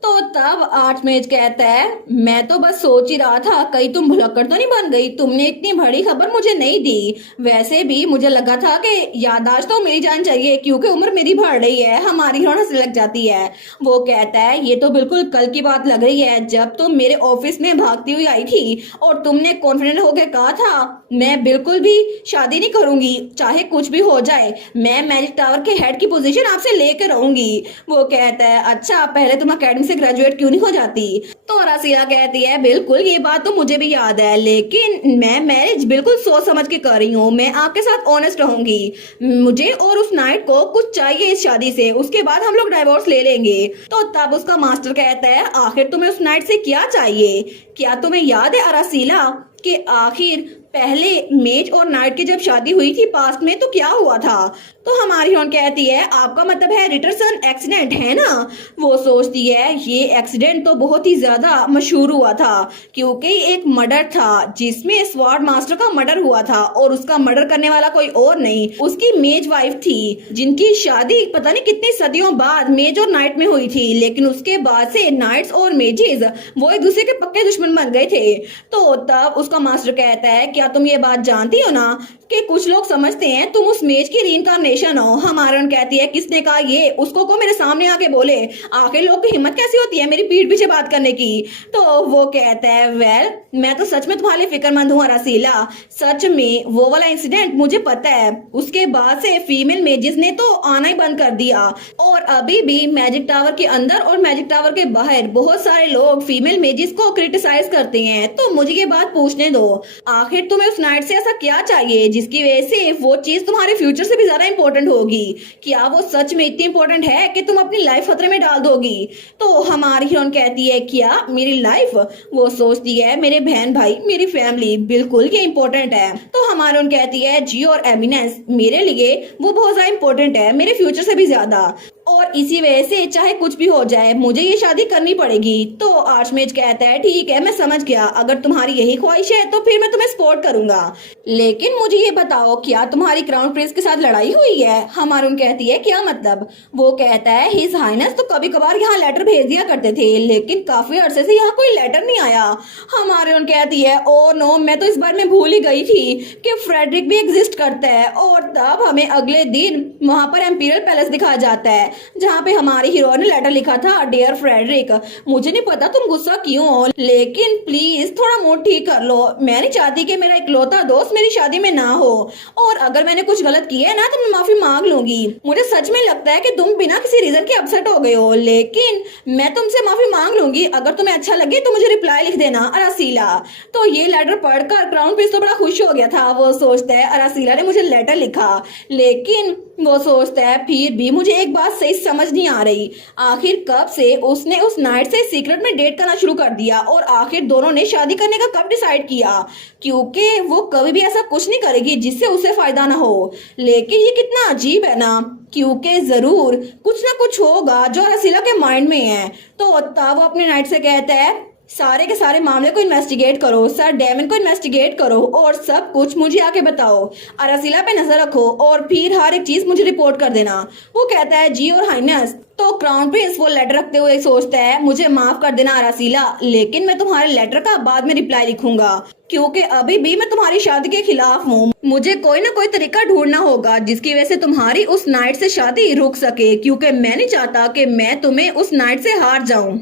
तो तब आर्चमेज कहता है मैं तो बस सोच ही रहा था कहीं तुम भुलक्कड़ तो नहीं बन गई, तुमने इतनी बड़ी खबर मुझे नहीं दी। वैसे भी मुझे लगा था कि याददाश्त तो मेरी जान चाहिए क्योंकि उम्र मेरी बढ़ रही है। हमारी हीरोइन हंसने लग जाती है, वो कहता है ये तो बिल्कुल कल की बात लग रही है जब तुम मेरे ऑफिस में भागती हुई आई थी और तुमने कॉन्फिडेंट होकर कहा था मैं बिल्कुल भी शादी नहीं करूंगी, चाहे कुछ भी हो जाए, मैं मैजिक टावर के हेड की पोजीशन आपसे लेकर रहूंगी। वो कहता है अच्छा पहले तुम अकेडमी से ग्रेजुएट क्यों नहीं हो जाती? तो अरासिला कहती है बिल्कुल ये बात तो मुझे भी याद है, लेकिन मैं मैरिज बिल्कुल सोच समझ के कर रही हूँ, मैं आपके साथ ऑनेस्ट रहूंगी। मुझे और उस नाइट को कुछ चाहिए इस शादी से, उसके बाद हम लोग डाइवोर्स ले लेंगे। तो तब उसका मास्टर कहता है आखिर तुम्हें उस नाइट से क्या चाहिए? क्या तुम्हें याद है अरासिला कि आखिर पहले मेज और नाइट की जब शादी हुई थी पास्ट में तो क्या हुआ था? तो हमारी हीरोइन कहती है आपका मतलब है रिटर्सन एक्सीडेंट है ना? वो सोचती है ये एक्सीडेंट तो बहुत ही ज्यादा मशहूर हुआ था क्योंकि एक मर्डर था जिसमें स्वॉर्ड मास्टर का मर्डर हुआ था और उसका मर्डर करने वाला कोई और नहीं उसकी मेज वाइफ थी जिनकी शादी पता नहीं कितनी सदियों बाद मेज और नाइट में हुई थी, लेकिन उसके बाद से नाइट्स और मेजेस वो एक दूसरे के पक्के दुश्मन बन गए थे। तो तब उसका मास्टर कहता है क्या तुम ये बात जानती हो ना कि कुछ लोग समझते हैं तुम उस मेज की रीइंकार्नेशन हो? हमारन कहती है किसने कहा ये? उसको को मेरे सामने आके बोले, आखिर लोग की हिम्मत कैसी होती है मेरी पीठ पीछे बात करने की? तो वो कहता है वेल मैं तो सच में तुम्हारे फिक्रमंद हूँ अरासिला, सच में वो वाला इंसिडेंट मुझे पता है, उसके बाद से फीमेल मेजेस ने तो आना ही बंद कर दिया और अभी भी मैजिक टावर के अंदर और मैजिक टावर के बाहर बहुत सारे लोग फीमेल मेजेस को क्रिटिसाइज करते हैं। तो मुझे ये बात पूछने दो आखिर तुम्हें उस नाइट से ऐसा क्या चाहिए जिसकी वजह से वो चीज तुम्हारे फ्यूचर से भी ज्यादा इंपॉर्टेंट होगी? क्या वो सच में इतनी इंपॉर्टेंट है कि तुम अपनी लाइफ खतरे में डाल दोगी? तो हमारी हीरोइन कहती है क्या मेरी लाइफ? वो सोचती है मेरे बहन भाई मेरी फैमिली बिल्कुल ये इंपॉर्टेंट है। तो हमारी हीरोइन कहती है जी और एमिनेंस मेरे लिए वो बहुत ज्यादा इंपॉर्टेंट है, मेरे फ्यूचर से भी ज्यादा, और इसी वजह से चाहे कुछ भी हो जाए मुझे ये शादी करनी पड़ेगी। तो आर्चमेज कहता है ठीक है मैं समझ गया, अगर तुम्हारी यही ख्वाहिश है तो फिर मैं तुम्हें सपोर्ट करूंगा, लेकिन मुझे ये बताओ क्या तुम्हारी क्राउन प्रिंस के साथ लड़ाई हुई है? हमारून कहती है क्या मतलब? वो कहता है हिज हाइनेस तो कभी कभार यहाँ लेटर भेज दिया करते थे लेकिन काफी अरसे से यहाँ कोई लेटर नहीं आया। हमारून कहती है ओ नो मैं तो इस बार में भूल ही गई थी कि फ्रेडरिक भी एग्जिस्ट करता है। और तब हमें अगले दिन वहां पर एम्पीरियल पैलेस दिखाया जाता है जहाँ पे हमारी हीरो ने लेटर लिखा था डियर फ्रेडरिक, मुझे नहीं पता तुम गुस्सा क्यों हो लेकिन प्लीज थोड़ा मूड ठीक कर लो, मैं नहीं चाहती कि मेरा इकलौता दोस्त मेरी शादी में ना हो, और अगर मैंने कुछ गलत किया है ना तो मैं माफी मांग लूंगी। मुझे सच में लगता है कि तुम बिना किसी रीजन के अपसेट हो गए हो लेकिन मैं तुमसे माफी मांग लूंगी, अगर तुम्हें अच्छा लगे तो मुझे रिप्लाई लिख देना अरासिला। तो ये लेटर पढ़कर क्राउन प्रिंस तो बड़ा खुश हो गया था, वो सोचता है अरासिला ने मुझे लेटर लिखा, लेकिन वो सोचता है फिर भी मुझे एक बात सही समझ नहीं आ रही, आखिर कब से उसने उस नाइट से सीक्रेट में डेट करना शुरू कर दिया और आखिर दोनों ने शादी करने का कब डिसाइड किया, क्योंकि वो कभी भी ऐसा कुछ नहीं करेगी जिससे उसे फायदा ना हो। लेकिन ये कितना अजीब है ना, क्योंकि जरूर कुछ ना कुछ होगा जो रसीला के माइंड में है। तो तब वो अपने नाइट से कहता है सारे के सारे मामले को इन्वेस्टिगेट करो, सर डेमन को इन्वेस्टिगेट करो और सब कुछ मुझे आके बताओ, अरासिला पे नजर रखो और फिर हर एक चीज मुझे रिपोर्ट कर देना। वो कहता है जी और हाइनेस। तो क्राउन प्रिंस वो लेटर रखते हुए सोचता है मुझे माफ कर देना अरासिला, लेकिन मैं तुम्हारे लेटर का बाद में रिप्लाई लिखूंगा क्योंकि अभी भी मैं तुम्हारी शादी के खिलाफ हूँ, मुझे कोई ना कोई तरीका ढूंढना होगा जिसकी वजह से तुम्हारी उस नाइट से शादी रुक सके, क्योंकि मैं नहीं चाहता कि मैं तुम्हें उस नाइट से हार जाऊं।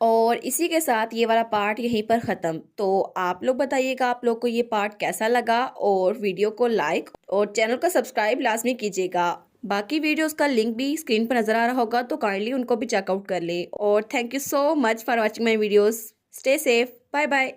और इसी के साथ ये वाला पार्ट यहीं पर ख़त्म। तो आप लोग बताइएगा आप लोग को ये पार्ट कैसा लगा, और वीडियो को लाइक और चैनल को सब्सक्राइब लाजमी कीजिएगा। बाकी वीडियोस का लिंक भी स्क्रीन पर नज़र आ रहा होगा तो काइंडली उनको भी चेकआउट कर ले। और thank you so much for watching my videos. Stay safe, bye bye.